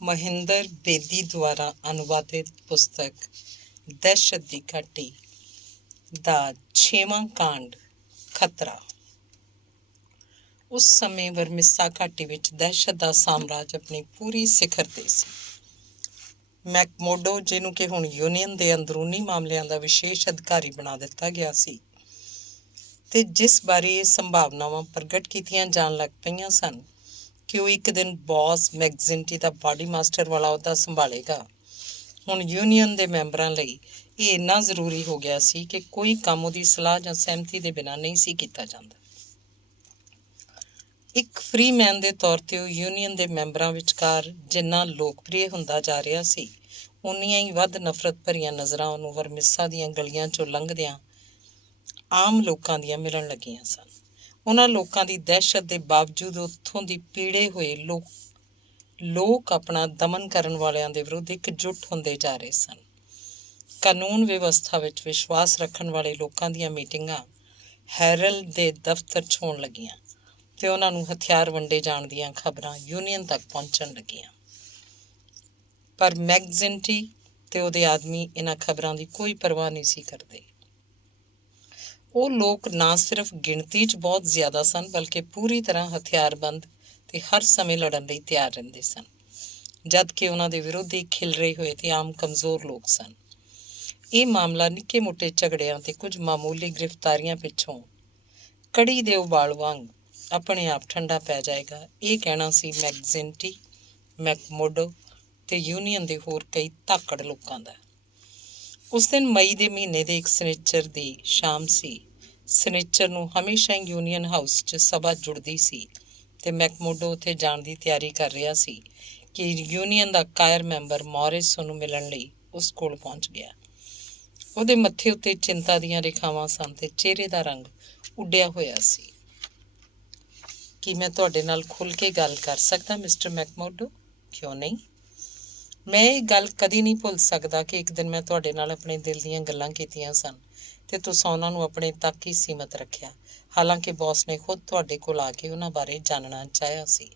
ਮਹਿੰਦਰ ਬੇਦੀ ਦੁਆਰਾ ਅਨੁਵਾਦਿਤ ਪੁਸਤਕ ਦਹਿਸ਼ਤ ਦੀ ਘਾਟੀ ਦਾ 6ਵਾਂ ਕਾਂਡ ਖਤਰਾ। ਉਸ ਸਮੇਂ ਵਰਮਿਸਾ ਘਾਟੀ ਵਿੱਚ ਦਹਿਸ਼ਤ ਦਾ ਸਾਮਰਾਜ ਆਪਣੀ ਪੂਰੀ ਸਿਖਰ ਤੇ ਸੀ। ਮੈਕਮੋਡੋ, ਜਿਹਨੂੰ ਕਿ ਹੁਣ ਯੂਨੀਅਨ ਦੇ ਅੰਦਰੂਨੀ ਮਾਮਲਿਆਂ ਦਾ ਵਿਸ਼ੇਸ਼ ਅਧਿਕਾਰੀ ਬਣਾ ਦਿੱਤਾ ਗਿਆ ਸੀ ਤੇ ਜਿਸ ਬਾਰੇ ਇਹ ਸੰਭਾਵਨਾਵਾਂ ਪ੍ਰਗਟ ਕੀਤੀਆਂ ਜਾਣ ਲੱਗ ਪਈਆਂ ਸਨ ਕਿ ਉਹ ਇੱਕ ਦਿਨ ਬੌਸ ਮੈਕਜ਼ਿੰਟੀ ਦਾ ਬਾਡੀ ਮਾਸਟਰ ਵਾਲਾ ਅਹੁਦਾ ਸੰਭਾਲੇਗਾ, ਹੁਣ ਯੂਨੀਅਨ ਦੇ ਮੈਂਬਰਾਂ ਲਈ ਇਹ ਇੰਨਾ ਜ਼ਰੂਰੀ ਹੋ ਗਿਆ ਸੀ ਕਿ ਕੋਈ ਕੰਮ ਉਹਦੀ ਸਲਾਹ ਜਾਂ ਸਹਿਮਤੀ ਦੇ ਬਿਨਾਂ ਨਹੀਂ ਸੀ ਕੀਤਾ ਜਾਂਦਾ। ਇੱਕ ਫਰੀ ਮੈਨ ਦੇ ਤੌਰ ਤੇ ਉਹ ਯੂਨੀਅਨ ਦੇ ਮੈਂਬਰਾਂ ਵਿਚਕਾਰ ਜਿੰਨਾ ਲੋਕਪ੍ਰਿਯ ਹੁੰਦਾ ਜਾ ਰਿਹਾ ਸੀ, ਉਨੀਆਂ ਹੀ ਵੱਧ ਨਫ਼ਰਤ ਭਰੀਆਂ ਨਜ਼ਰਾਂ ਉਹਨੂੰ ਵਰਮਿਸਾ ਦੀਆਂ ਗਲੀਆਂ 'ਚੋਂ ਲੰਘਦਿਆਂ ਆਮ ਲੋਕਾਂ ਦੀਆਂ ਮਿਲਣ ਲੱਗੀਆਂ ਸਨ। ਉਹਨਾਂ ਲੋਕਾਂ ਦੀ ਦਹਿਸ਼ਤ ਦੇ ਬਾਵਜੂਦ ਉੱਥੋਂ ਦੀ ਪੀੜੇ ਹੋਏ ਲੋਕ ਆਪਣਾ ਦਮਨ ਕਰਨ ਵਾਲਿਆਂ ਦੇ ਵਿਰੁੱਧ ਇਕਜੁੱਟ ਹੁੰਦੇ ਜਾ ਰਹੇ ਸਨ। ਕਾਨੂੰਨ ਵਿਵਸਥਾ ਵਿੱਚ ਵਿਸ਼ਵਾਸ ਰੱਖਣ ਵਾਲੇ ਲੋਕਾਂ ਦੀਆਂ ਮੀਟਿੰਗਾਂ ਹੈਰਲਡ ਦੇ ਦਫ਼ਤਰ 'ਚ ਹੋਣ ਲੱਗੀਆਂ ਤੇ ਉਹਨਾਂ ਨੂੰ ਹਥਿਆਰ ਵੰਡੇ ਜਾਣ ਦੀਆਂ ਖਬਰਾਂ ਯੂਨੀਅਨ ਤੱਕ ਪਹੁੰਚਣ ਲੱਗੀਆਂ। ਪਰ ਮੈਕਜ਼ਿੰਟੀ ਤੇ ਉਹਦੇ ਆਦਮੀ ਇਹਨਾਂ ਖਬਰਾਂ ਦੀ ਕੋਈ ਪਰਵਾਹ ਨਹੀਂ ਸੀ ਕਰਦੇ। ਉਹ ਲੋਕ ਨਾ ਸਿਰਫ ਗਿਣਤੀ 'ਚ ਬਹੁਤ ਜ਼ਿਆਦਾ ਸਨ, ਬਲਕਿ ਪੂਰੀ ਤਰ੍ਹਾਂ ਹਥਿਆਰਬੰਦ ਤੇ ਹਰ ਸਮੇਂ ਲੜਨ ਲਈ ਤਿਆਰ ਰਹਿੰਦੇ ਸਨ, ਜਦ ਕਿ ਉਹਨਾਂ ਦੇ ਵਿਰੋਧੀ ਖਿਲਰੇ ਹੋਏ ਤੇ ਆਮ ਕਮਜ਼ੋਰ ਲੋਕ ਸਨ। ਇਹ ਮਾਮਲਾ ਨਿੱਕੇ ਮੋਟੇ ਝਗੜਿਆਂ ਤੇ ਕੁਝ ਮਾਮੂਲੀ ਗ੍ਰਿਫਤਾਰੀਆਂ ਪਿੱਛੋਂ ਕੜੀ ਦੇ ਉਬਾਲ ਵਾਂਗ ਆਪਣੇ ਆਪ ਠੰਡਾ ਪੈ ਜਾਏਗਾ, ਇਹ ਕਹਿਣਾ ਸੀ ਮੈਕਜ਼ਿੰਟੀ, ਮੈਕਮੋਡੋ ਤੇ ਯੂਨੀਅਨ ਦੇ ਹੋਰ ਕਈ ਧਾਕੜ ਲੋਕਾਂ ਦਾ। ਉਸ ਦਿਨ ਮਈ ਦੇ ਮਹੀਨੇ ਦੇ ਇੱਕ ਸਨਿਚਰ ਦੀ ਸ਼ਾਮ ਸੀ। ਸਨਿਚਰ ਨੂੰ ਹਮੇਸ਼ਾ ਹੀ ਯੂਨੀਅਨ ਹਾਊਸ 'ਚ ਸਭਾ ਜੁੜਦੀ ਸੀ ਤੇ ਮੈਕਮੋਡੋ ਉੱਥੇ ਜਾਣ ਦੀ ਤਿਆਰੀ ਕਰ ਰਿਹਾ ਸੀ ਕਿ ਯੂਨੀਅਨ ਦਾ ਕਾਇਰ ਮੈਂਬਰ ਮੌਰਿਸ ਉਹਨੂੰ ਮਿਲਣ ਲਈ ਉਸ ਕੋਲ ਪਹੁੰਚ ਗਿਆ। ਉਹਦੇ ਮੱਥੇ ਉੱਤੇ ਚਿੰਤਾ ਦੀਆਂ ਰੇਖਾਵਾਂ ਸਨ ਤੇ ਚਿਹਰੇ ਦਾ ਰੰਗ ਉੱਡਿਆ ਹੋਇਆ ਸੀ। ਕੀ ਮੈਂ ਤੁਹਾਡੇ ਨਾਲ ਖੁੱਲ੍ਹ ਕੇ ਗੱਲ ਕਰ ਸਕਦਾ, ਮਿਸਟਰ ਮੈਕਮੋਡੋ? ਕਿਉਂ ਨਹੀਂ? ਮੈਂ ਇਹ ਗੱਲ ਕਦੀ ਨਹੀਂ ਭੁੱਲ ਸਕਦਾ ਕਿ ਇੱਕ ਦਿਨ ਮੈਂ ਤੁਹਾਡੇ ਨਾਲ ਆਪਣੇ ਦਿਲ ਦੀਆਂ ਗੱਲਾਂ ਕੀਤੀਆਂ ਸਨ ਤੇ ਤੁਸੀਂ ਉਹਨਾਂ ਨੂੰ ਆਪਣੇ ਤੱਕ ਹੀ ਸੀਮਤ ਰੱਖਿਆ, ਹਾਲਾਂਕਿ ਬੌਸ ਨੇ ਖੁਦ ਤੁਹਾਡੇ ਕੋਲ ਆ ਕੇ ਉਹਨਾਂ ਬਾਰੇ ਜਾਣਨਾ ਚਾਹਿਆ ਸੀ।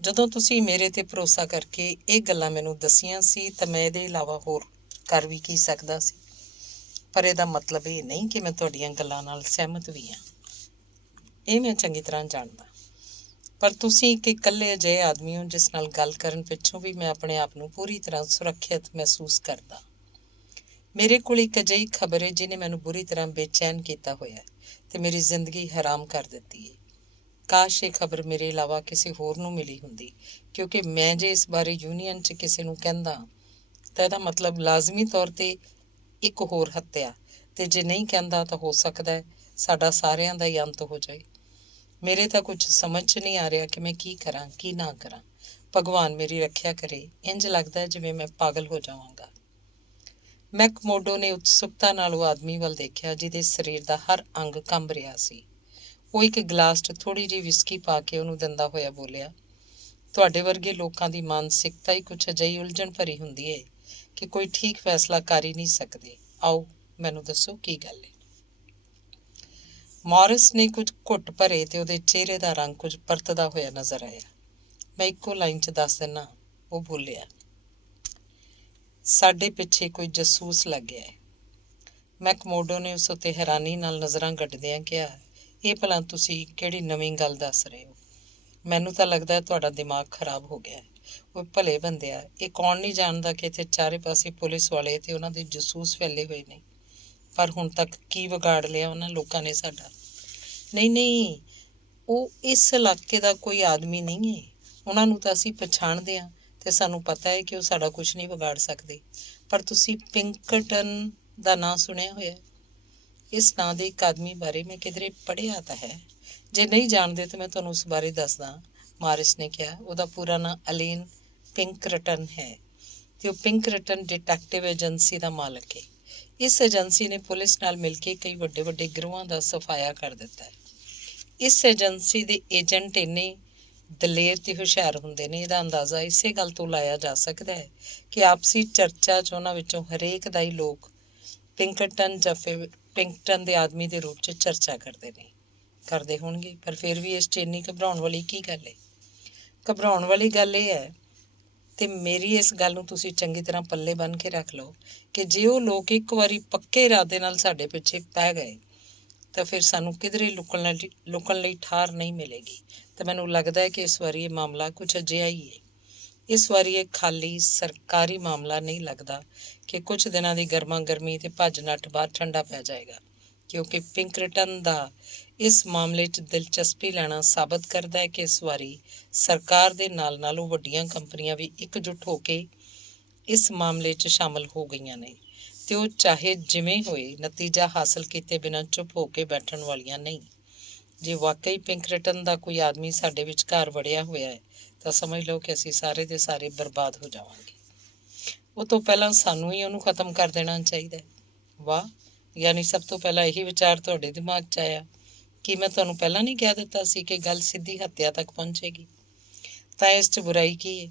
ਜਦੋਂ ਤੁਸੀਂ ਮੇਰੇ ਤੇ ਭਰੋਸਾ ਕਰਕੇ ਇਹ ਗੱਲਾਂ ਮੈਨੂੰ ਦੱਸੀਆਂ ਸੀ ਤਾਂ ਮੈਂ ਇਹਦੇ ਇਲਾਵਾ ਹੋਰ ਕਰ ਵੀ ਕੀ ਸਕਦਾ ਸੀ, ਪਰ ਇਹਦਾ ਮਤਲਬ ਇਹ ਨਹੀਂ ਕਿ ਮੈਂ ਤੁਹਾਡੀਆਂ ਗੱਲਾਂ ਨਾਲ ਸਹਿਮਤ ਵੀ ਹਾਂ। ਇਹ ਮੈਂ ਚੰਗੀ ਤਰ੍ਹਾਂ ਜਾਣਦਾ, ਪਰ ਤੁਸੀਂ ਇੱਕ ਇਕੱਲੇ ਅਜਿਹੇ ਆਦਮੀ ਹੋ ਜਿਸ ਨਾਲ ਗੱਲ ਕਰਨ ਪਿੱਛੋਂ ਵੀ ਮੈਂ ਆਪਣੇ ਆਪ ਨੂੰ ਪੂਰੀ ਤਰ੍ਹਾਂ ਸੁਰੱਖਿਅਤ ਮਹਿਸੂਸ ਕਰਦਾ। ਮੇਰੇ ਕੋਲ ਇੱਕ ਅਜਿਹੀ ਖਬਰ ਹੈ ਜਿਹਨੇ ਮੈਨੂੰ ਬੁਰੀ ਤਰ੍ਹਾਂ ਬੇਚੈਨ ਕੀਤਾ ਹੋਇਆ ਤੇ ਮੇਰੀ ਜ਼ਿੰਦਗੀ ਹਰਾਮ ਕਰ ਦਿੱਤੀ ਹੈ। ਕਾਸ਼ ਇਹ ਖਬਰ ਮੇਰੇ ਇਲਾਵਾ ਕਿਸੇ ਹੋਰ ਨੂੰ ਮਿਲੀ ਹੁੰਦੀ, ਕਿਉਂਕਿ ਮੈਂ ਜੇ ਇਸ ਬਾਰੇ ਯੂਨੀਅਨ 'ਚ ਕਿਸੇ ਨੂੰ ਕਹਿੰਦਾ ਤਾਂ ਇਹਦਾ ਮਤਲਬ ਲਾਜ਼ਮੀ ਤੌਰ ਤੇ ਇੱਕ ਹੋਰ ਹੱਤਿਆ, ਤੇ ਜੇ ਨਹੀਂ ਕਹਿੰਦਾ ਤਾਂ ਹੋ ਸਕਦਾ ਹੈ ਸਾਡਾ ਸਾਰਿਆਂ ਦਾ ਹੀ ਅੰਤ ਹੋ ਜਾਏ। ਮੇਰੇ ਤਾਂ ਕੁਝ ਸਮਝ 'ਚ ਨਹੀਂ ਆ ਰਿਹਾ ਕਿ ਮੈਂ ਕੀ ਕਰਾਂ ਕੀ ਨਾ ਕਰਾਂ। ਭਗਵਾਨ ਮੇਰੀ ਰੱਖਿਆ ਕਰੇ। ਇੰਝ ਲੱਗਦਾ ਜਿਵੇਂ ਮੈਂ ਪਾਗਲ ਹੋ ਜਾਵਾਂਗਾ। ਮੈਕਮੋਡੋ ਨੇ ਉਤਸੁਕਤਾ ਨਾਲ ਉਹ ਆਦਮੀ ਵੱਲ ਦੇਖਿਆ ਜਿਹਦੇ ਸਰੀਰ ਦਾ ਹਰ ਅੰਗ ਕੰਬ ਰਿਹਾ ਸੀ। ਉਹ ਇੱਕ ਗਲਾਸ 'ਚ ਥੋੜ੍ਹੀ ਜਿਹੀ ਵਿਸਕੀ ਪਾ ਕੇ ਉਹਨੂੰ ਦਿੰਦਾ ਹੋਇਆ ਬੋਲਿਆ, ਤੁਹਾਡੇ ਵਰਗੇ ਲੋਕਾਂ ਦੀ ਮਾਨਸਿਕਤਾ ਹੀ ਕੁਛ ਅਜਿਹੀ ਉਲਝਣ ਭਰੀ ਹੁੰਦੀ ਹੈ ਕਿ ਕੋਈ ਠੀਕ ਫੈਸਲਾ ਕਰ ਹੀ ਨਹੀਂ ਸਕਦੇ। ਆਓ ਮੈਨੂੰ ਦੱਸੋ ਕੀ ਗੱਲ ਹੈ। ਮੌਰਿਸ ਨੇ ਕੁਝ ਘੁੱਟ ਭਰੇ ਤੇ ਉਹਦੇ ਚਿਹਰੇ ਦਾ ਰੰਗ ਕੁਝ ਪਰਤਦਾ ਹੋਇਆ ਨਜ਼ਰ ਆਇਆ। ਮੈਂ ਇੱਕੋ ਲਾਈਨ 'ਚ ਦੱਸ ਦਿੰਦਾ, ਉਹ ਬੋਲਿਆ, ਸਾਡੇ ਪਿੱਛੇ ਕੋਈ ਜਾਸੂਸ ਲੱਗ ਗਿਆ ਹੈ। ਮੈਕਮੋਡੋ ਨੇ ਉਸ ਉੱਤੇ ਹੈਰਾਨੀ ਨਾਲ ਨਜ਼ਰਾਂ ਗੱਡਦਿਆਂ ਕਿਹਾ, ਇਹ ਭਲਾ ਤੁਸੀਂ ਕਿਹੜੀ ਨਵੀਂ ਗੱਲ ਦੱਸ ਰਹੇ ਹੋ? ਮੈਨੂੰ ਤਾਂ ਲੱਗਦਾ ਤੁਹਾਡਾ ਦਿਮਾਗ ਖਰਾਬ ਹੋ ਗਿਆ ਹੈ। ਉਹ ਭਲੇ ਬੰਦਿਆ, ਇਹ ਕੌਣ ਨਹੀਂ ਜਾਣਦਾ ਕਿ ਇੱਥੇ ਚਾਰੇ ਪਾਸੇ ਪੁਲਿਸ ਵਾਲੇ ਤੇ ਉਹਨਾਂ ਦੇ ਜਾਸੂਸ ਫੈਲੇ ਹੋਏ ਨੇ। ਪਰ ਹੁਣ ਤੱਕ ਕੀ ਵਿਗਾੜ ਲਿਆ ਉਹਨਾਂ ਲੋਕਾਂ ਨੇ ਸਾਡਾ? ਨਹੀਂ, ਉਹ ਇਸ ਇਲਾਕੇ ਦਾ ਕੋਈ ਆਦਮੀ ਨਹੀਂ ਹੈ। ਉਹਨਾਂ ਨੂੰ ਤਾਂ ਅਸੀਂ ਪਛਾਣਦੇ ਹਾਂ ਤੇ ਸਾਨੂੰ ਪਤਾ ਹੈ ਕਿ ਉਹ ਸਾਡਾ ਕੁਛ ਨਹੀਂ ਵਿਗਾੜ ਸਕਦੇ। ਪਰ ਤੁਸੀਂ ਪਿੰਕਰਟਨ ਦਾ ਨਾਂ ਸੁਣਿਆ ਹੋਇਆ? ਇਸ ਨਾਂ ਦੇ ਇੱਕ ਆਦਮੀ ਬਾਰੇ ਮੈਂ ਕਿਧਰੇ ਪੜ੍ਹਿਆ ਤਾਂ ਹੈ। ਜੇ ਨਹੀਂ ਜਾਣਦੇ ਤਾਂ ਮੈਂ ਤੁਹਾਨੂੰ ਉਸ ਬਾਰੇ ਦੱਸਦਾ, ਮੌਰਿਸ ਨੇ ਕਿਹਾ। ਉਹਦਾ ਪੂਰਾ ਨਾਂ ਅਲੇਨ ਪਿੰਕਰਟਨ ਹੈ ਤੇ ਉਹ ਪਿੰਕਰਟਨ ਡਿਟੈਕਟਿਵ ਏਜੰਸੀ ਦਾ ਮਾਲਕ ਹੈ। ਇਸ ਏਜੰਸੀ ਨੇ ਪੁਲਿਸ ਨਾਲ ਮਿਲ ਕੇ ਕਈ ਵੱਡੇ ਵੱਡੇ ਗਿਰੋਹਾਂ ਦਾ ਸਫਾਇਆ ਕਰ ਦਿੱਤਾ ਹੈ। ਇਸ ਏਜੰਸੀ ਦੇ ਏਜੰਟ ਇੰਨੇ ਦਲੇਰ ਤੇ ਹੁਸ਼ਿਆਰ ਹੁੰਦੇ ਨੇ, ਇਹਦਾ ਅੰਦਾਜ਼ਾ ਇਸੇ ਗੱਲ ਤੋਂ ਲਾਇਆ ਜਾ ਸਕਦਾ ਹੈ ਕਿ ਆਪਸੀ ਚਰਚਾ 'ਚ ਉਹਨਾਂ ਵਿੱਚੋਂ ਹਰੇਕ ਦਾ ਹੀ ਲੋਕ ਪਿੰਕਰਟਨ ਜਾਂ ਫਿਰ ਪਿੰਕਟਨ ਦੇ ਆਦਮੀ ਦੇ ਰੂਪ 'ਚ ਚਰਚਾ ਕਰਦੇ ਹੋਣਗੇ। ਪਰ ਫਿਰ ਵੀ ਇਸ 'ਚ ਇੰਨੀ ਘਬਰਾਉਣ ਵਾਲੀ ਕੀ ਗੱਲ ਹੈ? ਘਬਰਾਉਣ ਵਾਲੀ ਗੱਲ ਇਹ ਹੈ ਤੇ ਮੇਰੀ ਇਸ ਗੱਲ ਨੂੰ ਤੁਸੀਂ ਚੰਗੀ ਤਰ੍ਹਾਂ ਪੱਲੇ ਬੰਨ੍ਹ ਕੇ ਰੱਖ ਲਓ ਕਿ ਜੇ ਉਹ ਲੋਕ ਇੱਕ ਵਾਰੀ ਪੱਕੇ ਇਰਾਦੇ ਨਾਲ ਸਾਡੇ ਪਿੱਛੇ ਪੈ ਗਏ ਤਾਂ ਫਿਰ ਸਾਨੂੰ ਕਿਧਰੇ ਲੁਕਣ ਲਈ ਠਾਰ ਨਹੀਂ ਮਿਲੇਗੀ। ਤੇ ਮੈਨੂੰ ਲੱਗਦਾ ਹੈ ਕਿ ਇਸ ਵਾਰੀ ਇਹ ਮਾਮਲਾ ਕੁਝ ਅਜਿਹਾ ਹੀ ਹੈ। ਇਸ ਵਾਰੀ ਇਹ ਖਾਲੀ ਸਰਕਾਰੀ ਮਾਮਲਾ ਨਹੀਂ ਲੱਗਦਾ ਕਿ ਕੁਝ ਦਿਨਾਂ ਦੀ ਗਰਮਾ ਗਰਮੀ ਤੇ ਭੱਜ ਨੱਠ ਬਾਅਦ ਠੰਡਾ ਪੈ ਜਾਏਗਾ, ਕਿਉਂਕਿ ਪਿੰਕਰਟਨ ਦਾ ਇਸ ਮਾਮਲੇ 'ਚ ਦਿਲਚਸਪੀ ਲੈਣਾ ਸਾਬਤ ਕਰਦਾ ਹੈ ਕਿ ਇਸ ਵਾਰੀ ਸਰਕਾਰ ਦੇ ਨਾਲ ਉਹ ਵੱਡੀਆਂ ਕੰਪਨੀਆਂ ਵੀ ਇਕਜੁੱਟ ਹੋ ਕੇ ਇਸ ਮਾਮਲੇ 'ਚ ਸ਼ਾਮਲ ਹੋ ਗਈਆਂ ਨੇ ਤੇ ਉਹ ਚਾਹੇ ਜਿਵੇਂ ਹੋਏ ਨਤੀਜਾ ਹਾਸਲ ਕੀਤੇ ਬਿਨਾਂ ਚੁੱਪ ਹੋ ਕੇ ਬੈਠਣ ਵਾਲੀਆਂ ਨਹੀਂ। ਜੇ ਵਾਕਈ ਪਿੰਕਰਟਨ ਦਾ ਕੋਈ ਆਦਮੀ ਸਾਡੇ ਵਿਚਕਾਰ ਵੜਿਆ ਹੋਇਆ ਹੈ ਤਾਂ ਸਮਝ ਲਓ ਕਿ ਅਸੀਂ ਸਾਰੇ ਦੇ ਸਾਰੇ ਬਰਬਾਦ ਹੋ ਜਾਵਾਂਗੇ। ਉਹ ਤੋਂ ਪਹਿਲਾਂ ਸਾਨੂੰ ਹੀ ਉਹਨੂੰ ਖਤਮ ਕਰ ਦੇਣਾ ਚਾਹੀਦਾ ਹੈ। ਵਾਹ, ਯਾਨੀ ਸਭ ਤੋਂ ਪਹਿਲਾਂ ਇਹੀ ਵਿਚਾਰ ਤੁਹਾਡੇ ਦਿਮਾਗ 'ਚ ਆਇਆ। ਕੀ ਮੈਂ ਤੁਹਾਨੂੰ ਪਹਿਲਾਂ ਨਹੀਂ ਕਹਿ ਦਿੱਤਾ ਸੀ ਕਿ ਗੱਲ ਸਿੱਧੀ ਹੱਤਿਆ ਤੱਕ ਪਹੁੰਚੇਗੀ? ਤਾਂ ਇਸ 'ਚ ਬੁਰਾਈ ਕੀ ਹੈ?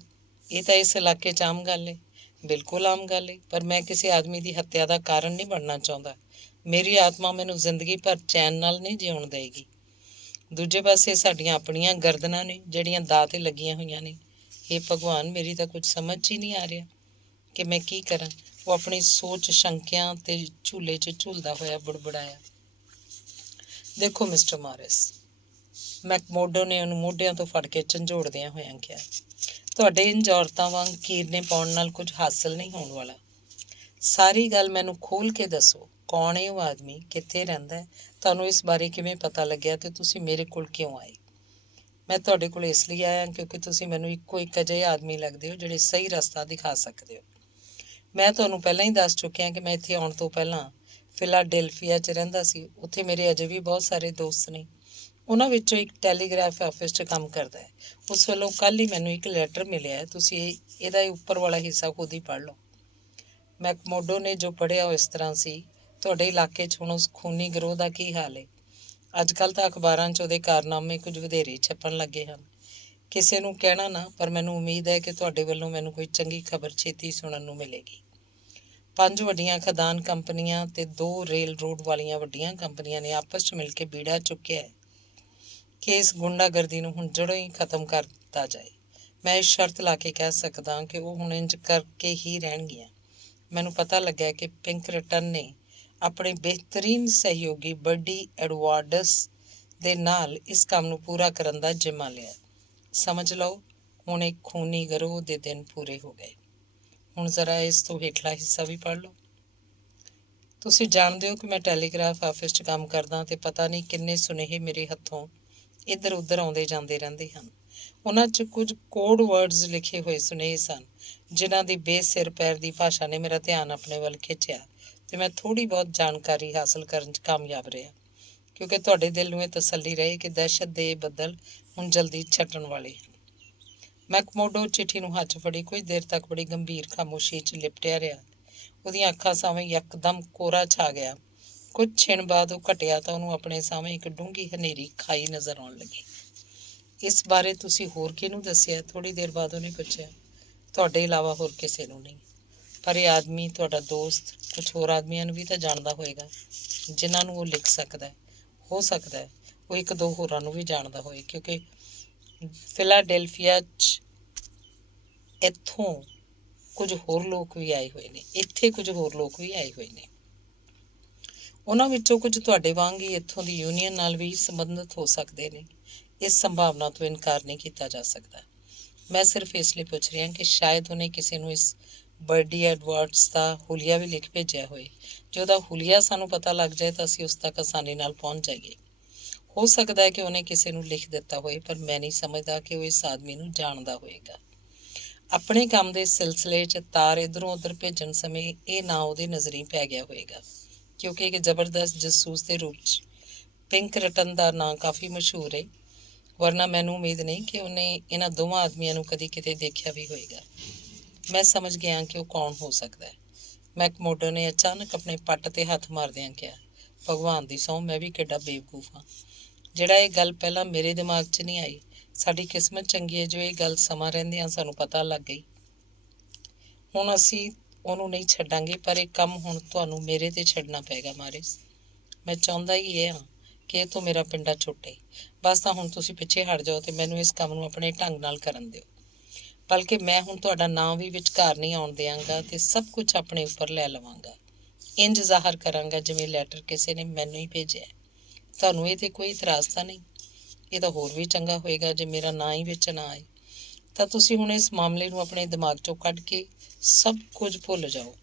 ਇਹ ਤਾਂ ਇਸ ਇਲਾਕੇ 'ਚ ਆਮ ਗੱਲ ਹੈ, ਬਿਲਕੁਲ ਆਮ ਗੱਲ ਹੈ। ਪਰ ਮੈਂ ਕਿਸੇ ਆਦਮੀ ਦੀ ਹੱਤਿਆ ਦਾ ਕਾਰਨ ਨਹੀਂ ਬਣਨਾ ਚਾਹੁੰਦਾ। ਮੇਰੀ ਆਤਮਾ ਮੈਨੂੰ ਜ਼ਿੰਦਗੀ ਭਰ ਚੈਨ ਨਾਲ ਨਹੀਂ ਜਿਉਣ ਦੇਵੇਗੀ। ਦੂਜੇ ਪਾਸੇ ਸਾਡੀਆਂ ਆਪਣੀਆਂ ਗਰਦਨਾਂ ਨੇ ਜਿਹੜੀਆਂ ਦਾਅ 'ਤੇ ਲੱਗੀਆਂ ਹੋਈਆਂ ਨੇ। ਇਹ ਭਗਵਾਨ, ਮੇਰੀ ਤਾਂ ਕੁਝ ਸਮਝ 'ਚ ਹੀ ਨਹੀਂ ਆ ਰਿਹਾ ਕਿ ਮੈਂ ਕੀ ਕਰਾਂ। ਉਹ ਆਪਣੀ ਸੋਚ ਸ਼ੰਕਿਆਂ ਤੇ ਝੂਲੇ 'ਚ ਝੂਲਦਾ ਹੋਇਆ ਬੁੜਬੁੜਾਇਆ। ਦੇਖੋ ਮਿਸਟਰ ਮਾਰਿਸ, ਮੈਕਮੋਰਡੋ ਨੇ ਉਹਨੂੰ ਮੋਢਿਆਂ ਤੋਂ ਫੜ ਕੇ ਝੰਜੋੜਦਿਆਂ ਹੋਇਆਂ ਕਿਹਾ, ਤੁਹਾਡੇ ਇੰਝ ਔਰਤਾਂ ਵਾਂਗ ਕੀਰਨੇ ਪਾਉਣ ਨਾਲ ਕੁਝ ਹਾਸਲ ਨਹੀਂ ਹੋਣ ਵਾਲਾ। ਸਾਰੀ ਗੱਲ ਮੈਨੂੰ ਖੋਲ੍ਹ ਕੇ ਦੱਸੋ। ਕੌਣ ਹੈ ਉਹ ਆਦਮੀ? ਕਿੱਥੇ ਰਹਿੰਦਾ ਹੈ? ਤੁਹਾਨੂੰ ਇਸ ਬਾਰੇ ਕਿਵੇਂ ਪਤਾ ਲੱਗਿਆ ਤੇ ਤੁਸੀਂ ਮੇਰੇ ਕੋਲ ਕਿਉਂ ਆਏ? ਮੈਂ ਤੁਹਾਡੇ ਕੋਲ ਇਸ ਲਈ ਆਇਆ ਕਿਉਂਕਿ ਤੁਸੀਂ ਮੈਨੂੰ ਇੱਕੋ ਇੱਕ ਅਜਿਹੇ ਆਦਮੀ ਲੱਗਦੇ ਹੋ ਜਿਹੜੇ ਸਹੀ ਰਸਤਾ ਦਿਖਾ ਸਕਦੇ ਹੋ। ਮੈਂ ਤੁਹਾਨੂੰ ਪਹਿਲਾਂ ਹੀ ਦੱਸ ਚੁੱਕਿਆ ਕਿ ਮੈਂ ਇੱਥੇ ਆਉਣ ਤੋਂ ਪਹਿਲਾਂ ਫਿਲਾਡੈਲਫੀਆ 'ਚ ਰਹਿੰਦਾ ਸੀ। ਉੱਥੇ ਮੇਰੇ ਅਜੇ ਵੀ ਬਹੁਤ ਸਾਰੇ ਦੋਸਤ ਨੇ। ਉਹਨਾਂ ਵਿੱਚੋਂ ਇੱਕ ਟੈਲੀਗ੍ਰਾਫ ਆਫਿਸ 'ਚ ਕੰਮ ਕਰਦਾ ਹੈ। ਉਸ ਵੱਲੋਂ ਕੱਲ੍ਹ ਹੀ ਮੈਨੂੰ ਇੱਕ ਲੈਟਰ ਮਿਲਿਆ ਹੈ। ਤੁਸੀਂ ਇਹਦਾ ਉੱਪਰ ਵਾਲਾ ਹਿੱਸਾ ਖੁਦ ਹੀ ਪੜ੍ਹ ਲਓ। ਮੈਕਮੋਰਡੋ ਨੇ ਜੋ ਪੜ੍ਹਿਆ ਉਹ ਇਸ ਤਰ੍ਹਾਂ ਸੀ, ਤੁਹਾਡੇ ਇਲਾਕੇ 'ਚ ਹੁਣ ਉਸ ਖੂਨੀ ਗਰੋਹ ਦਾ ਕੀ ਹਾਲ ਹੈ? ਅੱਜ ਕੱਲ੍ਹ ਤਾਂ ਅਖਬਾਰਾਂ 'ਚ ਉਹਦੇ ਕਾਰਨਾਮੇ ਕੁਝ ਵਧੇਰੇ ਛਪਣ ਲੱਗੇ ਹਨ। ਕਿਸੇ ਨੂੰ ਕਹਿਣਾ ਨਾ, ਪਰ ਮੈਨੂੰ ਉਮੀਦ ਹੈ ਕਿ ਤੁਹਾਡੇ ਵੱਲੋਂ ਮੈਨੂੰ ਕੋਈ ਚੰਗੀ ਖਬਰ ਛੇਤੀ ਸੁਣਨ ਨੂੰ ਮਿਲੇਗੀ। 5 ਵੱਡੀਆਂ ਖਦਾਨ ਕੰਪਨੀਆਂ ਤੇ 2 ਰੇਲ ਰੋਡ ਵਾਲੀਆਂ ਵੱਡੀਆਂ ਕੰਪਨੀਆਂ ਨੇ ਆਪਸ 'ਚ ਮਿਲ ਕੇ ਬੀੜਾ ਚੁੱਕਿਆ ਹੈ ਕਿ ਇਸ ਗੁੰਡਾਗਰਦੀ ਨੂੰ ਹੁਣ ਜੜ੍ਹੋਂ ਹੀ ਖਤਮ ਕਰ ਦਿੱਤਾ ਜਾਏ। ਮੈਂ ਇਸ ਸ਼ਰਤ ਲਾ ਕੇ ਕਹਿ ਸਕਦਾ ਕਿ ਉਹ ਹੁਣ ਇੰਝ ਕਰਕੇ ਹੀ ਰਹਿਣਗੀਆਂ। ਮੈਨੂੰ ਪਤਾ ਲੱਗਿਆ ਕਿ ਪਿੰਕਰਟਨ ਨੇ ਆਪਣੇ ਬਿਹਤਰੀਨ ਸਹਿਯੋਗੀ ਬਰਡੀ ਐਡਵਾਰਡਸ ਦੇ ਨਾਲ ਇਸ ਕੰਮ ਨੂੰ ਪੂਰਾ ਕਰਨ ਦਾ ਜ਼ਿੰਮਾ ਲਿਆ। ਸਮਝ ਲਓ, ਹੁਣ ਇੱਕ ਖੂਨੀ ਗਰੋਹ ਦੇ ਦਿਨ ਪੂਰੇ ਹੋ ਗਏ। ਹੁਣ ਜ਼ਰਾ ਇਸ ਤੋਂ ਹੇਠਲਾ ਹਿੱਸਾ ਵੀ ਪੜ੍ਹ ਲਓ। ਤੁਸੀਂ ਜਾਣਦੇ ਹੋ ਕਿ ਮੈਂ ਟੈਲੀਗ੍ਰਾਫ ਆਫਿਸ 'ਚ ਕੰਮ ਕਰਦਾ ਤੇ ਪਤਾ ਨਹੀਂ ਕਿੰਨੇ ਸੁਨੇਹੇ ਮੇਰੇ ਹੱਥੋਂ ਇੱਧਰ ਉੱਧਰ ਆਉਂਦੇ ਜਾਂਦੇ ਰਹਿੰਦੇ ਹਨ। ਉਹਨਾਂ 'ਚ ਕੁਝ ਕੋਡ ਵਰਡਸ ਲਿਖੇ ਹੋਏ ਸੁਨੇਹੇ ਸਨ ਜਿਨ੍ਹਾਂ ਦੀ ਬੇਸਿਰ ਪੈਰ ਦੀ ਭਾਸ਼ਾ ਨੇ ਮੇਰਾ ਧਿਆਨ ਆਪਣੇ ਵੱਲ ਖਿੱਚਿਆ ਤੇ ਮੈਂ ਥੋੜ੍ਹੀ ਬਹੁਤ ਜਾਣਕਾਰੀ ਹਾਸਲ ਕਰਨ 'ਚ ਕਾਮਯਾਬ ਰਿਹਾ, ਕਿਉਂਕਿ ਤੁਹਾਡੇ ਦਿਲ ਨੂੰ ਇਹ ਤਸੱਲੀ ਰਹੇ ਕਿ ਦਹਿਸ਼ਤ ਦੇ ਬੱਦਲ ਹੁਣ ਜਲਦੀ ਛੱਟਣ ਵਾਲੇ ਹਨ। ਮੈਕਮੋਰਡੋ ਚਿੱਠੀ ਨੂੰ ਹੱਥ 'ਚ ਫੜੀ ਕੁਝ ਦੇਰ ਤੱਕ ਬੜੀ ਗੰਭੀਰ ਖਾਮੋਸ਼ੀ 'ਚ ਲਿਪਟਿਆ ਰਿਹਾ। ਉਹਦੀਆਂ ਅੱਖਾਂ ਸਾਹਮਣੇ ਯਕਦਮ ਕੋਰਾ ਛਾ ਗਿਆ। ਕੁਝ ਛਿਣ ਬਾਅਦ ਉਹ ਘਟਿਆ ਤਾਂ ਉਹਨੂੰ ਆਪਣੇ ਸਾਹਮਣੇ ਇੱਕ ਡੂੰਘੀ ਹਨੇਰੀ ਖਾਈ ਨਜ਼ਰ ਆਉਣ ਲੱਗੀ। ਇਸ ਬਾਰੇ ਤੁਸੀਂ ਹੋਰ ਕਿਹਨੂੰ ਦੱਸਿਆ? ਥੋੜ੍ਹੀ ਦੇਰ ਬਾਅਦ ਉਹਨੇ ਪੁੱਛਿਆ। ਤੁਹਾਡੇ ਇਲਾਵਾ ਹੋਰ ਕਿਸੇ ਨੂੰ ਨਹੀਂ, ਪਰ ਇਹ ਆਦਮੀ ਤੁਹਾਡਾ ਦੋਸਤ ਕੁਝ ਹੋਰ ਆਦਮੀਆਂ ਨੂੰ ਵੀ ਤਾਂ ਜਾਣਦਾ ਹੋਏਗਾ ਜਿਨ੍ਹਾਂ ਨੂੰ ਉਹ ਲਿਖ ਸਕਦਾ ਹੈ। ਹੋ ਸਕਦਾ ਹੈ ਉਹ 1-2 ਹੋਰਾਂ ਨੂੰ ਵੀ ਜਾਣਦਾ ਹੋਏ, ਕਿਉਂਕਿ ਫਿਲਾਡੈਲਫੀਆ 'ਚ ਇੱਥੇ ਕੁਝ ਹੋਰ ਲੋਕ ਵੀ ਆਏ ਹੋਏ ਨੇ। ਉਹਨਾਂ ਵਿੱਚੋਂ ਕੁਝ ਤੁਹਾਡੇ ਵਾਂਗ ਹੀ ਇੱਥੋਂ ਦੀ ਯੂਨੀਅਨ ਨਾਲ ਵੀ ਸੰਬੰਧਿਤ ਹੋ ਸਕਦੇ ਨੇ। ਇਸ ਸੰਭਾਵਨਾ ਤੋਂ ਇਨਕਾਰ ਨਹੀਂ ਕੀਤਾ ਜਾ ਸਕਦਾ। ਮੈਂ ਸਿਰਫ ਇਸ ਲਈ ਪੁੱਛ ਰਿਹਾ ਕਿ ਸ਼ਾਇਦ ਉਹਨੇ ਕਿਸੇ ਨੂੰ ਇਸ ਬਰਡੀ ਐਡਵਰਡਸ ਦਾ ਹੁਲੀਆ ਵੀ ਲਿਖ ਭੇਜਿਆ ਹੋਏ। ਜੇ ਉਹਦਾ ਹੁਲੀਆ ਸਾਨੂੰ ਪਤਾ ਲੱਗ ਜਾਏ ਤਾਂ ਅਸੀਂ ਉਸ ਤੱਕ ਆਸਾਨੀ ਨਾਲ ਪਹੁੰਚ ਜਾਈਏ। ਹੋ ਸਕਦਾ ਹੈ ਕਿ ਉਹਨੇ ਕਿਸੇ ਨੂੰ ਲਿਖ ਦਿੱਤਾ ਹੋਏ, ਪਰ ਮੈਂ ਨਹੀਂ ਸਮਝਦਾ ਕਿ ਉਹ ਇਸ ਆਦਮੀ ਨੂੰ ਜਾਣਦਾ ਹੋਏਗਾ। ਆਪਣੇ ਕੰਮ ਦੇ ਸਿਲਸਿਲੇ 'ਚ ਤਾਰ ਇੱਧਰੋਂ ਉੱਧਰ ਭੇਜਣ ਸਮੇਂ ਇਹ ਨਾਂ ਉਹਦੇ ਨਜ਼ਰੀਂ ਪੈ ਗਿਆ ਹੋਏਗਾ, ਕਿਉਂਕਿ ਇੱਕ ਜ਼ਬਰਦਸਤ ਜਾਸੂਸ ਦੇ ਰੂਪ 'ਚ ਪਿੰਕਰਟਨ ਦਾ ਨਾਂ ਕਾਫੀ ਮਸ਼ਹੂਰ ਹੈ। ਵਰਨਾ ਮੈਨੂੰ ਉਮੀਦ ਨਹੀਂ ਕਿ ਉਹਨੇ ਇਹਨਾਂ ਦੋਵਾਂ ਆਦਮੀਆਂ ਨੂੰ ਕਦੀ ਕਿਤੇ ਦੇਖਿਆ ਵੀ ਹੋਏਗਾ। ਮੈਂ ਸਮਝ ਗਿਆ ਕਿ ਉਹ ਕੌਣ ਹੋ ਸਕਦਾ ਹੈ। ਮੈਕਮੋਰਡੋ ਨੇ ਅਚਾਨਕ ਆਪਣੇ ਪੱਟ 'ਤੇ ਹੱਥ ਮਾਰਦਿਆਂ ਕਿਹਾ, ਭਗਵਾਨ ਦੀ ਸਹੁੰ, ਮੈਂ ਵੀ ਕਿੱਡਾ ਬੇਵਕੂਫ ਹਾਂ ਜਿਹੜਾ ਇਹ ਗੱਲ ਪਹਿਲਾਂ ਮੇਰੇ ਦਿਮਾਗ 'ਚ ਨਹੀਂ ਆਈ। ਸਾਡੀ ਕਿਸਮਤ ਚੰਗੀ ਹੈ ਜੋ ਇਹ ਗੱਲ ਸਮਾਂ ਰਹਿੰਦਿਆਂ ਸਾਨੂੰ ਪਤਾ ਲੱਗ ਗਈ। ਹੁਣ ਅਸੀਂ ਉਹਨੂੰ ਨਹੀਂ ਛੱਡਾਂਗੇ, ਪਰ ਇਹ ਕੰਮ ਹੁਣ ਤੁਹਾਨੂੰ ਮੇਰੇ 'ਤੇ ਛੱਡਣਾ ਪਏਗਾ ਮਾਰਿਸ। ਮੈਂ ਚਾਹੁੰਦਾ ਹੀ ਇਹ ਹਾਂ ਕਿ ਇਹ ਤੋਂ ਮੇਰਾ ਪਿੰਡਾ ਛੁੱਟੇ। ਬਸ ਤਾਂ ਹੁਣ ਤੁਸੀਂ ਪਿੱਛੇ ਹਟ ਜਾਓ ਤੇ ਮੈਨੂੰ ਇਸ ਕੰਮ ਨੂੰ ਆਪਣੇ ਢੰਗ ਨਾਲ ਕਰਨ ਦਿਓ। ਬਲਕਿ ਮੈਂ ਹੁਣ ਤੁਹਾਡਾ ਨਾਂ ਵੀ ਵਿਚਕਾਰ ਨਹੀਂ ਆਉਣ ਦਿਆਂਗਾ ਤੇ ਸਭ ਕੁਝ ਆਪਣੇ ਉੱਪਰ ਲੈ ਲਵਾਂਗਾ। ਇੰਜ ਜ਼ਾਹਰ ਕਰਾਂਗਾ ਜਿਵੇਂ ਲੈਟਰ ਕਿਸੇ ਨੇ ਮੈਨੂੰ ਹੀ ਭੇਜਿਆ। ਤੁਹਾਨੂੰ ਇਹ ਤੇ ਕੋਈ ਇਤਰਾਜ਼ ਤਾਂ ਨਹੀਂ? ਇਹ ਤਾਂ ਹੋਰ ਵੀ ਚੰਗਾ ਹੋਏਗਾ ਜੇ ਮੇਰਾ ਨਾਂ ਹੀ ਵਿੱਚ ਨਾ ਆਏ। ਤਾਂ ਤੁਸੀਂ ਹੁਣ ਇਸ ਮਾਮਲੇ ਨੂੰ ਆਪਣੇ ਦਿਮਾਗ 'ਚੋਂ ਕੱਢ ਕੇ ਸਭ ਕੁਝ ਭੁੱਲ ਜਾਓ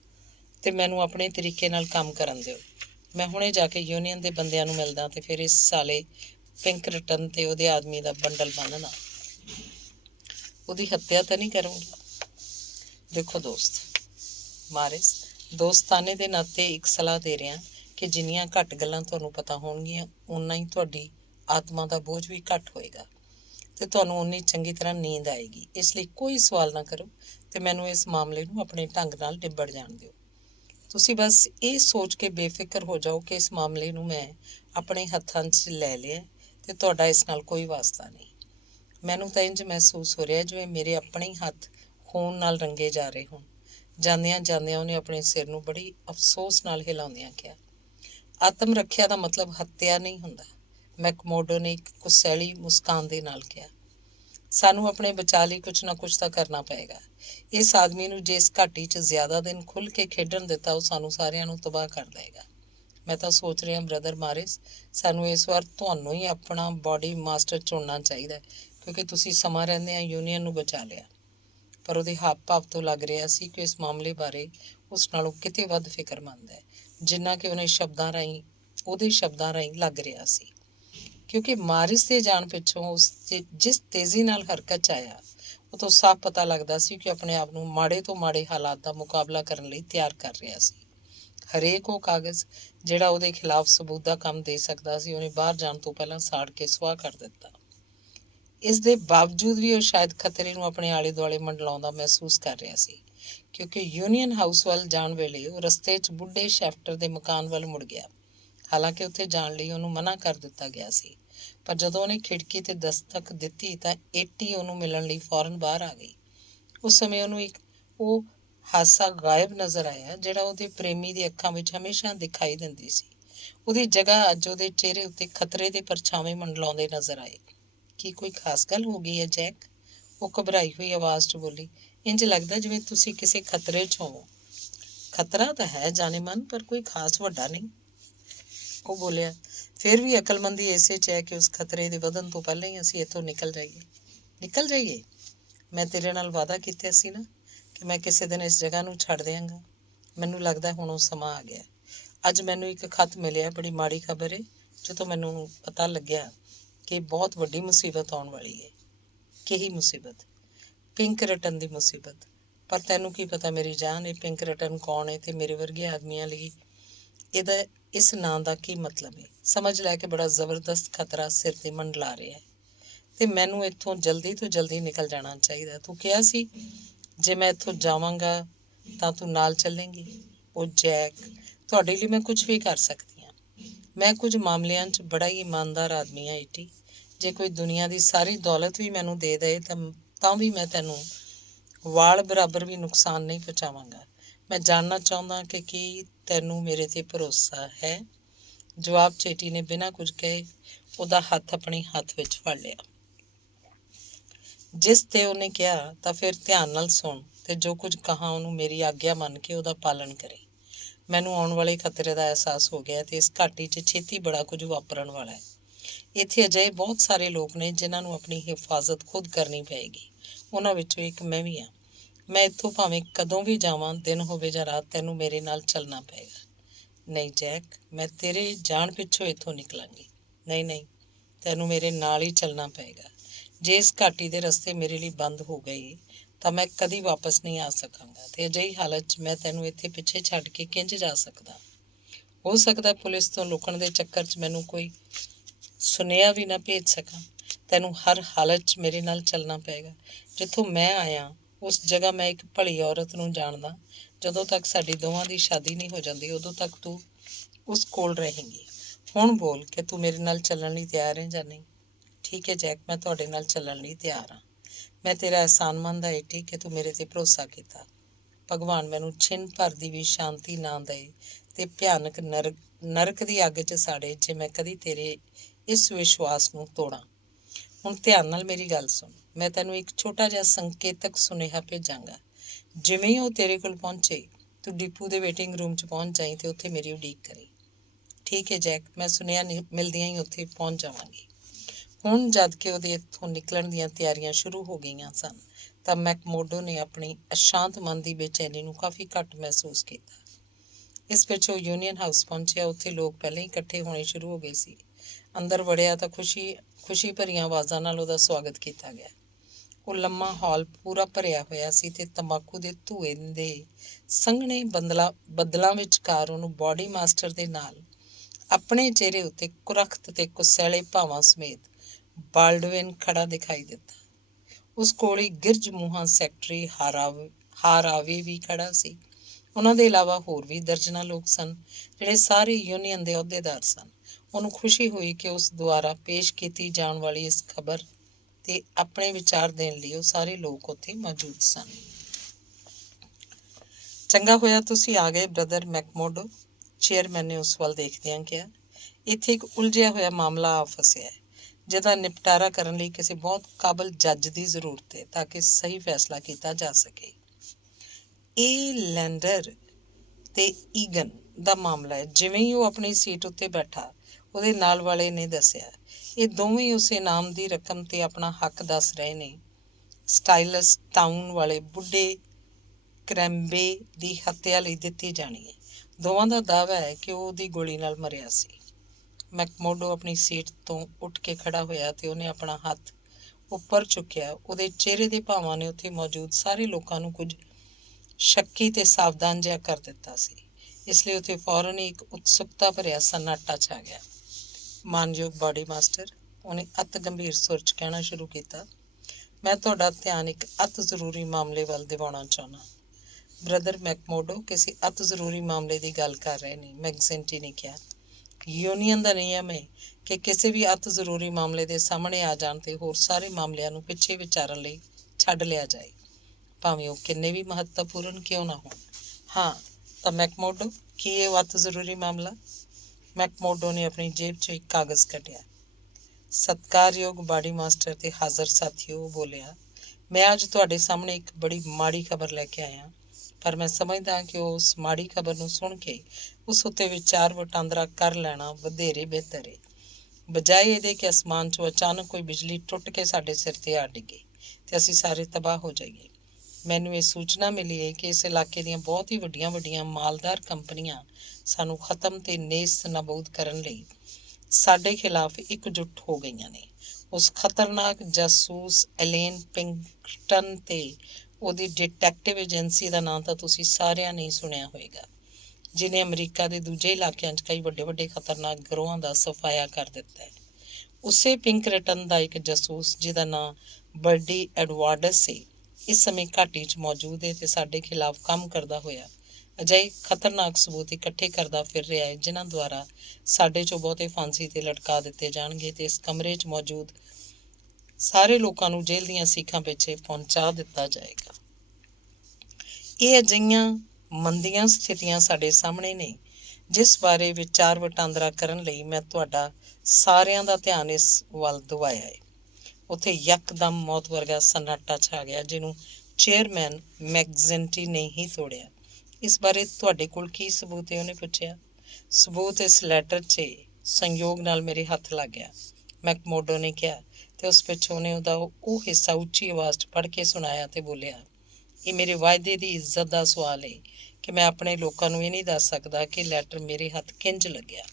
ਤੇ ਮੈਨੂੰ ਆਪਣੇ ਤਰੀਕੇ ਨਾਲ ਕੰਮ ਕਰਨ ਦਿਓ। ਮੈਂ ਹੁਣੇ ਜਾ ਕੇ ਯੂਨੀਅਨ ਦੇ ਬੰਦਿਆਂ ਨੂੰ ਮਿਲਦਾ ਤੇ ਫਿਰ ਇਸ ਸਾਲੇ ਪਿੰਕਰਟਨ ਤੇ ਉਹਦੇ ਆਦਮੀ ਦਾ ਬੰਡਲ ਬੰਨ੍ਹਦਾ। ਉਹਦੀ ਹੱਤਿਆ ਤਾਂ ਨਹੀਂ ਕਰੂੰਗਾ। ਦੇਖੋ ਦੋਸਤ ਮਾਰਿਸ, ਦੋਸਤਾਨੇ ਦੇ ਨਾਤੇ ਇੱਕ ਸਲਾਹ ਦੇ ਰਿਹਾ ਕਿ ਜਿੰਨੀਆਂ ਘੱਟ ਗੱਲਾਂ ਤੁਹਾਨੂੰ ਪਤਾ ਹੋਣਗੀਆਂ ਓਨਾ ਹੀ ਤੁਹਾਡੀ ਆਤਮਾ ਦਾ ਬੋਝ ਵੀ ਘੱਟ ਹੋਏਗਾ ਤੇ ਤੁਹਾਨੂੰ ਓਨੀ ਚੰਗੀ ਤਰ੍ਹਾਂ ਨੀਂਦ ਆਏਗੀ। ਇਸ ਲਈ ਕੋਈ ਸਵਾਲ ਨਾ ਕਰੋ ਤੇ ਮੈਨੂੰ ਇਸ ਮਾਮਲੇ ਨੂੰ ਆਪਣੇ ਢੰਗ ਨਾਲ ਨਿਬੜ ਜਾਣ ਦਿਓ। ਤੁਸੀਂ ਬਸ ਇਹ ਸੋਚ ਕੇ ਬੇਫਿਕਰ ਹੋ ਜਾਓ ਕਿ ਇਸ ਮਾਮਲੇ ਨੂੰ ਮੈਂ ਆਪਣੇ ਹੱਥਾਂ 'ਚ ਲੈ ਲਿਆ ਤੇ ਤੁਹਾਡਾ ਇਸ ਨਾਲ ਕੋਈ ਵਾਸਤਾ ਨਹੀਂ। ਮੈਨੂੰ ਤਾਂ ਇੰਝ ਮਹਿਸੂਸ ਹੋ ਰਿਹਾ ਜਿਵੇਂ ਮੇਰੇ ਆਪਣੇ ਹੱਥ ਖੂਨ ਨਾਲ ਰੰਗੇ ਜਾ ਰਹੇ ਹੋਣ। ਜਾਂਦਿਆਂ ਜਾਂਦਿਆਂ ਉਹਨੇ ਆਪਣੇ ਸਿਰ ਨੂੰ ਬੜੀ ਅਫਸੋਸ ਨਾਲ ਹਿਲਾਉਂਦਿਆਂ ਕਿਹਾ, ਆਤਮ ਰੱਖਿਆ ਦਾ ਮਤਲਬ ਹੱਤਿਆ ਨਹੀਂ ਹੁੰਦਾ। ਮੈਕਮੋਰਡੋ ਨੇ ਇੱਕ ਗੁਸੈਲੀ ਮੁਸਕਾਨ ਦੇ ਨਾਲ ਕਿਹਾ, ਸਾਨੂੰ ਆਪਣੇ ਬਚਾਅ ਲਈ ਕੁਛ ਨਾ ਕੁਛ ਤਾਂ ਕਰਨਾ ਪਏਗਾ। ਇਸ ਆਦਮੀ ਨੂੰ ਜੇ ਇਸ ਘਾਟੀ 'ਚ ਜ਼ਿਆਦਾ ਦਿਨ ਖੁੱਲ੍ਹ ਕੇ ਖੇਡਣ ਦਿੱਤਾ ਉਹ ਸਾਨੂੰ ਸਾਰਿਆਂ ਨੂੰ ਤਬਾਹ ਕਰ ਦੇਗਾ। ਮੈਂ ਤਾਂ ਸੋਚ ਰਿਹਾ ਬ੍ਰਦਰ ਮਾਰਿਸ, ਸਾਨੂੰ ਇਸ ਵਾਰ ਤੁਹਾਨੂੰ ਹੀ ਆਪਣਾ ਬਾਡੀ ਮਾਸਟਰ ਚੁਣਨਾ ਚਾਹੀਦਾ ਕਿਉਂਕਿ ਤੁਸੀਂ ਸਮਾਂ ਰਹਿੰਦਿਆਂ ਯੂਨੀਅਨ ਨੂੰ ਬਚਾ ਲਿਆ। ਪਰ ਉਹਦੇ ਹਾਵ ਭਾਵ ਤੋਂ ਲੱਗ ਰਿਹਾ ਸੀ ਕਿ ਇਸ ਮਾਮਲੇ ਬਾਰੇ ਉਸ ਨਾਲੋਂ ਕਿਤੇ ਵੱਧ ਫਿਕਰਮੰਦ ਹੈ ਜਿੰਨਾ ਕਿ ਉਹਦੇ ਸ਼ਬਦਾਂ ਰਾਹੀਂ ਲੱਗ ਰਿਹਾ ਸੀ। ਕਿਉਂਕਿ ਮਾਰਿਸ ਦੇ ਜਾਣ ਪਿੱਛੋਂ ਉਸ ਤੇ ਜਿਸ ਤੇਜ਼ੀ ਨਾਲ ਹਰਕਤ 'ਚ ਆਇਆ ਉਹ ਤੋਂ ਸਾਫ਼ ਪਤਾ ਲੱਗਦਾ ਸੀ ਕਿ ਆਪਣੇ ਆਪ ਨੂੰ ਮਾੜੇ ਤੋਂ ਮਾੜੇ ਹਾਲਾਤ ਦਾ ਮੁਕਾਬਲਾ ਕਰਨ ਲਈ ਤਿਆਰ ਕਰ ਰਿਹਾ ਸੀ। ਹਰੇਕ ਉਹ ਕਾਗਜ਼ ਜਿਹੜਾ ਉਹਦੇ ਖਿਲਾਫ ਸਬੂਤ ਦਾ ਕੰਮ ਦੇ ਸਕਦਾ ਸੀ ਉਹਨੇ ਬਾਹਰ ਜਾਣ ਤੋਂ ਪਹਿਲਾਂ ਸਾੜ ਕੇ ਸੁਆਹ ਕਰ ਦਿੱਤਾ। ਇਸ ਦੇ ਬਾਵਜੂਦ ਵੀ ਉਹ ਸ਼ਾਇਦ ਖਤਰੇ ਨੂੰ ਆਪਣੇ ਆਲੇ ਦੁਆਲੇ ਮੰਡਲਾਉਂਦਾ ਮਹਿਸੂਸ ਕਰ ਰਿਹਾ ਸੀ ਕਿਉਂਕਿ ਯੂਨੀਅਨ ਹਾਊਸ ਵੱਲ ਜਾਣ ਵੇਲੇ ਉਹ ਰਸਤੇ 'ਚ ਬੁੱਢੇ ਸ਼ੈਫਟਰ ਦੇ ਮਕਾਨ ਵੱਲ ਮੁੜ ਗਿਆ। ਹਾਲਾਂਕਿ ਉੱਥੇ ਜਾਣ ਲਈ ਉਹਨੂੰ ਮਨ੍ਹਾ ਕਰ ਦਿੱਤਾ ਗਿਆ ਸੀ, ਪਰ ਜਦੋਂ ਉਹਨੇ ਖਿੜਕੀ ਤੇ ਦਸਤਕ ਦਿੱਤੀ ਤਾਂ ਏਟੀ ਉਹਨੂੰ ਮਿਲਣ ਲਈ ਫੌਰਨ ਬਾਹਰ ਆ ਗਈ। ਉਸ ਸਮੇਂ ਉਹਨੂੰ ਉਹ ਹਾਸਾ ਗਾਇਬ ਨਜ਼ਰ ਆਇਆ ਜਿਹੜਾ ਉਹਦੇ ਪ੍ਰੇਮੀ ਦੀ ਅੱਖਾਂ ਵਿੱਚ ਹਮੇਸ਼ਾ ਦਿਖਾਈ ਦਿੰਦੀ ਸੀ। ਉਹਦੀ ਜਗ੍ਹਾ ਅੱਜ ਉਹਦੇ ਚਿਹਰੇ ਉੱਤੇ ਖਤਰੇ ਦੇ ਪਰਛਾਵੇਂ ਮੰਡਲਾਉਂਦੇ ਨਜ਼ਰ ਆਏ। ਕੀ ਕੋਈ ਖਾਸ ਗੱਲ ਹੋ ਗਈ ਹੈ ਜੈਕ? ਉਹ ਘਬਰਾਈ ਹੋਈ ਆਵਾਜ਼ 'ਚ ਬੋਲੀ। ਇੰਝ ਲੱਗਦਾ ਜਿਵੇਂ ਤੁਸੀਂ ਕਿਸੇ ਖਤਰੇ 'ਚ ਹੋਵੋ। ਖਤਰਾ ਤਾਂ ਹੈ ਜਾਣੇ ਮਨ, ਪਰ ਕੋਈ ਖਾਸ ਵੱਡਾ ਨਹੀਂ, ਉਹ ਬੋਲਿਆ। ਫਿਰ ਵੀ ਅਕਲਮੰਦੀ ਇਸੇ 'ਚ ਹੈ ਕਿ ਉਸ ਖਤਰੇ ਦੇ ਵਧਣ ਤੋਂ ਪਹਿਲਾਂ ਹੀ ਅਸੀਂ ਇੱਥੋਂ ਨਿਕਲ ਜਾਈਏ। ਮੈਂ ਤੇਰੇ ਨਾਲ ਵਾਅਦਾ ਕੀਤਾ ਸੀ ਨਾ ਕਿ ਮੈਂ ਕਿਸੇ ਦਿਨ ਇਸ ਜਗ੍ਹਾ ਨੂੰ ਛੱਡ ਦਿਆਂਗਾ। ਮੈਨੂੰ ਲੱਗਦਾ ਹੁਣ ਉਹ ਸਮਾਂ ਆ ਗਿਆ। ਅੱਜ ਮੈਨੂੰ ਇੱਕ ਖੱਤ ਮਿਲਿਆ, ਬੜੀ ਮਾੜੀ ਖਬਰ ਹੈ, ਜਦੋਂ ਮੈਨੂੰ ਪਤਾ ਲੱਗਿਆ ਕਿ ਬਹੁਤ ਵੱਡੀ ਮੁਸੀਬਤ ਆਉਣ ਵਾਲੀ ਹੈ। ਕਿਹੀ ਮੁਸੀਬਤ? ਪਿੰਕਰਟਨ ਦੀ ਮੁਸੀਬਤ। ਪਰ ਤੈਨੂੰ ਕੀ ਪਤਾ ਮੇਰੀ ਜਾਨ, ਇਹ ਪਿੰਕਰਟਨ ਕੌਣ ਹੈ ਤੇ ਮੇਰੇ ਵਰਗੇ ਆਦਮੀਆਂ ਲਈ ਇਸ ਨਾਂ ਦਾ ਕੀ ਮਤਲਬ ਹੈ? ਸਮਝ ਲੈ ਕਿ ਬੜਾ ਜ਼ਬਰਦਸਤ ਖਤਰਾ ਸਿਰ ਤੇ ਮੰਡਲਾ ਰਿਹਾ ਹੈ ਤੇ ਮੈਨੂੰ ਇੱਥੋਂ ਜਲਦੀ ਤੋਂ ਜਲਦੀ ਨਿਕਲ ਜਾਣਾ ਚਾਹੀਦਾ। ਤੂੰ ਕਿਹਾ ਸੀ ਜੇ ਮੈਂ ਇੱਥੋਂ ਜਾਵਾਂਗਾ ਤਾਂ ਤੂੰ ਨਾਲ ਚੱਲੇਂਗੀ। ਉਹ ਜੈਕ, ਤੁਹਾਡੇ ਲਈ ਮੈਂ ਕੁਝ ਵੀ ਕਰ ਸਕਦੀ ਹਾਂ। ਮੈਂ ਕੁਝ ਮਾਮਲਿਆਂ 'ਚ ਬੜਾ ਹੀ ਇਮਾਨਦਾਰ ਆਦਮੀ ਹਾਂ ਏਟੀ। ਜੇ ਕੋਈ ਦੁਨੀਆ ਦੀ ਸਾਰੀ ਦੌਲਤ ਵੀ ਮੈਨੂੰ ਦੇ ਦੇ ਤਾਂ ਵੀ ਮੈਂ ਤੈਨੂੰ ਵਾਲ ਬਰਾਬਰ ਵੀ ਨੁਕਸਾਨ ਨਹੀਂ ਪਹੁੰਚਾਵਾਂਗਾ। ਮੈਂ ਜਾਣਨਾ ਚਾਹੁੰਦਾ ਕਿ ਕੀ ਤੈਨੂੰ ਮੇਰੇ 'ਤੇ ਭਰੋਸਾ ਹੈ? ਜਵਾਬ ਚੇਟੀ ਨੇ ਬਿਨਾਂ ਕੁਝ ਕਹੇ ਉਹਦਾ ਹੱਥ ਆਪਣੇ ਹੱਥ ਵਿੱਚ ਫੜ ਲਿਆ। ਜਿਸ ਤੇ ਉਹਨੇ ਕਿਹਾ ਤਾਂ ਫਿਰ ਧਿਆਨ ਨਾਲ ਸੁਣ ਤੇ ਜੋ ਕੁਝ ਕਹਾਂ ਉਹਨੂੰ ਮੇਰੀ ਆਗਿਆ ਮੰਨ ਕੇ ਉਹਦਾ ਪਾਲਣ ਕਰੇ। ਮੈਨੂੰ ਆਉਣ ਵਾਲੇ ਖਤਰੇ ਦਾ ਅਹਿਸਾਸ ਹੋ ਗਿਆ ਤੇ ਇਸ ਘਾਟੀ 'ਚ ਛੇਤੀ ਬੜਾ ਕੁਝ ਵਾਪਰਨ ਵਾਲਾ ਹੈ। ਇੱਥੇ ਅਜਿਹੇ ਬਹੁਤ ਸਾਰੇ ਲੋਕ ਨੇ ਜਿਨ੍ਹਾਂ ਨੂੰ ਆਪਣੀ ਹਿਫਾਜ਼ਤ ਖੁਦ ਕਰਨੀ ਪਏਗੀ। ਉਹਨਾਂ ਵਿੱਚੋਂ ਇੱਕ ਮੈਂ ਵੀ ਹਾਂ। ਮੈਂ ਇੱਥੋਂ ਭਾਵੇਂ ਕਦੋਂ ਵੀ ਜਾਵਾਂ, ਦਿਨ ਹੋਵੇ ਜਾਂ ਰਾਤ, ਤੈਨੂੰ ਮੇਰੇ ਨਾਲ ਚੱਲਣਾ ਪਏਗਾ। ਨਹੀਂ ਜੈਕ, ਮੈਂ ਤੇਰੇ ਜਾਣ ਪਿੱਛੋਂ ਇੱਥੋਂ ਨਿਕਲਾਂਗੀ। ਨਹੀਂ, ਤੈਨੂੰ ਮੇਰੇ ਨਾਲ ਹੀ ਚੱਲਣਾ ਪਏਗਾ। ਜੇ ਇਸ ਘਾਟੀ ਦੇ ਰਸਤੇ ਮੇਰੇ ਲਈ ਬੰਦ ਹੋ ਗਏ ਤਾਂ ਮੈਂ ਕਦੀ ਵਾਪਸ ਨਹੀਂ ਆ ਸਕਾਂਗਾ ਤੇ ਅਜਿਹੀ ਹਾਲਤ 'ਚ ਮੈਂ ਤੈਨੂੰ ਇੱਥੇ ਪਿੱਛੇ ਛੱਡ ਕੇ ਕਿੰਝ ਜਾ ਸਕਦਾ? ਹੋ ਸਕਦਾ ਪੁਲਿਸ ਤੋਂ ਲੁਕਣ ਦੇ ਚੱਕਰ 'ਚ ਮੈਨੂੰ ਕੋਈ ਸੁਨੇਹਾ ਵੀ ਨਾ ਭੇਜ ਸਕਾਂ। ਤੈਨੂੰ ਹਰ ਹਾਲਤ 'ਚ ਮੇਰੇ ਨਾਲ ਚੱਲਣਾ ਪਏਗਾ। ਜਿੱਥੋਂ ਮੈਂ ਆਇਆ ਉਸ ਜਗ੍ਹਾ ਮੈਂ ਇੱਕ ਭਲੀ ਔਰਤ ਨੂੰ ਜਾਣਦਾ। ਜਦੋਂ ਤੱਕ ਸਾਡੀ ਦੋਵਾਂ ਦੀ ਸ਼ਾਦੀ ਨਹੀਂ ਹੋ ਜਾਂਦੀ ਉਦੋਂ ਤੱਕ ਤੂੰ ਉਸ ਕੋਲ ਰਹੇਂਗੀ। ਹੁਣ ਬੋਲ ਕਿ ਤੂੰ ਮੇਰੇ ਨਾਲ ਚੱਲਣ ਲਈ ਤਿਆਰ ਹੈ ਜਾਂ ਨਹੀਂ? ਠੀਕ ਹੈ ਜੈਕ, ਮੈਂ ਤੁਹਾਡੇ ਨਾਲ ਚੱਲਣ ਲਈ ਤਿਆਰ ਹਾਂ। ਮੈਂ ਤੇਰਾ ਅਹਿਸਾਨਮੰਦ ਹਾਂ ਏਟੀ ਕਿ ਤੂੰ ਮੇਰੇ 'ਤੇ ਭਰੋਸਾ ਕੀਤਾ। ਭਗਵਾਨ ਮੈਨੂੰ ਛਿਣ ਭਰ ਦੀ ਵੀ ਸ਼ਾਂਤੀ ਨਾ ਦੇਏ ਤੇ ਭਿਆਨਕ ਨਰਕ ਦੀ ਅੱਗ 'ਚ ਸਾੜੇ ਜੇ ਮੈਂ ਕਦੀ ਤੇਰੇ ਇਸ ਵਿਸ਼ਵਾਸ ਨੂੰ ਤੋੜਾਂ। ਹੁਣ ਧਿਆਨ ਨਾਲ ਮੇਰੀ ਗੱਲ ਸੁਣ। ਮੈਂ ਤੈਨੂੰ ਇੱਕ ਛੋਟਾ ਜਿਹਾ ਸੰਕੇਤਕ ਸੁਨੇਹਾ ਭੇਜਾਂਗਾ। ਜਿਵੇਂ ਹੀ ਉਹ ਤੇਰੇ ਕੋਲ ਪਹੁੰਚੇ ਤੂੰ ਡਿਪੂ ਦੇ ਵੇਟਿੰਗ ਰੂਮ 'ਚ ਪਹੁੰਚ ਜਾਈਂ ਤੇ ਉੱਥੇ ਮੇਰੀ ਉਡੀਕ ਕਰੀ। ਠੀਕ ਹੈ ਜੈਕ, ਮੈਂ ਸੁਨੇਹਾ ਮਿਲਦਿਆਂ ਹੀ ਉੱਥੇ ਪਹੁੰਚ ਜਾਵਾਂਗੀ। ਹੁਣ ਜਦ ਕਿ ਉਹਦੇ ਇੱਥੋਂ ਨਿਕਲਣ ਦੀਆਂ ਤਿਆਰੀਆਂ ਸ਼ੁਰੂ ਹੋ ਗਈਆਂ ਸਨ ਤਾਂ ਮੈਕਮੋਡੋ ਨੇ ਆਪਣੀ ਅਸ਼ਾਂਤ ਮਨ ਦੀ ਬੇਚੈਨੀ ਨੂੰ ਕਾਫੀ ਘੱਟ ਮਹਿਸੂਸ ਕੀਤਾ। ਇਸ ਪਿੱਛੋਂ ਯੂਨੀਅਨ ਹਾਊਸ ਪਹੁੰਚਿਆ। ਉੱਥੇ ਲੋਕ ਪਹਿਲਾਂ ਹੀ ਇਕੱਠੇ ਹੋਣੇ ਸ਼ੁਰੂ ਹੋ ਗਏ ਸੀ। ਅੰਦਰ ਵੜਿਆ ਤਾਂ ਖੁਸ਼ੀ ਭਰੀਆਂ ਆਵਾਜ਼ਾਂ ਨਾਲ ਉਹਦਾ ਸਵਾਗਤ ਕੀਤਾ ਗਿਆ। ਉਹ ਲੰਮਾ ਹਾਲ ਪੂਰਾ ਭਰਿਆ ਹੋਇਆ ਸੀ ਤੇ ਤੰਬਾਕੂ ਦੇ ਧੂਏ ਦੇ ਸੰਘਣੇ ਬੱਦਲਾਂ ਵਿਚਕਾਰ ਉਹਨੂੰ ਬਾਡੀ ਮਾਸਟਰ ਦੇ ਨਾਲ ਆਪਣੇ ਚਿਹਰੇ ਉੱਤੇ ਕੁਰਖਤ ਤੇ ਕੁਸੈਲੇ ਭਾਵਾਂ ਸਮੇਤ ਬਾਲਡਵਿਨ ਖੜਾ ਦਿਖਾਈ ਦਿੱਤਾ। ਉਸ ਕੋਲ ਹੀ ਗਿਰਜ ਮੂੰਹਾਂ ਸੈਕਟਰੀ ਹਾਰਾਵੇ ਵੀ ਖੜਾ ਸੀ। ਉਹਨਾਂ ਦੇ ਇਲਾਵਾ ਹੋਰ ਵੀ ਦਰਜਨਾਂ ਲੋਕ ਸਨ ਜਿਹੜੇ ਸਾਰੇ ਯੂਨੀਅਨ ਦੇ ਅਹੁਦੇਦਾਰ ਸਨ। ਉਹਨੂੰ ਖੁਸ਼ੀ ਹੋਈ ਕਿ ਉਸ ਦੁਆਰਾ ਪੇਸ਼ ਕੀਤੀ ਜਾਣ ਵਾਲੀ ਇਸ ਖਬਰ ਤੇ ਆਪਣੇ ਵਿਚਾਰ ਦੇਣ ਲਈ ਉਹ ਸਾਰੇ ਲੋਕ ਉੱਥੇ ਮੌਜੂਦ ਸਨ। ਚੰਗਾ ਹੋਇਆ ਤੁਸੀਂ ਆ ਗਏ ਬ੍ਰਦਰ ਮੈਕਮੋਡੋ, ਚੇਅਰਮੈਨ ਨੇ ਉਸ ਵੱਲ ਦੇਖਦਿਆਂ ਕਿਹਾ। ਇੱਥੇ ਇੱਕ ਉਲਝਿਆ ਹੋਇਆ ਮਾਮਲਾ ਆ ਫਸਿਆ ਹੈ ਜਿਹਦਾ ਨਿਪਟਾਰਾ ਕਰਨ ਲਈ ਕਿਸੇ ਬਹੁਤ ਕਾਬਲ ਜੱਜ ਦੀ ਜ਼ਰੂਰਤ ਹੈ ਤਾਂ ਕਿ ਸਹੀ ਫੈਸਲਾ ਕੀਤਾ ਜਾ ਸਕੇ। ਇਹ ਲੈਂਡਰ ਤੇ ਈਗਨ ਦਾ ਮਾਮਲਾ ਹੈ। ਜਿਵੇਂ ਹੀ ਉਹ ਆਪਣੀ ਸੀਟ ਉੱਤੇ ਬੈਠਾ ਉਹਦੇ ਨਾਲ ਵਾਲੇ ਨੇ ਦੱਸਿਆ, ਇਹ ਦੋਵੇਂ ਉਸ ਇਨਾਮ ਦੀ ਰਕਮ ਤੇ ਆਪਣਾ ਹੱਕ ਦੱਸ ਰਹੇ ਨੇ। ਸਟਾਈਲਸ ਟਾਊਨ ਵਾਲੇ ਬੁੱਢੇ ਕਰੈਂਬੇ ਦੀ ਹੱਤਿਆ ਲਈ ਦਿੱਤੀ ਜਾਣੀ ਹੈ। ਦੋਵਾਂ ਦਾ ਦਾਅਵਾ ਹੈ ਕਿ ਉਹ ਉਹਦੀ ਗੋਲੀ ਨਾਲ ਮਰਿਆ ਸੀ। ਮੈਕਮੋਡੋ ਆਪਣੀ ਸੀਟ ਤੋਂ ਉੱਠ ਕੇ ਖੜਾ ਹੋਇਆ ਤੇ ਉਹਨੇ ਆਪਣਾ ਹੱਥ ਉੱਪਰ ਚੁੱਕਿਆ। ਉਹਦੇ ਚਿਹਰੇ ਦੇ ਭਾਵਾਂ ਨੇ ਉੱਥੇ ਮੌਜੂਦ ਸਾਰੇ ਲੋਕਾਂ ਨੂੰ ਕੁਝ ਸ਼ੱਕੀ ਤੇ ਸਾਵਧਾਨ ਜਿਹਾ ਕਰ ਦਿੱਤਾ ਸੀ। ਇਸ ਲਈ ਉੱਥੇ ਫੌਰਨ ਹੀ ਇੱਕ ਉਤਸੁਕਤਾ ਭਰਿਆ ਸੰਨਾਟਾ ਛਾ ਗਿਆ। ਮਾਨਯੋਗ ਬਾਡੀ ਮਾਸਟਰ, ਉਹਨੇ ਅਤ ਗੰਭੀਰ ਸੁਰ 'ਚ ਕਹਿਣਾ ਸ਼ੁਰੂ ਕੀਤਾ, ਮੈਂ ਤੁਹਾਡਾ ਧਿਆਨ ਇੱਕ ਅਤ ਜ਼ਰੂਰੀ ਮਾਮਲੇ ਵੱਲ ਦਿਵਾਉਣਾ ਚਾਹੁੰਦਾ। ਬ੍ਰਦਰ ਮੈਕਮੋਡੋ ਕਿਸੇ ਅਤ ਜ਼ਰੂਰੀ ਮਾਮਲੇ ਦੀ ਗੱਲ ਕਰ ਰਹੇ ਨੇ, ਮੈਕਜ਼ੈਂਟੀ ਨੇ ਕਿਹਾ। ਯੂਨੀਅਨ ਦਾ ਨਿਯਮ ਹੈ ਕਿ ਕਿਸੇ ਵੀ ਅਤ ਜ਼ਰੂਰੀ ਮਾਮਲੇ ਦੇ ਸਾਹਮਣੇ ਆ ਜਾਣ ਤੇ ਹੋਰ ਸਾਰੇ ਮਾਮਲਿਆਂ ਨੂੰ ਪਿੱਛੇ ਵਿਚਾਰਨ ਲਈ ਛੱਡ ਲਿਆ ਜਾਏ, ਭਾਵੇਂ ਉਹ ਕਿੰਨੇ ਵੀ ਮਹੱਤਵਪੂਰਨ ਕਿਉਂ ਨਾ ਹੋਣ। ਹਾਂ ਤਾਂ ਮੈਕਮੋਡੋ, ਕੀ ਇਹ ਅਤ ਜ਼ਰੂਰੀ ਮਾਮਲਾ? ਮੈਕਮੋਡੋ ਨੇ ਆਪਣੀ ਜੇਬ 'ਚੋਂ ਇੱਕ ਕਾਗਜ਼ ਕੱਢਿਆ। ਸਤਿਕਾਰਯੋਗ ਬਾਡੀ ਮਾਸਟਰ ਤੇ ਹਾਜ਼ਰ ਸਾਥੀਓ, ਉਹ ਬੋਲਿਆ, ਮੈਂ ਅੱਜ ਤੁਹਾਡੇ ਸਾਹਮਣੇ ਇੱਕ ਬੜੀ ਮਾੜੀ ਖਬਰ ਲੈ ਕੇ ਆਇਆ, ਪਰ ਮੈਂ ਸਮਝਦਾ ਕਿ ਉਸ ਮਾੜੀ ਖਬਰ ਨੂੰ ਸੁਣ ਕੇ ਉਸ ਉੱਤੇ ਵਿਚਾਰ ਵਟਾਂਦਰਾ ਕਰ ਲੈਣਾ ਵਧੇਰੇ ਬਿਹਤਰ ਹੈ, ਬਜਾਏ ਇਹਦੇ ਕਿ ਅਸਮਾਨ 'ਚੋਂ ਅਚਾਨਕ ਕੋਈ ਬਿਜਲੀ ਟੁੱਟ ਕੇ ਸਾਡੇ ਸਿਰ 'ਤੇ ਆ ਡਿੱਗੇ ਤੇ ਅਸੀਂ ਸਾਰੇ ਤਬਾਹ ਹੋ ਜਾਈਏ। ਮੈਨੂੰ ਇਹ ਸੂਚਨਾ ਮਿਲੀ ਹੈ ਕਿ ਇਸ ਇਲਾਕੇ ਦੀਆਂ ਬਹੁਤ ਹੀ ਵੱਡੀਆਂ ਮਾਲਦਾਰ ਕੰਪਨੀਆਂ ਸਾਨੂੰ ਖਤਮ ਤੇ ਨੇਸਤ ਨਾਬੂਦ ਕਰਨ ਲਈ ਸਾਡੇ ਖਿਲਾਫ ਇਕਜੁੱਟ ਹੋ ਗਈਆਂ ਨੇ। ਉਸ ਖਤਰਨਾਕ ਜਾਸੂਸ ਐਲੇਨ ਪਿੰਕਟਨ ਤੇ ਉਹਦੀ ਡਿਟੈਕਟਿਵ ਏਜੰਸੀ ਦਾ ਨਾਂ ਤਾਂ ਤੁਸੀਂ ਸਾਰਿਆਂ ਨੇ ਸੁਣਿਆ ਹੋਏਗਾ, ਜਿਹਨੇ ਅਮਰੀਕਾ ਦੇ ਦੂਜੇ ਇਲਾਕਿਆਂ 'ਚ ਕਈ ਵੱਡੇ ਖਤਰਨਾਕ ਗਰੋਹਾਂ ਦਾ ਸਫਾਇਆ ਕਰ ਦਿੱਤਾ ਹੈ। ਉਸੇ ਪਿੰਕਰਟਨ ਦਾ ਇੱਕ ਜਾਸੂਸ ਜਿਹਦਾ ਨਾਂ ਬਰਡੀ ਐਡਵਾਰਡਸ ਸੀ, ਇਸ ਸਮੇਂ ਘਾਟੀ 'ਚ ਮੌਜੂਦ ਹੈ ਤੇ ਸਾਡੇ ਖਿਲਾਫ ਕੰਮ ਕਰਦਾ ਹੋਇਆ ਅਜਿਹੇ ਖਤਰਨਾਕ ਸਬੂਤ ਇਕੱਠੇ ਕਰਦਾ ਫਿਰ ਰਿਹਾ ਹੈ ਜਿਨ੍ਹਾਂ ਦੁਆਰਾ ਸਾਡੇ 'ਚੋਂ ਬਹੁਤੇ ਫਾਂਸੀ 'ਤੇ ਲਟਕਾ ਦਿੱਤੇ ਜਾਣਗੇ ਤੇ ਇਸ ਕਮਰੇ 'ਚ ਮੌਜੂਦ ਸਾਰੇ ਲੋਕਾਂ ਨੂੰ ਜੇਲ੍ਹ ਦੀਆਂ ਸੀਖਾਂ ਪਿੱਛੇ ਪਹੁੰਚਾ ਦਿੱਤਾ ਜਾਏਗਾ। ਇਹ ਅਜਿਹੀਆਂ ਮੰਦੀਆਂ ਸਥਿਤੀਆਂ ਸਾਡੇ ਸਾਹਮਣੇ ਨੇ ਜਿਸ ਬਾਰੇ ਵਿਚਾਰ ਵਟਾਂਦਰਾ ਕਰਨ ਲਈ ਮੈਂ ਤੁਹਾਡਾ ਸਾਰਿਆਂ ਦਾ ਧਿਆਨ ਇਸ ਵੱਲ ਦਿਵਾਇਆ ਹੈ। ਉੱਥੇ ਯਕਦਮ ਮੌਤ ਵਰਗਾ ਸੰਨਾਟਾ ਛਾ ਗਿਆ, ਜਿਹਨੂੰ ਚੇਅਰਮੈਨ ਮੈਕਜ਼ੈਂਟੀ ਨੇ ਹੀ ਤੋੜਿਆ। ਇਸ ਬਾਰੇ ਤੁਹਾਡੇ ਕੋਲ ਕੀ ਸਬੂਤ ਹੈ? ਉਹਨੇ ਪੁੱਛਿਆ। ਸਬੂਤ ਇਸ ਲੈਟਰ 'ਚ ਸੰਯੋਗ ਨਾਲ ਮੇਰੇ ਹੱਥ ਲੱਗ ਗਿਆ, ਮੈਕਮੋਡੋ ਨੇ ਕਿਹਾ ਤੇ ਉਸ ਪਿੱਛੋਂ ਉਹਨੇ ਉਹਦਾ ਉਹ ਹਿੱਸਾ ਉੱਚੀ ਆਵਾਜ਼ 'ਚ ਪੜ੍ਹ ਕੇ ਸੁਣਾਇਆ ਤੇ ਬੋਲਿਆ, ਇਹ ਮੇਰੇ ਵਾਅਦੇ ਦੀ ਇੱਜ਼ਤ ਦਾ ਸਵਾਲ ਹੈ ਕਿ ਮੈਂ ਆਪਣੇ ਲੋਕਾਂ ਨੂੰ ਇਹ ਨਹੀਂ ਦੱਸ ਸਕਦਾ ਕਿ ਲੈਟਰ ਮੇਰੇ ਹੱਥ ਕਿੰਝ ਲੱਗਿਆ।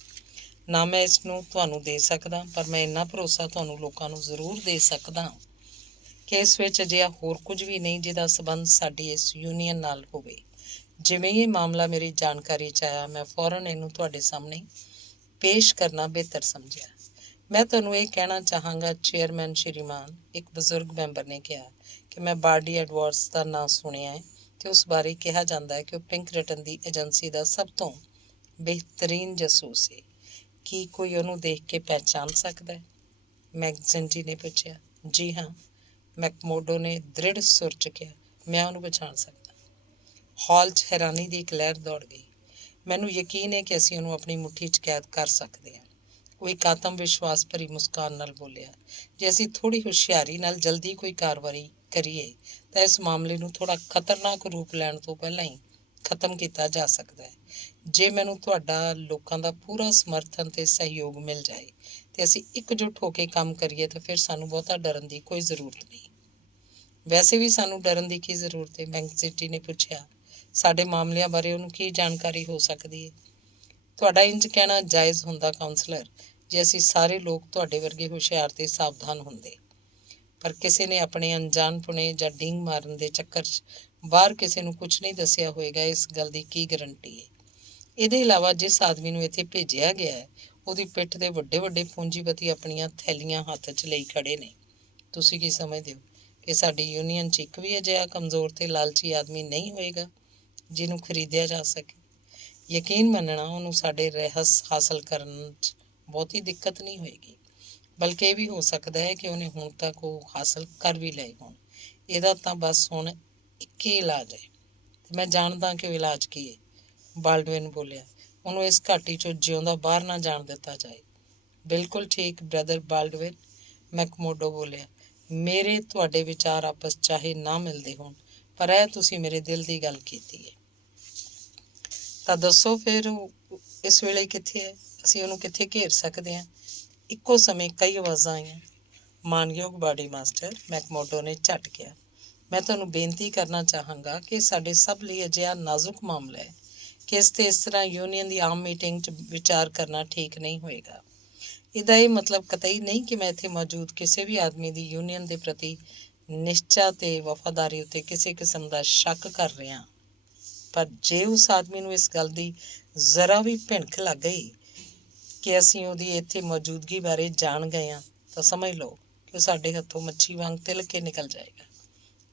ਨਾ ਮੈਂ ਇਸ ਨੂੰ ਤੁਹਾਨੂੰ ਦੇ ਸਕਦਾ, ਪਰ ਮੈਂ ਇੰਨਾ ਭਰੋਸਾ ਤੁਹਾਨੂੰ ਲੋਕਾਂ ਨੂੰ ਜ਼ਰੂਰ ਦੇ ਸਕਦਾ ਕਿ ਇਸ ਵਿੱਚ ਅਜਿਹਾ ਹੋਰ ਕੁਝ ਵੀ ਨਹੀਂ ਜਿਹਦਾ ਸਬੰਧ ਸਾਡੀ ਇਸ ਯੂਨੀਅਨ ਨਾਲ ਹੋਵੇ। ਜਿਵੇਂ ਇਹ ਮਾਮਲਾ ਮੇਰੀ ਜਾਣਕਾਰੀ 'ਚ ਆਇਆ, ਮੈਂ ਫੌਰਨ ਇਹਨੂੰ ਤੁਹਾਡੇ ਸਾਹਮਣੇ ਪੇਸ਼ ਕਰਨਾ ਬਿਹਤਰ ਸਮਝਿਆ। ਮੈਂ ਤੁਹਾਨੂੰ ਇਹ ਕਹਿਣਾ ਚਾਹਾਂਗਾ ਚੇਅਰਮੈਨ ਸ਼੍ਰੀਮਾਨ, ਇੱਕ ਬਜ਼ੁਰਗ ਮੈਂਬਰ ਨੇ ਕਿਹਾ, ਕਿ ਮੈਂ ਬਾਰਡੀ ਐਡਵਰਡਸ ਦਾ ਨਾਂ ਸੁਣਿਆ ਹੈ ਤੇ ਉਸ ਬਾਰੇ ਕਿਹਾ ਜਾਂਦਾ ਹੈ ਕਿ ਉਹ ਪਿੰਕਰਟਨ ਦੀ ਏਜੰਸੀ ਦਾ ਸਭ ਤੋਂ ਬਿਹਤਰੀਨ ਜਾਸੂਸ ਹੈ। ਕੀ ਕੋਈ ਉਹਨੂੰ ਦੇਖ ਕੇ ਪਹਿਚਾਣ ਸਕਦਾ ਹੈ? ਮੈਕਜ਼ੈਂਟੀ ਨੇ ਪੁੱਛਿਆ। ਜੀ ਹਾਂ, ਮੈਕਮੋਡੋ ਨੇ ਦ੍ਰਿੜ ਸੁਰ 'ਚ ਕਿਹਾ, ਮੈਂ ਉਹਨੂੰ ਪਛਾਣ ਸਕਦਾ। ਹਾਲ 'ਚ ਹੈਰਾਨੀ ਦੀ ਇੱਕ ਲਹਿਰ ਦੌੜ ਗਈ। ਮੈਨੂੰ ਯਕੀਨ ਹੈ ਕਿ ਅਸੀਂ ਉਹਨੂੰ ਆਪਣੀ ਮੁੱਠੀ 'ਚ ਕੈਦ ਕਰ ਸਕਦੇ ਹਾਂ। ਉਹ ਇੱਕ ਆਤਮ ਵਿਸ਼ਵਾਸ ਭਰੀ ਮੁਸਕਾਨ ਨਾਲ ਬੋਲਿਆ, ਜੇ ਅਸੀਂ ਥੋੜ੍ਹੀ ਹੁਸ਼ਿਆਰੀ ਨਾਲ ਜਲਦੀ ਕੋਈ ਕਾਰਵਾਈ ਕਰੀਏ ਤਾਂ ਇਸ ਮਾਮਲੇ ਨੂੰ ਥੋੜ੍ਹਾ ਖਤਰਨਾਕ ਰੂਪ ਲੈਣ ਤੋਂ ਪਹਿਲਾਂ ਹੀ ਖਤਮ ਕੀਤਾ ਜਾ ਸਕਦਾ ਹੈ। ਜੇ ਮੈਨੂੰ ਤੁਹਾਡਾ ਲੋਕਾਂ ਦਾ ਪੂਰਾ ਸਮਰਥਨ ਤੇ ਸਹਿਯੋਗ ਮਿਲ ਜਾਏ ਤੇ ਅਸੀਂ ਇਕਜੁੱਟ ਹੋ ਕੇ ਕੰਮ ਕਰੀਏ ਤਾਂ ਫਿਰ ਸਾਨੂੰ ਬਹੁਤਾ ਡਰਨ ਦੀ ਕੋਈ ਜ਼ਰੂਰਤ ਨਹੀਂ। ਵੈਸੇ ਵੀ ਸਾਨੂੰ ਡਰਨ ਦੀ ਕੀ ਜ਼ਰੂਰਤ ਹੈ? ਮੈਕਜ਼ਿੰਟੀ ਨੇ ਪੁੱਛਿਆ। ਸਾਡੇ ਮਾਮਲਿਆਂ ਬਾਰੇ ਉਹਨੂੰ ਕੀ ਜਾਣਕਾਰੀ ਹੋ ਸਕਦੀ ਹੈ? ਤੁਹਾਡਾ ਇੰਜ ਕਹਿਣਾ ਜਾਇਜ਼ ਹੁੰਦਾ ਕਾਉਂਸਲਰ, ਜੇ ਅਸੀਂ ਸਾਰੇ ਲੋਕ ਤੁਹਾਡੇ ਵਰਗੇ ਹੁਸ਼ਿਆਰ ਤੇ ਸਾਵਧਾਨ ਹੁੰਦੇ। ਪਰ ਕਿਸੇ ਨੇ ਆਪਣੇ ਅਣਜਾਣਪੁਣੇ ਜਾਂ ਡਿੰਗ ਮਾਰਨ ਦੇ ਚੱਕਰ 'ਚ ਬਾਹਰ ਕਿਸੇ ਨੂੰ ਕੁਝ ਨਹੀਂ ਦੱਸਿਆ ਹੋਏਗਾ, ਇਸ ਗੱਲ ਦੀ ਕੀ ਗਰੰਟੀ ਹੈ? ਇਹਦੇ ਇਲਾਵਾ ਜਿਸ ਆਦਮੀ ਨੂੰ ਇੱਥੇ ਭੇਜਿਆ ਗਿਆ ਹੈ ਉਹਦੀ ਪਿੱਠ 'ਤੇ ਵੱਡੇ ਵੱਡੇ ਪੂੰਜੀਪਤੀ ਆਪਣੀਆਂ ਥੈਲੀਆਂ ਹੱਥ 'ਚ ਲਈ ਖੜੇ ਨੇ। ਤੁਸੀਂ ਕੀ ਸਮਝਦੇ ਹੋ ਕਿ ਸਾਡੀ ਯੂਨੀਅਨ 'ਚ ਇੱਕ ਵੀ ਅਜਿਹਾ ਕਮਜ਼ੋਰ ਤੇ ਲਾਲਚੀ ਆਦਮੀ ਨਹੀਂ ਹੋਏਗਾ ਜਿਹਨੂੰ ਖਰੀਦਿਆ ਜਾ ਸਕੇ? ਯਕੀਨ ਮੰਨਣਾ, ਉਹਨੂੰ ਸਾਡੇ ਰਹੱਸ ਹਾਸਲ ਕਰਨ 'ਚ ਬਹੁਤੀ ਦਿੱਕਤ ਨਹੀਂ ਹੋਏਗੀ, ਬਲਕਿ ਇਹ ਵੀ ਹੋ ਸਕਦਾ ਹੈ ਕਿ ਉਹਨੇ ਹੁਣ ਤੱਕ ਉਹ ਹਾਸਲ ਕਰ ਵੀ ਲਏ ਹੋਣ। ਇਹਦਾ ਤਾਂ ਬਸ ਹੁਣ ਇੱਕ ਹੀ ਇਲਾਜ ਹੈ ਤੇ ਮੈਂ ਜਾਣਦਾ ਕਿ ਉਹ ਇਲਾਜ ਕੀ ਹੈ। ਬਾਲਡਵਿਨ ਬੋਲਿਆ, ਉਹਨੂੰ ਇਸ ਘਾਟੀ 'ਚੋਂ ਜਿਉਂਦਾ ਬਾਹਰ ਨਾ ਜਾਣ ਦਿੱਤਾ ਜਾਏ। ਬਿਲਕੁਲ ਠੀਕ ਬ੍ਰਦਰ ਬਾਲਡਵਿਨ, ਮੈਕਮੋਡੋ ਬੋਲਿਆ। ਮੇਰੇ ਤੁਹਾਡੇ ਵਿਚਾਰ ਆਪਸ ਚਾਹੇ ਨਾ ਮਿਲਦੇ ਹੋਣ, ਪਰ ਇਹ ਤੁਸੀਂ ਮੇਰੇ ਦਿਲ ਦੀ ਗੱਲ ਕੀਤੀ ਹੈ। ਤਾਂ ਦੱਸੋ ਫਿਰ ਉਹ ਇਸ ਵੇਲੇ ਕਿੱਥੇ ਹੈ? ਅਸੀਂ ਉਹਨੂੰ ਕਿੱਥੇ ਘੇਰ ਸਕਦੇ ਹਾਂ? ਇੱਕੋ ਸਮੇਂ ਕਈ ਆਵਾਜ਼ਾਂ ਆਈਆਂ। ਮਾਨਯੋਗ ਬਾਡੀ ਮਾਸਟਰ, ਮੈਕਮੋਡੋ ਨੇ ਝਟ ਕਿਹਾ, ਮੈਂ ਤੁਹਾਨੂੰ ਬੇਨਤੀ ਕਰਨਾ ਚਾਹਾਂਗਾ ਕਿ ਸਾਡੇ ਸਭ ਲਈ ਅਜਿਹਾ ਨਾਜ਼ੁਕ ਮਾਮਲਾ ਹੈ ਕਿ ਇਸ 'ਤੇ ਇਸ ਤਰ੍ਹਾਂ ਯੂਨੀਅਨ ਦੀ ਆਮ ਮੀਟਿੰਗ 'ਚ ਵਿਚਾਰ ਕਰਨਾ ਠੀਕ ਨਹੀਂ ਹੋਏਗਾ। ਇਹਦਾ ਇਹ ਮਤਲਬ ਕਤਈ ਨਹੀਂ ਕਿ ਮੈਂ ਇੱਥੇ ਮੌਜੂਦ ਕਿਸੇ ਵੀ ਆਦਮੀ ਦੀ ਯੂਨੀਅਨ ਦੇ ਪ੍ਰਤੀ ਨਿਸ਼ਚਾ ਤੇ ਵਫ਼ਾਦਾਰੀ ਉੱਤੇ ਕਿਸੇ ਕਿਸਮ ਦਾ ਸ਼ੱਕ ਕਰ ਰਿਹਾ। ਪਰ ਜੇ ਉਸ ਆਦਮੀ ਨੂੰ ਇਸ ਗੱਲ ਦੀ ਜ਼ਰਾ ਵੀ ਭਿਣਕ ਲੱਗ ਗਈ ਕਿ ਅਸੀਂ ਉਹਦੀ ਇੱਥੇ ਮੌਜੂਦਗੀ ਬਾਰੇ ਜਾਣ ਗਏ ਹਾਂ ਤਾਂ ਸਮਝ ਲਓ ਕਿ ਉਹ ਸਾਡੇ ਹੱਥੋਂ ਮੱਛੀ ਵਾਂਗ ਤਿਲਕ ਕੇ ਨਿਕਲ ਜਾਏਗਾ।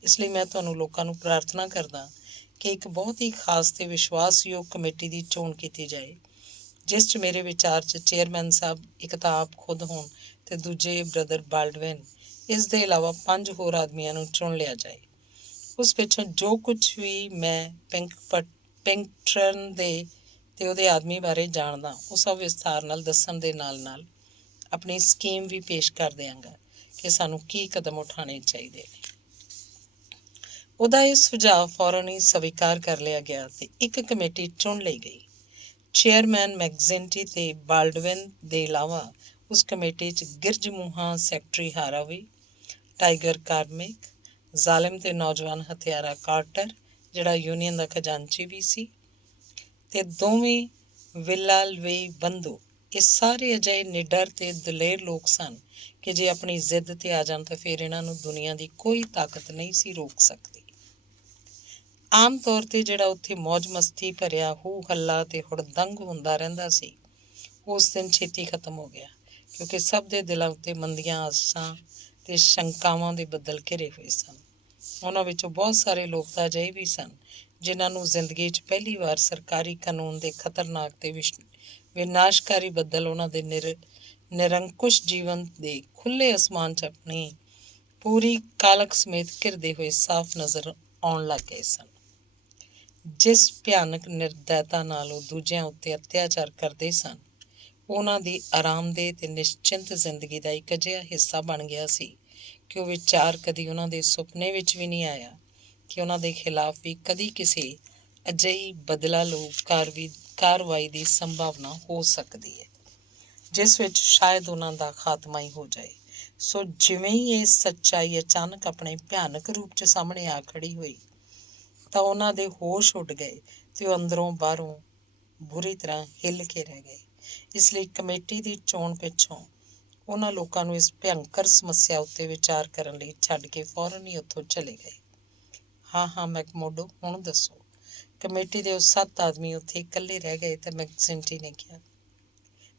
ਇਸ ਲਈ ਮੈਂ ਤੁਹਾਨੂੰ ਲੋਕਾਂ ਨੂੰ ਪ੍ਰਾਰਥਨਾ ਕਰਦਾ ਕਿ ਇੱਕ ਬਹੁਤ ਹੀ ਖਾਸ ਤੇ ਵਿਸ਼ਵਾਸਯੋਗ ਕਮੇਟੀ ਦੀ ਚੋਣ ਕੀਤੀ ਜਾਏ, ਜਿਸ 'ਚ ਮੇਰੇ ਵਿਚਾਰ 'ਚ ਚੇਅਰਮੈਨ ਸਾਹਿਬ ਇੱਕ ਤਾਂ ਆਪ ਖੁਦ ਹੋਣ ਤੇ ਦੂਜੇ ਬ੍ਰਦਰ ਬਾਲਡਵਿਨ। ਇਸ ਦੇ ਇਲਾਵਾ 5 ਹੋਰ ਆਦਮੀਆਂ ਨੂੰ ਚੁਣ ਲਿਆ ਜਾਏ। ਉਸ ਪਿੱਛੋਂ ਜੋ ਕੁਝ ਵੀ ਮੈਂ ਪਿੰਕਟਰਨ ਦੇ ਤੇ ਉਹਦੇ ਆਦਮੀ ਬਾਰੇ ਜਾਣਦਾ ਉਹ ਸਭ ਵਿਸਥਾਰ ਨਾਲ ਦੱਸਣ ਦੇ ਨਾਲ ਨਾਲ ਆਪਣੀ ਸਕੀਮ ਵੀ ਪੇਸ਼ ਕਰ ਦਿਆਂਗਾ ਕਿ ਸਾਨੂੰ ਕੀ ਕਦਮ ਉਠਾਉਣੇ ਚਾਹੀਦੇ ਨੇ। ਉਹਦਾ ਇਹ ਸੁਝਾਅ ਫੌਰਨ ਹੀ ਸਵੀਕਾਰ ਕਰ ਲਿਆ ਗਿਆ ਤੇ ਇੱਕ ਕਮੇਟੀ ਚੁਣ ਲਈ ਗਈ। ਚੇਅਰਮੈਨ ਮੈਕਜ਼ਿੰਟੀ ਤੇ ਬਾਲਡਵਿਨ ਦੇ ਇਲਾਵਾ ਉਸ ਕਮੇਟੀ 'ਚ ਗਿਰਜਮੂਹਾ ਸੈਕਟਰੀ ਹਾਰਾਵੀ, ਟਾਈਗਰ ਕਾਰਮਿਕ, ਜ਼ਾਲਿਮ ਤੇ ਨੌਜਵਾਨ ਹਥਿਆਰਾ ਕਾਰਟਰ ਜਿਹੜਾ ਯੂਨੀਅਨ ਦਾ ਖਜ਼ਾਨਚੀ ਵੀ ਸੀ, ਤੇ ਦੋਵੇਂ ਵਿਲਾਲਵੇਈ ਬੰਧੂ। ਇਹ ਸਾਰੇ ਅਜਿਹੇ ਨਿਡਰ ਤੇ ਦਲੇਰ ਲੋਕ ਸਨ ਕਿ ਜੇ ਆਪਣੀ ਜ਼ਿੱਦ ਤੇ ਆ ਜਾਣ ਤਾਂ ਫਿਰ ਇਹਨਾਂ ਨੂੰ ਦੁਨੀਆ ਦੀ ਕੋਈ ਤਾਕਤ ਨਹੀਂ ਸੀ ਰੋਕ ਸਕਦੀ। ਆਮ ਤੌਰ ਤੇ ਜਿਹੜਾ ਉੱਥੇ ਮੌਜ ਮਸਤੀ ਭਰਿਆ ਹੂ ਹੱਲਾ ਤੇ ਹੁੜਦੰਗ ਹੁੰਦਾ ਰਹਿੰਦਾ ਸੀ, ਉਸ ਦਿਨ ਛੇਤੀ ਖਤਮ ਹੋ ਗਿਆ, ਕਿਉਂਕਿ ਸਭ ਦੇ ਦਿਲਾਂ ਉੱਤੇ ਮੰਦੀਆਂ ਆਸਾਂ ਤੇ ਸ਼ੰਕਾਵਾਂ ਦੇ ਬੱਦਲ ਘਿਰੇ ਹੋਏ ਸਨ। ਉਹਨਾਂ ਵਿੱਚੋਂ ਬਹੁਤ ਸਾਰੇ ਲੋਕ ਤਾਂ ਅਜਿਹੇ ਵੀ ਸਨ ਜਿਨ੍ਹਾਂ ਨੂੰ ਜ਼ਿੰਦਗੀ 'ਚ ਪਹਿਲੀ ਵਾਰ ਸਰਕਾਰੀ ਕਾਨੂੰਨ ਦੇ ਖਤਰਨਾਕ ਤੇ ਵਿਨਾਸ਼ਕਾਰੀ ਬੱਦਲ ਉਹਨਾਂ ਦੇ ਨਿਰੰਕੁਸ਼ ਜੀਵਨ ਦੇ ਖੁੱਲ੍ਹੇ ਅਸਮਾਨ 'ਚ ਆਪਣੀ ਪੂਰੀ ਕਾਲਖ ਸਮੇਤ ਘਿਰਦੇ ਹੋਏ ਸਾਫ਼ ਨਜ਼ਰ ਆਉਣ ਲੱਗ ਗਏ ਸਨ। ਜਿਸ ਭਿਆਨਕ ਨਿਰਦੈਤਾ ਨਾਲ ਉਹ ਦੂਜਿਆਂ ਉੱਤੇ ਅਤਿਆਚਾਰ ਕਰਦੇ ਸਨ, ਉਹਨਾਂ ਦੀ ਆਰਾਮਦੇਹ ਤੇ ਨਿਸ਼ਚਿੰਤ ਜ਼ਿੰਦਗੀ ਦਾ ਇੱਕ ਅਜਿਹਾ ਹਿੱਸਾ ਬਣ ਗਿਆ ਸੀ ਕਿ ਉਹ ਵਿਚਾਰ ਕਦੀ ਉਹਨਾਂ ਦੇ ਸੁਪਨੇ ਵਿੱਚ ਵੀ ਨਹੀਂ ਆਇਆ ਕਿ ਉਹਨਾਂ ਦੇ ਖਿਲਾਫ ਵੀ ਕਦੀ ਕਿਸੇ ਅਜਿਹੀ ਬਦਲਾ ਲਓ ਕਾਰਵਾਈ ਦੀ ਸੰਭਾਵਨਾ ਹੋ ਸਕਦੀ ਹੈ, ਜਿਸ ਵਿੱਚ ਸ਼ਾਇਦ ਉਹਨਾਂ ਦਾ ਖਾਤਮਾ ਹੀ ਹੋ ਜਾਏ। ਸੋ ਜਿਵੇਂ ਹੀ ਇਹ ਸੱਚਾਈ ਅਚਾਨਕ ਆਪਣੇ ਭਿਆਨਕ ਰੂਪ 'ਚ ਸਾਹਮਣੇ ਆ ਖੜੀ ਹੋਈ ਤਾਂ ਉਹਨਾਂ ਦੇ ਹੋਸ਼ ਉੱਡ ਗਏ ਤੇ ਉਹ ਅੰਦਰੋਂ ਬਾਹਰੋਂ ਬੁਰੀ ਤਰ੍ਹਾਂ ਹਿੱਲ ਕੇ ਰਹਿ ਗਏ। ਇਸ ਲਈ ਕਮੇਟੀ ਦੀ ਚੋਣ ਪਿੱਛੋਂ ਉਹਨਾਂ ਲੋਕਾਂ ਨੂੰ ਇਸ ਭਿਅੰਕਰ ਸਮੱਸਿਆ ਉੱਤੇ ਵਿਚਾਰ ਕਰਨ ਲਈ ਛੱਡ ਕੇ ਫੌਰਨ ਹੀ ਉੱਥੋਂ ਚਲੇ ਗਏ। ਹਾਂ ਮੈਕਮੋਡੋ, ਹੁਣ ਦੱਸੋ। ਕਮੇਟੀ ਦੇ ਉਹ 7 ਆਦਮੀ ਉੱਥੇ ਇਕੱਲੇ ਰਹਿ ਗਏ ਤੇ ਮੈਕਜ਼ਿੰਟੀ ਨੇ ਕਿਹਾ,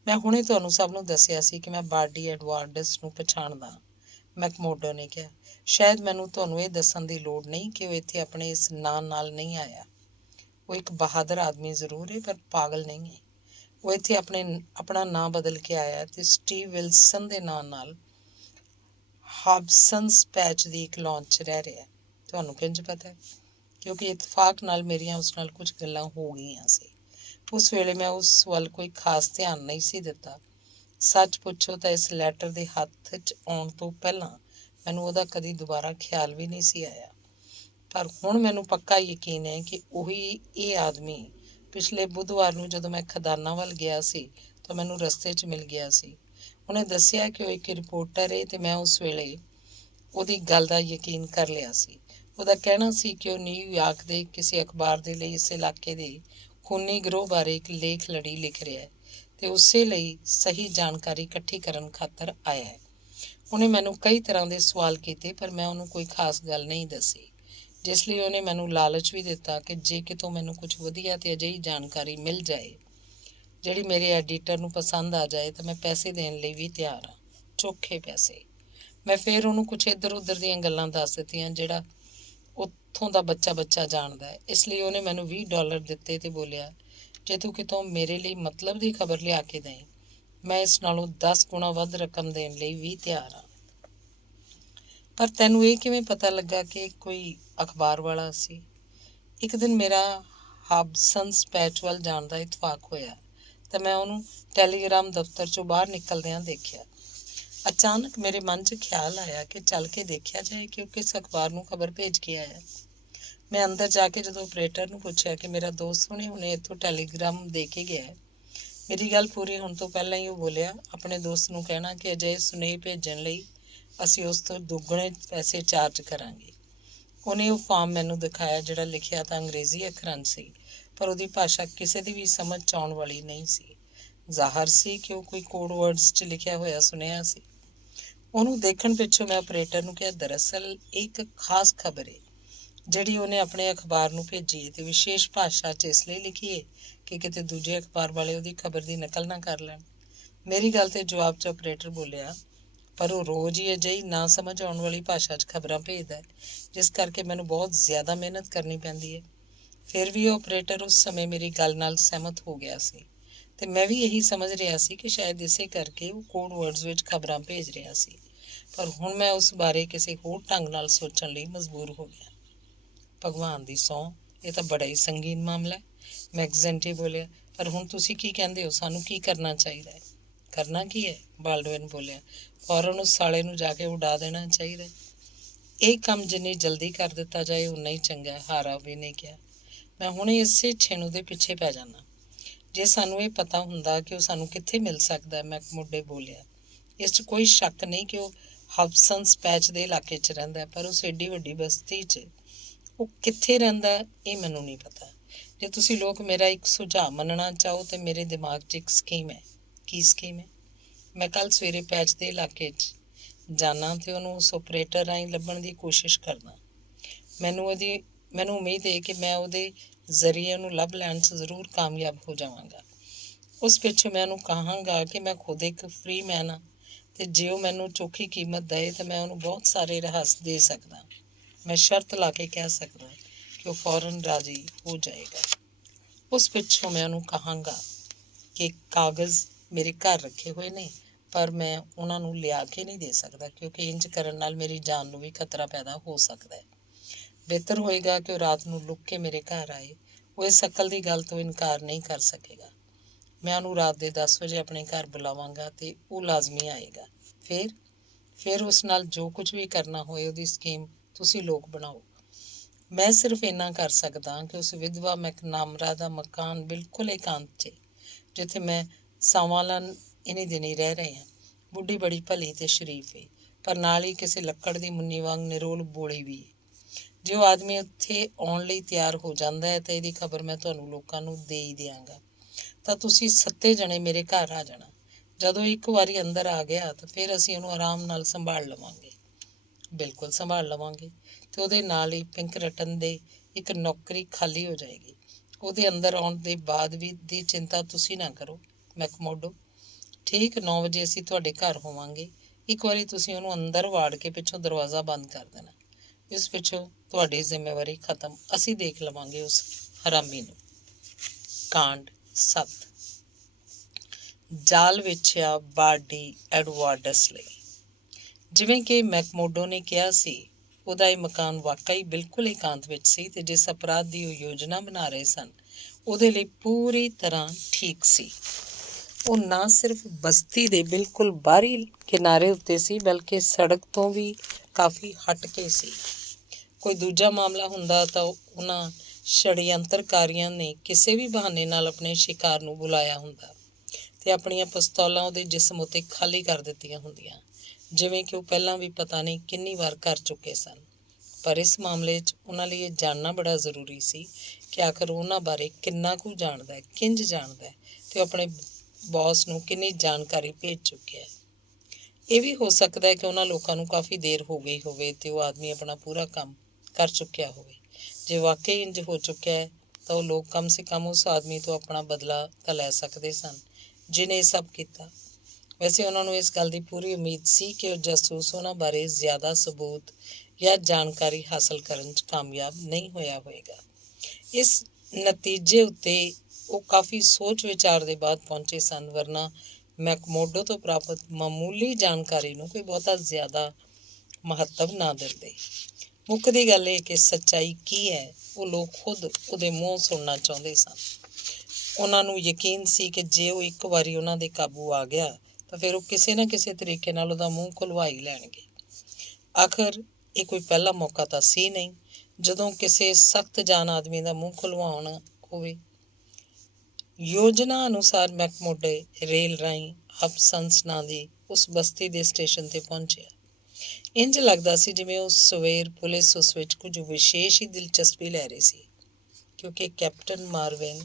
ਮੈਂ ਹੁਣੇ ਤੁਹਾਨੂੰ ਸਭ ਨੂੰ ਦੱਸਿਆ ਸੀ ਕਿ ਮੈਂ ਬਾਰਡੀ ਐਡਵਾਰਡਸ ਨੂੰ ਪਛਾਣਦਾ। ਮੈਕਮੋਡੋ ਨੇ ਕਿਹਾ, ਸ਼ਾਇਦ ਮੈਨੂੰ ਤੁਹਾਨੂੰ ਇਹ ਦੱਸਣ ਦੀ ਲੋੜ ਨਹੀਂ ਕਿ ਉਹ ਇੱਥੇ ਆਪਣੇ ਇਸ ਨਾਂ ਨਾਲ ਨਹੀਂ ਆਇਆ। ਉਹ ਇੱਕ ਬਹਾਦਰ ਆਦਮੀ ਜ਼ਰੂਰ ਹੈ, ਪਰ ਪਾਗਲ ਨਹੀਂ ਹੈ। ਉਹ ਇੱਥੇ ਆਪਣਾ ਨਾਂ ਬਦਲ ਕੇ ਆਇਆ ਤੇ ਸਟੀਵ ਵਿਲਸਨ ਦੇ ਨਾਂ ਨਾਲ ਹਾਬਸਨਸ ਪੈਚ ਦੀ ਇੱਕ ਲੌਂਜ 'ਚ ਰਹਿ ਰਿਹਾ। ਤੁਹਾਨੂੰ ਕਿੰਝ ਪਤਾ? ਕਿਉਂਕਿ ਇਤਫਾਕ ਨਾਲ ਮੇਰੀਆਂ ਉਸ ਨਾਲ ਕੁਝ ਗੱਲਾਂ ਹੋ ਗਈਆਂ ਸੀ। ਉਸ ਵੇਲੇ ਮੈਂ ਉਸ ਵੱਲ ਕੋਈ ਖਾਸ ਧਿਆਨ ਨਹੀਂ ਸੀ ਦਿੱਤਾ। ਸੱਚ ਪੁੱਛੋ ਤਾਂ ਇਸ ਲੈਟਰ ਦੇ ਹੱਥ 'ਚ ਆਉਣ ਤੋਂ ਪਹਿਲਾਂ ਮੈਨੂੰ ਉਹਦਾ ਕਦੀ ਦੁਬਾਰਾ ਖਿਆਲ ਵੀ ਨਹੀਂ ਸੀ ਆਇਆ। ਪਰ ਹੁਣ ਮੈਨੂੰ ਪੱਕਾ ਯਕੀਨ ਹੈ ਕਿ ਉਹੀ ਇਹ ਆਦਮੀ ਪਿਛਲੇ ਬੁੱਧਵਾਰ ਨੂੰ ਜਦੋਂ ਮੈਂ ਖਦਾਨਾਂ ਵੱਲ ਗਿਆ ਸੀ ਤਾਂ ਮੈਨੂੰ ਰਸਤੇ 'ਚ ਮਿਲ ਗਿਆ ਸੀ। ਉਹਨੇ ਦੱਸਿਆ ਕਿ ਉਹ ਇੱਕ ਰਿਪੋਰਟਰ ਹੈ ਅਤੇ ਮੈਂ ਉਸ ਵੇਲੇ ਉਹਦੀ ਗੱਲ ਦਾ ਯਕੀਨ ਕਰ ਲਿਆ ਸੀ। ਉਹਦਾ ਕਹਿਣਾ ਸੀ ਕਿ ਉਹ ਨਿਊਯਾਰਕ ਦੇ ਕਿਸੇ ਅਖਬਾਰ ਦੇ ਲਈ ਇਸ ਇਲਾਕੇ ਦੇ ਖੂਨੀ ਗਰੋਹ ਬਾਰੇ ਇੱਕ ਲੇਖ ਲੜੀ ਲਿਖ ਰਿਹਾ ਹੈ ਅਤੇ ਉਸੇ ਲਈ ਸਹੀ ਜਾਣਕਾਰੀ ਇਕੱਠੀ ਕਰਨ ਖਾਤਰ ਆਇਆ ਹੈ। ਉਹਨੇ ਮੈਨੂੰ ਕਈ ਤਰ੍ਹਾਂ ਦੇ ਸਵਾਲ ਕੀਤੇ ਪਰ ਮੈਂ ਉਹਨੂੰ ਕੋਈ ਖਾਸ ਗੱਲ ਨਹੀਂ ਦੱਸੀ, ਜਿਸ ਲਈ ਉਹਨੇ ਮੈਨੂੰ ਲਾਲਚ ਵੀ ਦਿੱਤਾ ਕਿ ਜੇ ਕਿਤੋਂ ਮੈਨੂੰ ਕੁਝ ਵਧੀਆ ਅਤੇ ਅਜਿਹੀ ਜਾਣਕਾਰੀ ਮਿਲ ਜਾਏ ਜਿਹੜੀ ਮੇਰੇ ਐਡੀਟਰ ਨੂੰ ਪਸੰਦ ਆ ਜਾਏ ਤਾਂ ਮੈਂ ਪੈਸੇ ਦੇਣ ਲਈ ਵੀ ਤਿਆਰ ਹਾਂ, ਚੋਖੇ ਪੈਸੇ। ਮੈਂ ਫਿਰ ਉਹਨੂੰ ਕੁਛ ਇੱਧਰ ਉੱਧਰ ਦੀਆਂ ਗੱਲਾਂ ਦੱਸ ਦਿੱਤੀਆਂ ਜਿਹੜਾ ਉੱਥੋਂ ਦਾ ਬੱਚਾ ਜਾਣਦਾ ਹੈ। ਇਸ ਲਈ ਉਹਨੇ ਮੈਨੂੰ $20 ਦਿੱਤੇ ਅਤੇ ਬੋਲਿਆ, ਜੇ ਤੂੰ ਕਿਤੋਂ ਮੇਰੇ ਲਈ ਮਤਲਬ ਦੀ ਖਬਰ ਲਿਆ ਕੇ ਦੇਂ, ਮੈਂ ਇਸ ਨਾਲੋਂ 10 ਗੁਣਾ ਵੱਧ ਰਕਮ ਦੇਣ ਲਈ ਵੀ ਤਿਆਰ ਹਾਂ। ਪਰ ਤੈਨੂੰ ਇਹ ਕਿਵੇਂ ਪਤਾ ਲੱਗਾ ਕਿ ਕੋਈ ਅਖਬਾਰ ਵਾਲਾ ਸੀ? ਇੱਕ ਦਿਨ ਮੇਰਾ ਹਾਬਸਨਸ ਪੈਚ ਵੱਲ ਜਾਣ ਦਾ ਇਤਫਾਕ ਹੋਇਆ ਤਾਂ ਮੈਂ ਉਹਨੂੰ ਟੈਲੀਗ੍ਰਾਮ ਦਫ਼ਤਰ 'ਚੋਂ ਬਾਹਰ ਨਿਕਲਦਿਆਂ ਦੇਖਿਆ। ਅਚਾਨਕ ਮੇਰੇ ਮਨ 'ਚ ਖਿਆਲ ਆਇਆ ਕਿ ਚੱਲ ਕੇ ਦੇਖਿਆ ਜਾਏ ਕਿ ਉਹ ਕਿਸ ਅਖਬਾਰ ਨੂੰ ਖਬਰ ਭੇਜ ਕੇ ਆਇਆ। ਮੈਂ ਅੰਦਰ ਜਾ ਕੇ ਜਦੋਂ ਆਪਰੇਟਰ ਨੂੰ ਪੁੱਛਿਆ ਕਿ ਮੇਰਾ ਦੋਸਤ ਹੁਣੇ ਇੱਥੋਂ ਟੈਲੀਗ੍ਰਾਮ ਦੇ ਕੇ ਗਿਆ ਹੈ, ਮੇਰੀ ਗੱਲ ਪੂਰੀ ਹੋਣ ਤੋਂ ਪਹਿਲਾਂ ਹੀ ਉਹ ਬੋਲਿਆ, ਆਪਣੇ ਦੋਸਤ ਨੂੰ ਕਹਿਣਾ ਕਿ ਅਜਿਹੇ ਸੁਨੇਹੇ ਭੇਜਣ ਲਈ ਅਸੀਂ ਉਸ ਤੋਂ ਦੁੱਗਣੇ ਪੈਸੇ ਚਾਰਜ ਕਰਾਂਗੇ। ਉਹਨੇ ਉਹ ਫਾਰਮ ਮੈਨੂੰ ਦਿਖਾਇਆ ਜਿਹੜਾ ਲਿਖਿਆ ਤਾਂ ਅੰਗਰੇਜ਼ੀ ਅੱਖਰਾਂ 'ਚ ਸੀ, ਪਰ ਉਹਦੀ ਭਾਸ਼ਾ ਕਿਸੇ ਦੀ ਵੀ ਸਮਝ 'ਚ ਆਉਣ ਵਾਲੀ ਨਹੀਂ ਸੀ। ਜ਼ਾਹਰ ਸੀ ਕਿ ਉਹ ਕੋਈ ਕੋਡ ਵਰਡਸ 'ਚ ਲਿਖਿਆ ਹੋਇਆ ਸੁਨੇਹਾ ਸੀ। ਉਹਨੂੰ ਦੇਖਣ ਪਿੱਛੋਂ ਮੈਂ ਆਪਰੇਟਰ ਨੂੰ ਕਿਹਾ, ਦਰਅਸਲ ਇੱਕ ਖਾਸ ਖਬਰ ਹੈ ਜਿਹੜੀ ਉਹਨੇ ਆਪਣੇ ਅਖਬਾਰ ਨੂੰ ਭੇਜੀ ਹੈ ਅਤੇ ਵਿਸ਼ੇਸ਼ ਭਾਸ਼ਾ 'ਚ ਇਸ ਲਈ ਲਿਖੀ ਹੈ ਕਿ ਕਿਤੇ ਦੂਜੇ ਅਖਬਾਰ ਵਾਲੇ ਉਹਦੀ ਖਬਰ ਦੀ ਨਕਲ ਨਾ ਕਰ ਲੈਣ। ਮੇਰੀ ਗੱਲ 'ਤੇ ਜਵਾਬ 'ਚ ਆਪਰੇਟਰ ਬੋਲਿਆ, ਪਰ ਉਹ ਰੋਜ਼ ਹੀ ਅਜਿਹੀ ਨਾ ਸਮਝ ਆਉਣ ਵਾਲੀ ਭਾਸ਼ਾ 'ਚ ਖਬਰਾਂ ਭੇਜਦਾ ਹੈ, ਜਿਸ ਕਰਕੇ ਮੈਨੂੰ ਬਹੁਤ ਜ਼ਿਆਦਾ ਮਿਹਨਤ ਕਰਨੀ ਪੈਂਦੀ ਹੈ। ਫਿਰ ਵੀ ਉਹ ਆਪਰੇਟਰ ਉਸ ਸਮੇਂ ਮੇਰੀ ਗੱਲ ਨਾਲ ਸਹਿਮਤ ਹੋ ਗਿਆ ਸੀ ਅਤੇ ਮੈਂ ਵੀ ਇਹੀ ਸਮਝ ਰਿਹਾ ਸੀ ਕਿ ਸ਼ਾਇਦ ਇਸੇ ਕਰਕੇ ਉਹ ਕੋਡ ਵਰਡਸ ਵਿੱਚ ਖਬਰਾਂ ਭੇਜ ਰਿਹਾ ਸੀ। ਪਰ ਹੁਣ ਮੈਂ ਉਸ ਬਾਰੇ ਕਿਸੇ ਹੋਰ ਢੰਗ ਨਾਲ ਸੋਚਣ ਲਈ ਮਜਬੂਰ ਹੋ ਗਿਆ। ਭਗਵਾਨ ਦੀ ਸਹੁੰ, ਇਹ ਤਾਂ ਬੜਾ ਹੀ ਸੰਗੀਨ ਮਾਮਲਾ ਹੈ, ਮੈਗਜ਼ੈਂਟੀ ਬੋਲਿਆ। ਪਰ ਹੁਣ ਤੁਸੀਂ ਕੀ ਕਹਿੰਦੇ ਹੋ, ਸਾਨੂੰ ਕੀ ਕਰਨਾ ਚਾਹੀਦਾ ਹੈ? ਕਰਨਾ ਕੀ ਹੈ? ਬਾਲਡਵਿਨ ਬੋਲਿਆ, ਫੌਰਨ ਉਸ ਸਾਲੇ ਨੂੰ ਜਾ ਕੇ ਉਡਾ ਦੇਣਾ ਚਾਹੀਦਾ। ਇਹ ਕੰਮ ਜਿੰਨੀ ਜਲਦੀ ਕਰ ਦਿੱਤਾ ਜਾਏ ਉਨਾ ਹੀ ਚੰਗਾ ਹੈ, ਹਾਰਾਵੇ ਨੇ ਕਿਹਾ। ਮੈਂ ਹੁਣੇ ਇਸੇ ਛੇਣੂ ਦੇ ਪਿੱਛੇ ਪੈ ਜਾਣਾ। ਜੇ ਸਾਨੂੰ ਇਹ ਪਤਾ ਹੁੰਦਾ ਕਿ ਉਹ ਸਾਨੂੰ ਕਿੱਥੇ ਮਿਲ ਸਕਦਾ, ਮੈਕਮੁਰਡੇ ਬੋਲਿਆ। ਇਸ 'ਚ ਕੋਈ ਸ਼ੱਕ ਨਹੀਂ ਕਿ ਉਹ ਹਬਸਨਸ ਪੈਚ ਦੇ ਇਲਾਕੇ 'ਚ ਰਹਿੰਦਾ, ਪਰ ਉਸ ਏਡੀ ਵੱਡੀ ਬਸਤੀ 'ਚ ਉਹ ਕਿੱਥੇ ਰਹਿੰਦਾ ਇਹ ਮੈਨੂੰ ਨਹੀਂ ਪਤਾ। ਜੇ ਤੁਸੀਂ ਲੋਕ ਮੇਰਾ ਇੱਕ ਸੁਝਾਅ ਮੰਨਣਾ ਚਾਹੋ ਤਾਂ ਮੇਰੇ ਦਿਮਾਗ 'ਚ ਇੱਕ ਸਕੀਮ ਹੈ। ਕੀ ਸਕੀਮ ਹੈ? ਮੈਂ ਕੱਲ੍ਹ ਸਵੇਰੇ ਪੈਚ ਦੇ ਇਲਾਕੇ 'ਚ ਜਾਣਾ ਅਤੇ ਉਹਨੂੰ ਉਸ ਆਪਰੇਟਰ ਰਾਹੀਂ ਲੱਭਣ ਦੀ ਕੋਸ਼ਿਸ਼ ਕਰਨਾ। ਮੈਨੂੰ ਉਮੀਦ ਹੈ ਕਿ ਮੈਂ ਉਹਦੇ ਜ਼ਰੀਏ ਉਹਨੂੰ ਲੱਭ ਲੈਣ 'ਚ ਜ਼ਰੂਰ ਕਾਮਯਾਬ ਹੋ ਜਾਵਾਂਗਾ। ਉਸ ਪਿੱਛੋਂ ਮੈਂ ਉਹਨੂੰ ਕਹਾਂਗਾ ਕਿ ਮੈਂ ਖੁਦ ਇੱਕ ਫਰੀ ਮੈਨ ਹਾਂ ਅਤੇ ਜੇ ਉਹ ਮੈਨੂੰ ਚੋਖੀ ਕੀਮਤ ਦੇਵੇ ਤਾਂ ਮੈਂ ਉਹਨੂੰ ਬਹੁਤ ਸਾਰੇ ਰਹੱਸ ਦੇ ਸਕਦਾ। ਮੈਂ ਸ਼ਰਤ ਲਾ ਕੇ ਕਹਿ ਸਕਦਾ ਕਿ ਉਹ ਫੌਰਨ ਰਾਜ਼ੀ ਹੋ ਜਾਏਗਾ। ਉਸ ਪਿੱਛੋਂ ਮੈਂ ਉਹਨੂੰ ਕਹਾਂਗਾ ਕਿ ਕਾਗਜ਼ ਮੇਰੇ ਘਰ ਰੱਖੇ ਹੋਏ ਨੇ, ਪਰ ਮੈਂ ਉਹਨਾਂ ਨੂੰ ਲਿਆ ਕੇ ਨਹੀਂ ਦੇ ਸਕਦਾ ਕਿਉਂਕਿ ਇੰਝ ਕਰਨ ਨਾਲ ਮੇਰੀ ਜਾਨ ਨੂੰ ਵੀ ਖਤਰਾ ਪੈਦਾ ਹੋ ਸਕਦਾ ਹੈ। ਬਿਹਤਰ ਹੋਏਗਾ ਕਿ ਉਹ ਰਾਤ ਨੂੰ ਲੁੱਕ ਕੇ ਮੇਰੇ ਘਰ ਆਏ। ਉਹ ਇਸ ਅਕਲ ਦੀ ਗੱਲ ਤੋਂ ਇਨਕਾਰ ਨਹੀਂ ਕਰ ਸਕੇਗਾ। ਮੈਂ ਉਹਨੂੰ ਰਾਤ ਦੇ 10 ਵਜੇ ਆਪਣੇ ਘਰ ਬੁਲਾਵਾਂਗਾ ਅਤੇ ਉਹ ਲਾਜ਼ਮੀ ਆਏਗਾ। ਫਿਰ ਉਸ ਨਾਲ ਜੋ ਕੁਝ ਵੀ ਕਰਨਾ ਹੋਏ ਉਹਦੀ ਸਕੀਮ ਤੁਸੀਂ ਲੋਕ ਬਣਾਓ। ਮੈਂ ਸਿਰਫ ਇੰਨਾ ਕਰ ਸਕਦਾ ਕਿ ਉਸ ਵਿਧਵਾ ਮੈਕਨਾਮਰਾ ਦਾ ਮਕਾਨ ਬਿਲਕੁਲ ਇਕਾਂਤ 'ਚ, ਜਿੱਥੇ ਮੈਂ ਸਾਵਾਲਨ ਇਨੀ ਦਿਨੀ ਰਹਿ ਰਹੇ ਹਾਂ। ਬੁੱਢੀ ਬੜੀ ਭਲੀ ਅਤੇ ਸ਼ਰੀਫ ਹੈ, ਪਰ ਨਾਲ ਹੀ ਕਿਸੇ ਲੱਕੜ ਦੀ ਮੁੰਨੀ ਵਾਂਗ ਨਿਰੋਲ ਬੋਲੀ ਵੀ ਹੈ। ਜੇ ਉਹ ਆਦਮੀ ਉੱਥੇ ਆਉਣ ਲਈ ਤਿਆਰ ਹੋ ਜਾਂਦਾ ਹੈ ਤਾਂ ਇਹਦੀ ਖਬਰ ਮੈਂ ਤੁਹਾਨੂੰ ਲੋਕਾਂ ਨੂੰ ਦੇ ਹੀ ਦਿਆਂਗਾ, ਤਾਂ ਤੁਸੀਂ 7 ਜਣੇ ਮੇਰੇ ਘਰ ਆ ਜਾਣਾ। ਜਦੋਂ ਇੱਕ ਵਾਰੀ ਅੰਦਰ ਆ ਗਿਆ ਤਾਂ ਫਿਰ ਅਸੀਂ ਉਹਨੂੰ ਆਰਾਮ ਨਾਲ ਸੰਭਾਲ ਲਵਾਂਗੇ। ਬਿਲਕੁਲ ਸੰਭਾਲ ਲਵਾਂਗੇ ਅਤੇ ਉਹਦੇ ਨਾਲ ਹੀ ਪਿੰਕਰਟਨ ਦੇ ਇੱਕ ਨੌਕਰੀ ਖਾਲੀ ਹੋ ਜਾਏਗੀ। ਉਹਦੇ ਅੰਦਰ ਆਉਣ ਦੇ ਬਾਅਦ ਵੀ ਦੀ ਚਿੰਤਾ ਤੁਸੀਂ ਨਾ ਕਰੋ ਮੈਕਮੋਡੋ। ਠੀਕ 9 ਵਜੇ ਅਸੀਂ ਤੁਹਾਡੇ ਘਰ ਹੋਵਾਂਗੇ। ਇੱਕ ਵਾਰੀ ਤੁਸੀਂ ਉਹਨੂੰ ਅੰਦਰ ਵਾੜ ਕੇ ਪਿੱਛੋਂ ਦਰਵਾਜ਼ਾ ਬੰਦ ਕਰ ਦੇਣਾ। ਇਸ ਪਿੱਛੋਂ ਤੁਹਾਡੀ ਜ਼ਿੰਮੇਵਾਰੀ ਖਤਮ, ਅਸੀਂ ਦੇਖ ਲਵਾਂਗੇ ਉਸ ਹਰਾਮੀ ਨੂੰ। ਕਾਂਡ 7। ਜਾਲ ਵਿਛਿਆ ਬਾਰਡੀ ਐਡਵਰਡਸ ਲਈ। ਜਿਵੇਂ ਕਿ ਮੈਕਮੋਡੋ ਨੇ ਕਿਹਾ ਸੀ, ਉਹਦਾ ਇਹ ਮਕਾਨ ਵਾਕਈ ਬਿਲਕੁਲ ਇਕਾਂਤ ਵਿੱਚ ਸੀ ਅਤੇ ਜਿਸ ਅਪਰਾਧ ਦੀ ਉਹ ਯੋਜਨਾ ਬਣਾ ਰਹੇ ਸਨ ਉਹਦੇ ਲਈ ਪੂਰੀ ਤਰ੍ਹਾਂ ਠੀਕ ਸੀ। ਉਹ ਨਾ ਸਿਰਫ ਬਸਤੀ ਦੇ ਬਿਲਕੁਲ ਬਾਹਰੀ ਕਿਨਾਰੇ ਉੱਤੇ ਸੀ, ਬਲਕਿ ਸੜਕ ਤੋਂ ਵੀ ਕਾਫੀ ਹਟ ਕੇ ਸੀ। ਕੋਈ ਦੂਜਾ ਮਾਮਲਾ ਹੁੰਦਾ ਤਾਂ ਉਹਨਾਂ ਛੜਯੰਤਰਕਾਰੀਆਂ ਨੇ ਕਿਸੇ ਵੀ ਬਹਾਨੇ ਨਾਲ ਆਪਣੇ ਸ਼ਿਕਾਰ ਨੂੰ ਬੁਲਾਇਆ ਹੁੰਦਾ ਤੇ ਆਪਣੀਆਂ ਪਿਸਤੌਲਾਂ ਉਹਦੇ ਜਿਸਮ ਉੱਤੇ ਖਾਲੀ ਕਰ ਦਿੱਤੀਆਂ ਹੁੰਦੀਆਂ, ਜਿਵੇਂ ਕਿ ਉਹ ਪਹਿਲਾਂ ਵੀ ਪਤਾ ਨਹੀਂ ਕਿੰਨੀ ਵਾਰ ਕਰ ਚੁੱਕੇ ਸਨ। ਪਰ ਇਸ ਮਾਮਲੇ 'ਚ ਉਹਨਾਂ ਲਈ ਇਹ ਜਾਣਨਾ ਬੜਾ ਜ਼ਰੂਰੀ ਸੀ ਕਿ ਆਖਰ ਉਹਨਾਂ ਬਾਰੇ ਕਿੰਨਾ ਕੁ ਜਾਣਦਾ ਹੈ, ਕਿੰਝ ਜਾਣਦਾ ਹੈ ਤੇ ਉਹ ਆਪਣੇ ਬੌਸ ਨੂੰ ਕਿੰਨੀ ਜਾਣਕਾਰੀ ਭੇਜ ਚੁੱਕਿਆ ਹੈ। ਇਹ ਵੀ ਹੋ ਸਕਦਾ ਹੈ ਕਿ ਉਹਨਾਂ ਲੋਕਾਂ ਨੂੰ ਕਾਫੀ ਦੇਰ ਹੋ ਗਈ ਹੋਵੇ ਤੇ ਉਹ ਆਦਮੀ ਆਪਣਾ ਪੂਰਾ ਕੰਮ ਕਰ ਚੁੱਕਿਆ ਹੋਵੇ। ਜੇ ਵਾਕਈ ਇੰਝ ਹੋ ਚੁੱਕਿਆ ਹੈ ਤਾਂ ਉਹ ਲੋਕ ਕਮ ਸੇ ਕਮ ਉਸ ਆਦਮੀ ਤੋਂ ਆਪਣਾ ਬਦਲਾ ਤਾਂ ਲੈ ਸਕਦੇ ਸਨ ਜਿਹਨੇ ਇਹ ਸਭ ਕੀਤਾ। ਵੈਸੇ ਉਹਨਾਂ ਨੂੰ ਇਸ ਗੱਲ ਦੀ ਪੂਰੀ ਉਮੀਦ ਸੀ ਕਿ ਉਹ ਜਾਸੂਸ ਉਹਨਾਂ ਬਾਰੇ ਜ਼ਿਆਦਾ ਸਬੂਤ ਜਾਂ ਜਾਣਕਾਰੀ ਹਾਸਲ ਕਰਨ 'ਚ ਕਾਮਯਾਬ ਨਹੀਂ ਹੋਇਆ ਹੋਵੇਗਾ। ਇਸ ਨਤੀਜੇ ਉੱਤੇ ਉਹ ਕਾਫੀ ਸੋਚ ਵਿਚਾਰ ਦੇ ਬਾਅਦ ਪਹੁੰਚੇ ਸਨ, ਵਰਨਾ ਮੈਕਮੋਡੋ ਤੋਂ ਪ੍ਰਾਪਤ ਮਾਮੂਲੀ ਜਾਣਕਾਰੀ ਨੂੰ ਕੋਈ ਬਹੁਤਾ ਜ਼ਿਆਦਾ ਮਹੱਤਵ ਨਾ ਦਿੰਦੇ। ਮੁੱਕਦੀ ਗੱਲ ਇਹ ਕਿ ਸੱਚਾਈ ਕੀ ਹੈ ਉਹ ਲੋਕ ਖੁਦ ਉਹਦੇ ਮੂੰਹੋਂ ਸੁਣਨਾ ਚਾਹੁੰਦੇ ਸਨ। ਉਹਨਾਂ ਨੂੰ ਯਕੀਨ ਸੀ ਕਿ ਜੇ ਉਹ ਇੱਕ ਵਾਰੀ ਉਹਨਾਂ ਦੇ ਕਾਬੂ ਆ ਗਿਆ ਤਾਂ ਫਿਰ ਉਹ ਕਿਸੇ ਨਾ ਕਿਸੇ ਤਰੀਕੇ ਨਾਲ ਉਹਦਾ ਮੂੰਹ ਖੁਲਵਾ ਹੀ ਲੈਣਗੇ। ਆਖਰ ਇਹ ਕੋਈ ਪਹਿਲਾ ਮੌਕਾ ਤਾਂ ਸੀ ਨਹੀਂ ਜਦੋਂ ਕਿਸੇ ਸਖਤ ਜਾਨ ਆਦਮੀ ਦਾ ਮੂੰਹ ਖੁਲਵਾਉਣਾ ਹੋਵੇ। ਯੋਜਨਾ ਅਨੁਸਾਰ ਮੈਕਮੋਡੇ ਰੇਲ ਰਾਹੀਂ ਹਬਸਨਸ ਨਾਂ ਦੀ ਉਸ ਬਸਤੀ ਦੇ ਸਟੇਸ਼ਨ 'ਤੇ ਪਹੁੰਚਿਆ। ਇੰਝ ਲੱਗਦਾ ਸੀ ਜਿਵੇਂ ਉਸ ਸਵੇਰ ਪੁਲਿਸ ਉਸ ਵਿੱਚ ਕੁਝ ਵਿਸ਼ੇਸ਼ ਹੀ ਦਿਲਚਸਪੀ ਲੈ ਰਹੀ ਸੀ, ਕਿਉਂਕਿ ਕੈਪਟਨ ਮਾਰਵਿਨ,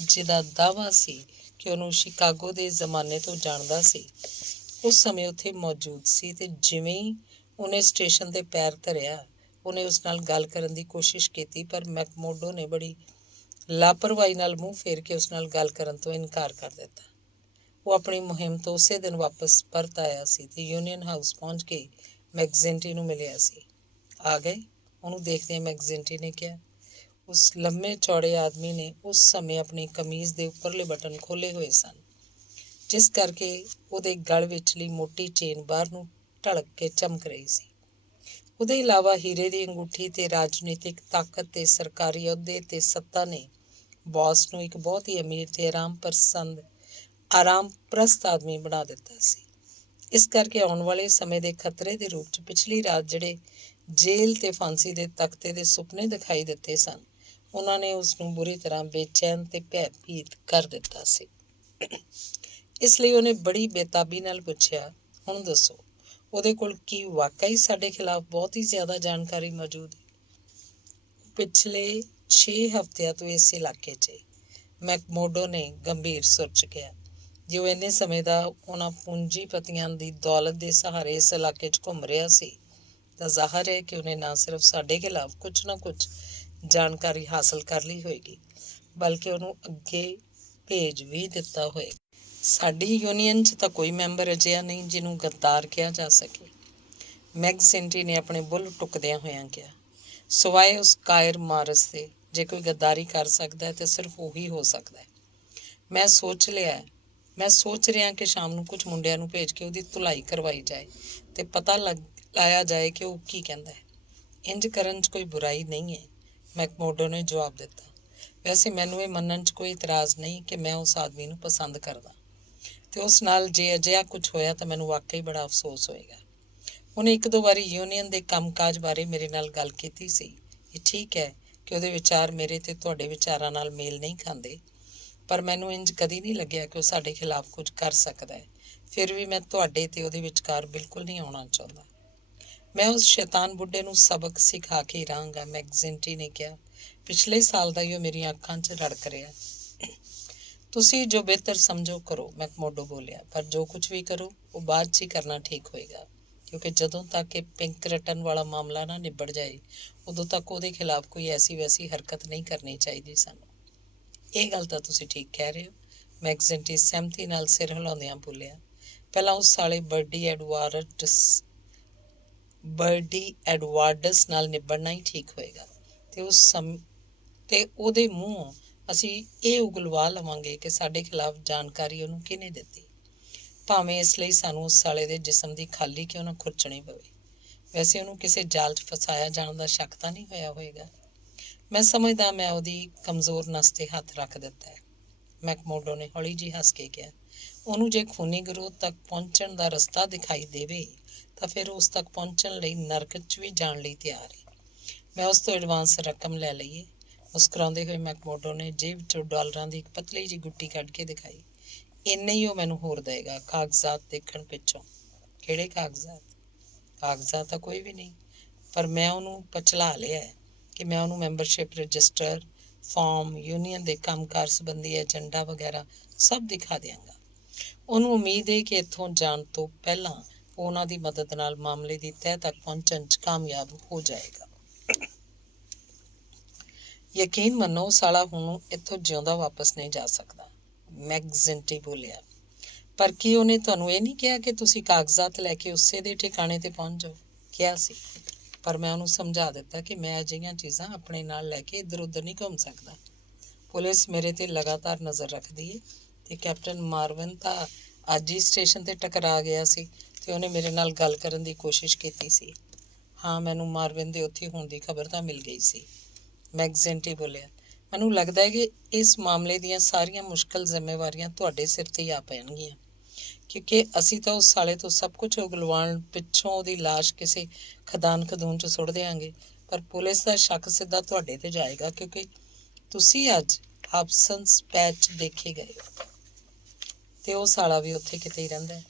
ਜਿਹਦਾ ਦਾਅਵਾ ਸੀ ਕਿ ਉਹਨੂੰ ਸ਼ਿਕਾਗੋ ਦੇ ਜ਼ਮਾਨੇ ਤੋਂ ਜਾਣਦਾ ਸੀ, ਉਸ ਸਮੇਂ ਉੱਥੇ ਮੌਜੂਦ ਸੀ ਤੇ ਜਿਵੇਂ ਹੀ ਉਹਨੇ ਸਟੇਸ਼ਨ 'ਤੇ ਪੈਰ ਧਰਿਆ ਉਹਨੇ ਉਸ ਨਾਲ ਗੱਲ ਕਰਨ ਦੀ ਕੋਸ਼ਿਸ਼ ਕੀਤੀ, ਪਰ ਮੈਕਮੋਡੋ ਨੇ ਬੜੀ ਲਾਪਰਵਾਹੀ ਨਾਲ ਮੂੰਹ ਫੇਰ ਕੇ ਉਸ ਨਾਲ ਗੱਲ ਕਰਨ ਤੋਂ ਇਨਕਾਰ ਕਰ ਦਿੱਤਾ। ਉਹ ਆਪਣੀ ਮੁਹਿੰਮ ਤੋਂ ਉਸੇ ਦਿਨ ਵਾਪਸ ਪਰਤ ਆਇਆ ਸੀ ਤੇ ਯੂਨੀਅਨ ਹਾਊਸ ਪਹੁੰਚ ਕੇ ਮੈਕਜ਼ਿੰਟੀ ਨੂੰ ਮਿਲਿਆ ਸੀ। ਆ ਗਏ? ਉਹਨੂੰ ਦੇਖਦਿਆਂ ਮੈਕਜ਼ਿੰਟੀ ਨੇ ਕਿਹਾ। ਉਸ ਲੰਮੇ ਚੌੜੇ ਆਦਮੀ ਨੇ ਉਸ ਸਮੇਂ ਆਪਣੀ ਕਮੀਜ਼ ਦੇ ਉੱਪਰਲੇ ਬਟਨ ਖੋਲ੍ਹੇ ਹੋਏ ਸਨ, ਜਿਸ ਕਰਕੇ ਉਹਦੇ ਗਲ ਵਿਚਲੀ ਮੋਟੀ ਚੇਨ ਬਾਹਰ ਨੂੰ ਢਲਕ ਕੇ ਚਮਕ ਰਹੀ ਸੀ। ਉਹਦੇ ਇਲਾਵਾ ਹੀਰੇ ਦੀ ਅੰਗੂਠੀ ਤੇ ਰਾਜਨੀਤਿਕ ਤਾਕਤ ਤੇ ਸਰਕਾਰੀ ਅਹੁਦੇ ਤੇ ਸੱਤਾ ਨੇ ਬੌਸ ਨੂੰ ਇੱਕ ਬਹੁਤ ਹੀ ਅਮੀਰ ਤੇ ਆਰਾਮ ਪ੍ਰਸਤ ਆਦਮੀ ਬਣਾ ਦਿੱਤਾ ਸੀ। ਇਸ ਕਰਕੇ ਆਉਣ ਵਾਲੇ ਸਮੇਂ ਦੇ ਖਤਰੇ ਦੇ ਰੂਪ 'ਚ ਪਿਛਲੀ ਰਾਤ ਜਿਹੜੇ ਜੇਲ੍ਹ ਤੇ ਫਾਂਸੀ ਦੇ ਤਖਤੇ ਦੇ ਸੁਪਨੇ ਦਿਖਾਈ ਦਿੱਤੇ ਸਨ, ਉਹਨਾਂ ਨੇ ਉਸ ਨੂੰ ਬੁਰੀ ਤਰ੍ਹਾਂ ਬੇਚੈਨ ਤੇ ਭੈਭੀਤ ਕਰ ਦਿੱਤਾ ਸੀ। ਇਸ ਲਈ ਉਹਨੇ ਬੜੀ ਬੇਤਾਬੀ ਨਾਲ ਪੁੱਛਿਆ, ਹੁਣ ਦੱਸੋ, ਉਹਦੇ ਕੋਲ ਕੀ ਵਾਕਈ ਸਾਡੇ ਖਿਲਾਫ ਬਹੁਤ ਹੀ ਜ਼ਿਆਦਾ ਜਾਣਕਾਰੀ ਮੌਜੂਦ ਹੈ? ਪਿਛਲੇ 6 ਹਫ਼ਤਿਆਂ ਤੋਂ ਇਸ ਇਲਾਕੇ 'ਚ ਮੈਕਮੋਡੋ ਨੇ ਗੰਭੀਰ ਸੁਰ 'ਚ ਕਿਹਾ। ਜੇ ਉਹ ਇੰਨੇ ਸਮੇਂ ਦਾ ਉਹਨਾਂ ਪੂੰਜੀਪਤੀਆਂ ਦੀ ਦੌਲਤ ਦੇ ਸਹਾਰੇ ਇਸ ਇਲਾਕੇ 'ਚ ਘੁੰਮ ਰਿਹਾ ਸੀ ਤਾਂ ਜ਼ਾਹਰ ਹੈ ਕਿ ਉਹਨੇ ਨਾ ਸਿਰਫ ਸਾਡੇ ਖਿਲਾਫ ਕੁਝ ਨਾ ਕੁਝ ਜਾਣਕਾਰੀ ਹਾਸਲ ਕਰ ਲਈ ਹੋਏਗੀ, ਬਲਕਿ ਉਹਨੂੰ ਅੱਗੇ ਭੇਜ ਵੀ ਦਿੱਤਾ ਹੋਏਗਾ। ਸਾਡੀ ਯੂਨੀਅਨ 'ਚ ਤਾਂ ਕੋਈ ਮੈਂਬਰ ਅਜਿਹਾ ਨਹੀਂ ਜਿਹਨੂੰ ਗੱਦਾਰ ਕਿਹਾ ਜਾ ਸਕੇ, ਮੈਕਜ਼ਿੰਟੀ ਨੇ ਆਪਣੇ ਬੁੱਲ੍ਹ ਟੁੱਕਦਿਆਂ ਹੋਇਆਂ ਕਿਹਾ। ਸਿਵਾਏ ਉਸ ਕਾਇਰ ਮਾਰਸ ਦੇ, ਜੇ ਕੋਈ ਗੱਦਾਰੀ ਕਰ ਸਕਦਾ ਹੈ ਤਾਂ ਸਿਰਫ ਉਹੀ ਹੋ ਸਕਦਾ ਹੈ। ਮੈਂ ਸੋਚ ਰਿਹਾ ਕਿ ਸ਼ਾਮ ਨੂੰ ਕੁਝ ਮੁੰਡਿਆਂ ਨੂੰ ਭੇਜ ਕੇ ਉਹਦੀ ਧੁਲਾਈ ਕਰਵਾਈ ਜਾਏ ਤੇ ਪਤਾ ਲਾਇਆ ਜਾਏ ਕਿ ਉਹ ਕੀ ਕਹਿੰਦਾ ਹੈ। ਇੰਝ ਕਰਨ 'ਚ ਕੋਈ ਬੁਰਾਈ ਨਹੀਂ ਹੈ, ਮੈਕਮੋਡੋ ਨੇ ਜਵਾਬ ਦਿੱਤਾ। ਵੈਸੇ ਮੈਨੂੰ ਇਹ ਮੰਨਣ 'ਚ ਕੋਈ ਇਤਰਾਜ਼ ਨਹੀਂ ਕਿ ਮੈਂ ਉਸ ਆਦਮੀ ਨੂੰ ਪਸੰਦ ਕਰਦਾ ਤੇ ਉਸ ਨਾਲ ਜੇ ਅਜਿਹਾ ਕੁਝ ਹੋਇਆ ਤਾਂ ਮੈਨੂੰ ਵਾਕਈ ਬੜਾ ਅਫਸੋਸ ਹੋਏਗਾ। ਉਹਨੇ 1-2 ਵਾਰੀ ਯੂਨੀਅਨ ਦੇ ਕੰਮਕਾਜ ਬਾਰੇ ਮੇਰੇ ਨਾਲ ਗੱਲ ਕੀਤੀ ਸੀ। ਇਹ ਠੀਕ ਹੈ ਕਿ ਉਹਦੇ ਵਿਚਾਰ ਮੇਰੇ ਤੇ ਤੁਹਾਡੇ ਵਿਚਾਰਾਂ ਨਾਲ ਮੇਲ ਨਹੀਂ ਖਾਂਦੇ, ਪਰ ਮੈਨੂੰ ਇੰਝ ਕਦੀ ਨਹੀਂ ਲੱਗਿਆ ਕਿ ਉਹ ਸਾਡੇ ਖਿਲਾਫ ਕੁਝ ਕਰ ਸਕਦਾ ਹੈ। ਫਿਰ ਵੀ ਮੈਂ ਤੁਹਾਡੇ ਤੇ ਉਹਦੇ ਵਿਚਕਾਰ ਬਿਲਕੁਲ ਨਹੀਂ ਆਉਣਾ ਚਾਹੁੰਦਾ। ਮੈਂ ਉਸ ਸ਼ੈਤਾਨ ਬੁੱਢੇ ਨੂੰ ਸਬਕ ਸਿਖਾ ਕੇ ਹੀ ਰਹਾਂਗਾ, ਮੈਕਜ਼ਿੰਟੀ ਨੇ ਕਿਹਾ। ਪਿਛਲੇ ਸਾਲ ਦਾ ਹੀ ਉਹ ਮੇਰੀਆਂ ਅੱਖਾਂ 'ਚ ਰੜਕ ਰਿਹਾ। ਤੁਸੀਂ ਜੋ ਬਿਹਤਰ ਸਮਝੋ ਕਰੋ, ਮੈਕਮੋਡੋ ਬੋਲਿਆ, ਪਰ ਜੋ ਕੁਝ ਵੀ ਕਰੋ ਉਹ ਬਾਅਦ 'ਚ ਹੀ ਕਰਨਾ ਠੀਕ ਹੋਏਗਾ, ਕਿਉਂਕਿ ਜਦੋਂ ਤੱਕ ਇਹ ਪਿੰਕਰਟਨ ਵਾਲਾ ਮਾਮਲਾ ਨਾ ਨਿਬੜ ਜਾਏ ਉਦੋਂ ਤੱਕ ਉਹਦੇ ਖਿਲਾਫ ਕੋਈ ਐਸੀ ਵੈਸੀ ਹਰਕਤ ਨਹੀਂ ਕਰਨੀ ਚਾਹੀਦੀ ਸਾਨੂੰ। ਇਹ ਗੱਲ ਤਾਂ ਤੁਸੀਂ ਠੀਕ ਕਹਿ ਰਹੇ ਹੋ, ਮੈਕਜ਼ਿੰਟੀ ਸਹਿਮਤੀ ਨਾਲ ਸਿਰ ਹਿਲਾਉਂਦਿਆਂ ਬੋਲਿਆ। ਪਹਿਲਾਂ ਉਸ ਸਾਲੇ ਬਰਡੀ ਐਡਵਾਰਡਸ ਨਾਲ ਨਿਬੜਨਾ ਹੀ ਠੀਕ ਹੋਏਗਾ ਤੇ ਉਹਦੇ ਮੂੰਹੋਂ ਅਸੀਂ ਇਹ ਉਗਲਵਾ ਲਵਾਂਗੇ ਕਿ ਸਾਡੇ ਖਿਲਾਫ ਜਾਣਕਾਰੀ ਉਹਨੂੰ ਕਿਹਨੇ ਦਿੱਤੀ, ਭਾਵੇਂ ਇਸ ਲਈ ਸਾਨੂੰ ਉਸ ਸਾਲੇ ਦੇ ਜਿਸਮ ਦੀ ਖਾਲੀ ਕਿਉਂ ਨਾ ਖੁਰਚਣੀ ਪਵੇ। ਵੈਸੇ ਉਹਨੂੰ ਕਿਸੇ ਜਾਲ 'ਚ ਫਸਾਇਆ ਜਾਣ ਦਾ ਸ਼ੱਕ ਤਾਂ ਨਹੀਂ ਹੋਇਆ ਹੋਏਗਾ। ਮੈਂ ਸਮਝਦਾ ਮੈਂ ਉਹਦੀ ਕਮਜ਼ੋਰ ਨਸ 'ਤੇ ਹੱਥ ਰੱਖ ਦਿੱਤਾ ਹੈ। ਮੈਕਮੋਡੋ ਨੇ ਹੌਲੀ ਜਿਹੀ ਹੱਸ ਕੇ ਕਿਹਾ। ਉਹਨੂੰ ਜੇ ਖੂਨੀ ਗਰੋਥ ਤੱਕ ਪਹੁੰਚਣ ਦਾ ਰਸਤਾ ਦਿਖਾਈ ਦੇਵੇ ਤਾਂ ਫਿਰ ਉਸ ਤੱਕ ਪਹੁੰਚਣ ਲਈ ਨਰਕ 'ਚ ਵੀ ਜਾਣ ਲਈ ਤਿਆਰ ਹੈ। ਮੈਂ ਉਸ ਤੋਂ ਐਡਵਾਂਸ ਰਕਮ ਲੈ ਲਈਏ। ਮੁਸਕਰਾਉਂਦੇ ਹੋਏ ਮੈਕਮੋਡੋ ਨੇ ਜੇਬ 'ਚੋਂ ਡਾਲਰਾਂ ਦੀ ਇੱਕ ਪਤਲੀ ਜਿਹੀ ਗੁੱਟੀ ਕੱਢ ਕੇ ਦਿਖਾਈ। ਇੰਨੇ ਹੀ ਉਹ ਮੈਨੂੰ ਹੋਰ ਦੇਏਗਾ, ਕਾਗਜ਼ਾਤ ਦੇਖਣ ਪਿੱਛੋਂ। ਕਿਹੜੇ ਕਾਗਜ਼ਾਤ? ਕਾਗਜ਼ਾਤ ਤਾਂ ਕੋਈ ਵੀ ਨਹੀਂ, ਪਰ ਮੈਂ ਉਹਨੂੰ ਪਚਲਾ ਲਿਆ ਹੈ ਕਿ ਮੈਂ ਉਹਨੂੰ ਮੈਂਬਰਸ਼ਿਪ ਰਜਿਸਟਰ, ਫਾਰਮ, ਯੂਨੀਅਨ ਦੇ ਕੰਮਕਾਰ ਸੰਬੰਧੀ ਏਜੰਡਾ ਵਗੈਰਾ ਸਭ ਦਿਖਾ ਦਿਆਂਗਾ। ਉਹਨੂੰ ਉਮੀਦ ਹੈ ਕਿ ਇੱਥੋਂ ਜਾਣ ਤੋਂ ਪਹਿਲਾਂ ਉਹ ਉਹਨਾਂ ਦੀ ਮਦਦ ਨਾਲ ਮਾਮਲੇ ਦੀ ਤਹਿ ਤੱਕ ਪਹੁੰਚਣ 'ਚ ਕਾਮਯਾਬ ਹੋ ਜਾਏਗਾ। ਯਕੀਨ ਮੰਨੋ, ਸਾਲਾ ਹੁਣ ਇੱਥੋਂ ਜਿਉਂਦਾ ਵਾਪਸ ਨਹੀਂ ਜਾ ਸਕਦਾ, ਮੈਕਜ਼ਿੰਟੀ ਬੋਲਿਆ। ਪਰ ਕੀ ਉਹਨੇ ਤੁਹਾਨੂੰ ਇਹ ਨਹੀਂ ਕਿਹਾ ਕਿ ਤੁਸੀਂ ਕਾਗਜ਼ਾਤ ਲੈ ਕੇ ਉਸੇ ਦੇ ਠਿਕਾਣੇ 'ਤੇ ਪਹੁੰਚ ਜਾਓ? ਕਿਹਾ ਸੀ, ਪਰ ਮੈਂ ਉਹਨੂੰ ਸਮਝਾ ਦਿੱਤਾ ਕਿ ਮੈਂ ਅਜਿਹੀਆਂ ਚੀਜ਼ਾਂ ਆਪਣੇ ਨਾਲ ਲੈ ਕੇ ਇੱਧਰ ਉੱਧਰ ਨਹੀਂ ਘੁੰਮ ਸਕਦਾ। ਪੁਲਿਸ ਮੇਰੇ 'ਤੇ ਲਗਾਤਾਰ ਨਜ਼ਰ ਰੱਖਦੀ ਹੈ ਅਤੇ ਕੈਪਟਨ ਮਾਰਵਿਨ ਤਾਂ ਅੱਜ ਹੀ ਸਟੇਸ਼ਨ 'ਤੇ ਟਕਰਾ ਗਿਆ ਸੀ ਅਤੇ ਉਹਨੇ ਮੇਰੇ ਨਾਲ ਗੱਲ ਕਰਨ ਦੀ ਕੋਸ਼ਿਸ਼ ਕੀਤੀ ਸੀ। ਹਾਂ, ਮੈਨੂੰ ਮਾਰਵਿਨ ਦੇ ਉੱਥੇ ਹੋਣ ਦੀ ਖਬਰ ਤਾਂ ਮਿਲ ਗਈ ਸੀ, ਮੈਕਜ਼ਿੰਟੀ ਬੋਲਿਆ। ਮੈਨੂੰ ਲੱਗਦਾ ਹੈ ਕਿ ਇਸ ਮਾਮਲੇ ਦੀਆਂ ਸਾਰੀਆਂ ਮੁਸ਼ਕਲ ਜ਼ਿੰਮੇਵਾਰੀਆਂ ਤੁਹਾਡੇ ਸਿਰ 'ਤੇ ਹੀ ਆ ਪੈਣਗੀਆਂ, ਕਿਉਂਕਿ ਅਸੀਂ ਤਾਂ ਉਸ ਸਾਲੇ ਤੋਂ ਸਭ ਕੁਝ ਉਗਲਵਾਉਣ ਪਿੱਛੋਂ ਉਹਦੀ ਲਾਸ਼ ਕਿਸੇ ਖਦਾਨ ਚ ਸੁੱਟ ਦਿਆਂਗੇ, ਪਰ ਪੁਲਿਸ ਦਾ ਸ਼ੱਕ ਸਿੱਧਾ ਤੁਹਾਡੇ 'ਤੇ ਜਾਏਗਾ ਕਿਉਂਕਿ ਤੁਸੀਂ ਅੱਜ ਹਾਬਸਨਸ ਪੈਚ ਦੇਖੇ ਗਏ ਹੋ ਅਤੇ ਉਹ ਸਾਲਾ ਵੀ ਉੱਥੇ ਕਿਤੇ ਹੀ ਰਹਿੰਦਾ ਹੈ।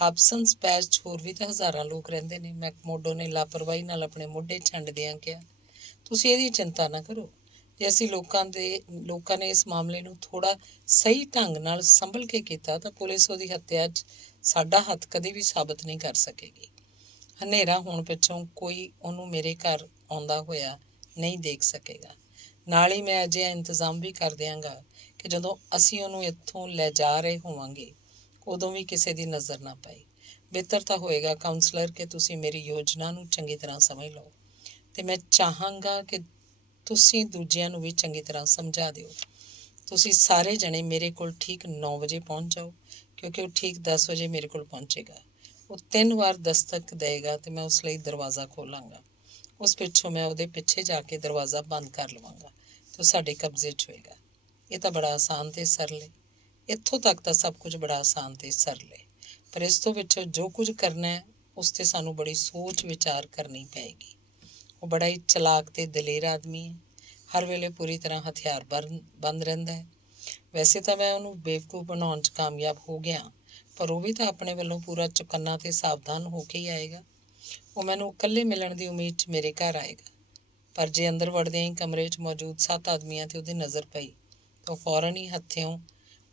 ਹਾਬਸਨਸ ਪੈਚ 'ਚ ਹੋਰ ਵੀ ਤਾਂ ਹਜ਼ਾਰਾਂ ਲੋਕ ਰਹਿੰਦੇ ਨੇ, ਮੈਕਮੋਡੋ ਨੇ ਲਾਪਰਵਾਹੀ ਨਾਲ ਆਪਣੇ ਮੋਢੇ ਛੰਡਦਿਆਂ ਕਿਹਾ। ਤੁਸੀਂ ਇਹਦੀ ਚਿੰਤਾ ਨਾ ਕਰੋ। ਜੇ ਅਸੀਂ ਲੋਕਾਂ ਨੇ ਇਸ ਮਾਮਲੇ ਨੂੰ ਥੋੜ੍ਹਾ ਸਹੀ ਢੰਗ ਨਾਲ ਸੰਭਲ ਕੇ ਕੀਤਾ ਤਾਂ ਪੁਲਿਸ ਉਹਦੀ ਹੱਤਿਆ 'ਚ ਸਾਡਾ ਹੱਥ ਕਦੇ ਵੀ ਸਾਬਤ ਨਹੀਂ ਕਰ ਸਕੇਗੀ। ਹਨੇਰਾ ਹੋਣ ਪਿੱਛੋਂ ਕੋਈ ਉਹਨੂੰ ਮੇਰੇ ਘਰ ਆਉਂਦਾ ਹੋਇਆ ਨਹੀਂ ਦੇਖ ਸਕੇਗਾ। ਨਾਲ ਹੀ ਮੈਂ ਅਜਿਹਾ ਇੰਤਜ਼ਾਮ ਵੀ ਕਰ ਦਿਆਂਗਾ ਕਿ ਜਦੋਂ ਅਸੀਂ ਉਹਨੂੰ ਇੱਥੋਂ ਲੈ ਜਾ ਰਹੇ ਹੋਵਾਂਗੇ ਉਦੋਂ ਵੀ ਕਿਸੇ ਦੀ ਨਜ਼ਰ ਨਾ ਪਏ। ਬਿਹਤਰ ਤਾਂ ਹੋਏਗਾ ਕਾਉਂਸਲਰ ਕਿ ਤੁਸੀਂ ਮੇਰੀ ਯੋਜਨਾ ਨੂੰ ਚੰਗੀ ਤਰ੍ਹਾਂ ਸਮਝ ਲਓ ਅਤੇ ਮੈਂ ਚਾਹਾਂਗਾ ਕਿ ਤੁਸੀਂ ਦੂਜਿਆਂ ਨੂੰ ਵੀ ਚੰਗੀ ਤਰ੍ਹਾਂ ਸਮਝਾ ਦਿਓ। ਤੁਸੀਂ ਸਾਰੇ ਜਣੇ ਮੇਰੇ ਕੋਲ ਠੀਕ 9 ਵਜੇ ਪਹੁੰਚ ਜਾਓ, ਕਿਉਂਕਿ ਉਹ ਠੀਕ 10 ਵਜੇ ਮੇਰੇ ਕੋਲ ਪਹੁੰਚੇਗਾ। ਉਹ 3 ਵਾਰ ਦਸਤਕ ਦੇਏਗਾ ਅਤੇ ਮੈਂ ਉਸ ਲਈ ਦਰਵਾਜ਼ਾ ਖੋਲ੍ਹਾਂਗਾ। ਉਸ ਪਿੱਛੋਂ ਮੈਂ ਉਹਦੇ ਪਿੱਛੇ ਜਾ ਕੇ ਦਰਵਾਜ਼ਾ ਬੰਦ ਕਰ ਲਵਾਂਗਾ ਅਤੇ ਉਹ ਸਾਡੇ ਕਬਜ਼ੇ 'ਚ ਹੋਏਗਾ। ਇਹ ਤਾਂ ਬੜਾ ਆਸਾਨ ਅਤੇ ਸਰਲ ਹੈ। ਇੱਥੋਂ ਤੱਕ ਤਾਂ ਸਭ ਕੁਝ ਬੜਾ ਆਸਾਨ ਅਤੇ ਸਰਲ ਹੈ, ਪਰ ਇਸ ਤੋਂ ਪਿੱਛੋਂ ਜੋ ਕੁਝ ਕਰਨਾ ਹੈ ਉਸ 'ਤੇ ਸਾਨੂੰ ਬੜੀ ਸੋਚ ਵਿਚਾਰ ਕਰਨੀ ਪਏਗੀ। ਉਹ ਬੜਾ ਹੀ ਚਲਾਕ ਅਤੇ ਦਲੇਰ ਆਦਮੀ ਹੈ, ਹਰ ਵੇਲੇ ਪੂਰੀ ਤਰ੍ਹਾਂ ਹਥਿਆਰ ਬੰਦ ਰਹਿੰਦਾ ਹੈ। ਵੈਸੇ ਤਾਂ ਮੈਂ ਉਹਨੂੰ ਬੇਵਕੂਫ ਬਣਾਉਣ 'ਚ ਕਾਮਯਾਬ ਹੋ ਗਿਆ, ਪਰ ਉਹ ਵੀ ਤਾਂ ਆਪਣੇ ਵੱਲੋਂ ਪੂਰਾ ਚੁਕੰਨਾ ਅਤੇ ਸਾਵਧਾਨ ਹੋ ਕੇ ਹੀ ਆਏਗਾ। ਉਹ ਮੈਨੂੰ ਇਕੱਲੇ ਮਿਲਣ ਦੀ ਉਮੀਦ 'ਚ ਮੇਰੇ ਘਰ ਆਏਗਾ, ਪਰ ਜੇ ਅੰਦਰ ਵੜਦਿਆਂ ਹੀ ਕਮਰੇ 'ਚ ਮੌਜੂਦ 7 ਆਦਮੀਆਂ 'ਤੇ ਉਹਦੀ ਨਜ਼ਰ ਪਈ ਤਾਂ ਉਹ ਫੌਰਨ ਹੀ ਹੱਥਿਓਂ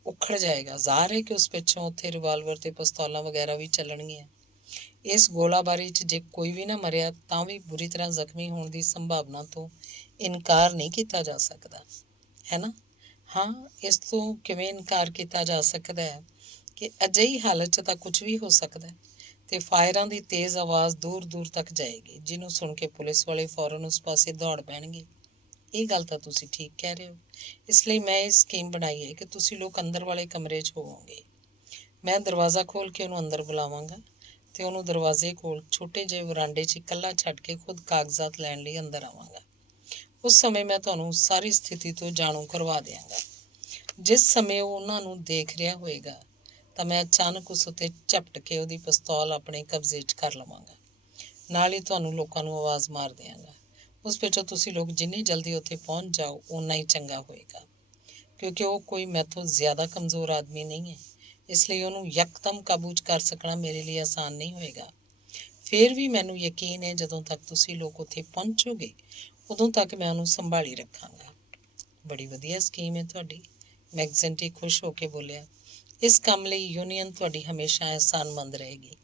ਉਖੜ ਜਾਏਗਾ। ਜ਼ਾਹਰ ਹੈ ਕਿ ਉਸ ਪਿੱਛੋਂ ਉੱਥੇ ਰਿਵਾਲਵਰ ਅਤੇ ਪਿਸਤੌਲਾਂ ਵਗੈਰਾ ਵੀ ਚੱਲਣਗੀਆਂ। ਇਸ ਗੋਲਾਬਾਰੀ 'ਚ ਜੇ ਕੋਈ ਵੀ ਨਾ ਮਰਿਆ ਤਾਂ ਵੀ ਬੁਰੀ ਤਰ੍ਹਾਂ ਜ਼ਖਮੀ ਹੋਣ ਦੀ ਸੰਭਾਵਨਾ ਤੋਂ ਇਨਕਾਰ ਨਹੀਂ ਕੀਤਾ ਜਾ ਸਕਦਾ, ਹੈ ਨਾ? ਹਾਂ, ਇਸ ਤੋਂ ਕਿਵੇਂ ਇਨਕਾਰ ਕੀਤਾ ਜਾ ਸਕਦਾ ਹੈ ਕਿ ਅਜਿਹੀ ਹਾਲਤ 'ਚ ਤਾਂ ਕੁਝ ਵੀ ਹੋ ਸਕਦਾ ਅਤੇ ਫਾਇਰਾਂ ਦੀ ਤੇਜ਼ ਆਵਾਜ਼ ਦੂਰ ਦੂਰ ਤੱਕ ਜਾਏਗੀ, ਜਿਹਨੂੰ ਸੁਣ ਕੇ ਪੁਲਿਸ ਵਾਲੇ ਫੌਰਨ ਉਸ ਪਾਸੇ ਦੌੜ ਪੈਣਗੇ। ਇਹ ਗੱਲ ਤਾਂ ਤੁਸੀਂ ਠੀਕ ਕਹਿ ਰਹੇ ਹੋ। ਇਸ ਲਈ ਮੈਂ ਇਹ ਸਕੀਮ ਬਣਾਈ ਹੈ ਕਿ ਤੁਸੀਂ ਲੋਕ ਅੰਦਰ ਵਾਲੇ ਕਮਰੇ 'ਚ ਹੋਵੋਗੇ। ਮੈਂ ਦਰਵਾਜ਼ਾ ਖੋਲ੍ਹ ਕੇ ਉਹਨੂੰ ਅੰਦਰ ਬੁਲਾਵਾਂਗਾ ਅਤੇ ਉਹਨੂੰ ਦਰਵਾਜ਼ੇ ਕੋਲ ਛੋਟੇ ਜਿਹੇ ਵਰਾਂਡੇ 'ਚ ਇਕੱਲਾ ਛੱਡ ਕੇ ਖੁਦ ਕਾਗਜ਼ਾਤ ਲੈਣ ਲਈ ਅੰਦਰ ਆਵਾਂਗਾ। ਉਸ ਸਮੇਂ ਮੈਂ ਤੁਹਾਨੂੰ ਸਾਰੀ ਸਥਿਤੀ ਤੋਂ ਜਾਣੂ ਕਰਵਾ ਦਿਆਂਗਾ। ਜਿਸ ਸਮੇਂ ਉਹ ਉਹਨਾਂ ਨੂੰ ਦੇਖ ਰਿਹਾ ਹੋਏਗਾ ਤਾਂ ਮੈਂ ਅਚਾਨਕ ਉਸ ਉੱਤੇ ਝਪਟ ਕੇ ਉਹਦੀ ਪਿਸਤੌਲ ਆਪਣੇ ਕਬਜ਼ੇ 'ਚ ਕਰ ਲਵਾਂਗਾ। ਨਾਲ ਹੀ ਤੁਹਾਨੂੰ ਲੋਕਾਂ ਨੂੰ ਆਵਾਜ਼ ਮਾਰ ਦਿਆਂਗਾ। ਉਸ ਪਿੱਛੋਂ ਤੁਸੀਂ ਲੋਕ ਜਿੰਨੀ ਜਲਦੀ ਉੱਥੇ ਪਹੁੰਚ ਜਾਓ ਓਨਾ ਹੀ ਚੰਗਾ ਹੋਏਗਾ, ਕਿਉਂਕਿ ਉਹ ਕੋਈ ਮੈਥੋਂ ਜ਼ਿਆਦਾ ਕਮਜ਼ੋਰ ਆਦਮੀ ਨਹੀਂ ਹੈ। ਇਸ ਲਈ ਉਹਨੂੰ ਯਕਦਮ ਕਾਬੂ 'ਚ ਕਰ ਸਕਣਾ ਮੇਰੇ ਲਈ ਆਸਾਨ ਨਹੀਂ ਹੋਏਗਾ। ਫਿਰ ਵੀ ਮੈਨੂੰ ਯਕੀਨ ਹੈ ਜਦੋਂ ਤੱਕ ਤੁਸੀਂ ਲੋਕ ਉੱਥੇ ਪਹੁੰਚੋਗੇ ਉਦੋਂ ਤੱਕ ਮੈਂ ਉਹਨੂੰ ਸੰਭਾਲੀ ਰੱਖਾਂਗਾ। ਬੜੀ ਵਧੀਆ ਸਕੀਮ ਹੈ ਤੁਹਾਡੀ, ਮੈਕਜ਼ਿੰਟੀ ਖੁਸ਼ ਹੋ ਕੇ ਬੋਲਿਆ। ਇਸ ਕੰਮ ਲਈ ਯੂਨੀਅਨ ਤੁਹਾਡੀ ਹਮੇਸ਼ਾ ਅਹਿਸਾਨਮੰਦ ਰਹੇਗੀ।